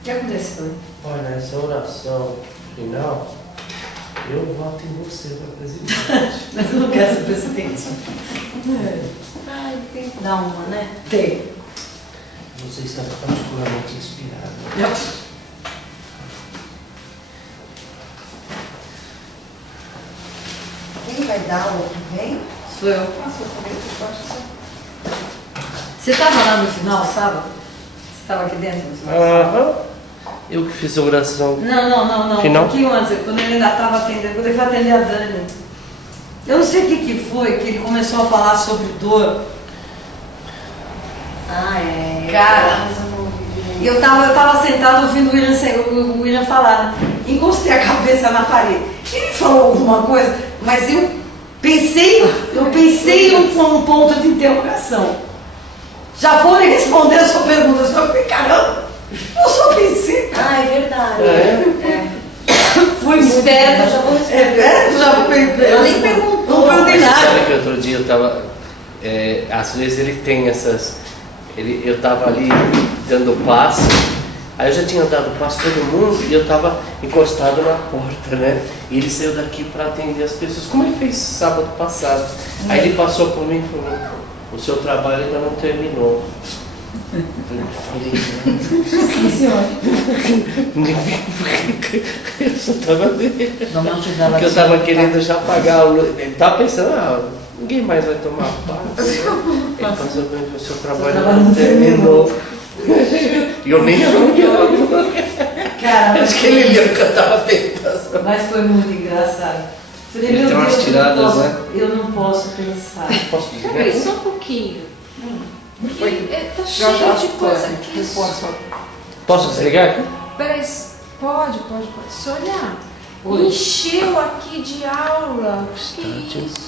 O que aconteceu? Olha, nessa oração final, eu voto em você para presidente. Mas eu não quero ser presidente. Ai, tem que Dá uma, né? Tem. Você está particularmente inspirado. Quem vai dar o que vem? Sou eu. Você estava lá no final, sábado? Você estava aqui dentro no final? Aham. Eu que fiz a oração. Não. Final? Um pouquinho antes, quando ele ainda estava atendendo, quando ele foi atender a Dani. Eu não sei o que foi, que ele começou a falar sobre dor. Ah, é. Cara, e eu tava sentado ouvindo o William falar, né? Encostei a cabeça na parede. Ele falou alguma coisa, mas eu pensei um ponto de interrogação. Já foram responder a sua pergunta, eu falei, caramba, eu só pensei. Ah, é verdade. Foi Espera, eu já vou responder. já vou Eu nem perguntou. Não perguntei Mas sabe nada. que outro dia eu tava. Às vezes ele tem essas. Eu tava ali dando passe, aí eu já tinha dado passe todo mundo e eu tava encostado na porta, né? E ele saiu daqui para atender as pessoas, como ele fez sábado passado. Aí ele passou por mim e falou: o seu trabalho ainda não terminou. Eu só tava Vamos ajudar lá. porque eu tava querendo já pagar o. Ele tava pensando, ninguém mais vai tomar passe. Ele passou por mim, o seu trabalho não terminou. E eu nem Cara, acho que ele leu que eu tava tentando. mas foi muito engraçado. Falei, Ele meu tem umas Deus, tiradas, né? eu não posso pensar. Posso Peraí, dizer? só um pouquinho. Porque tá Já cheio de coisa aqui. Responde só. Posso desligar aqui? Peraí, pode. Se olhar. Oi. Encheu aqui de aula. Que Instante. isso?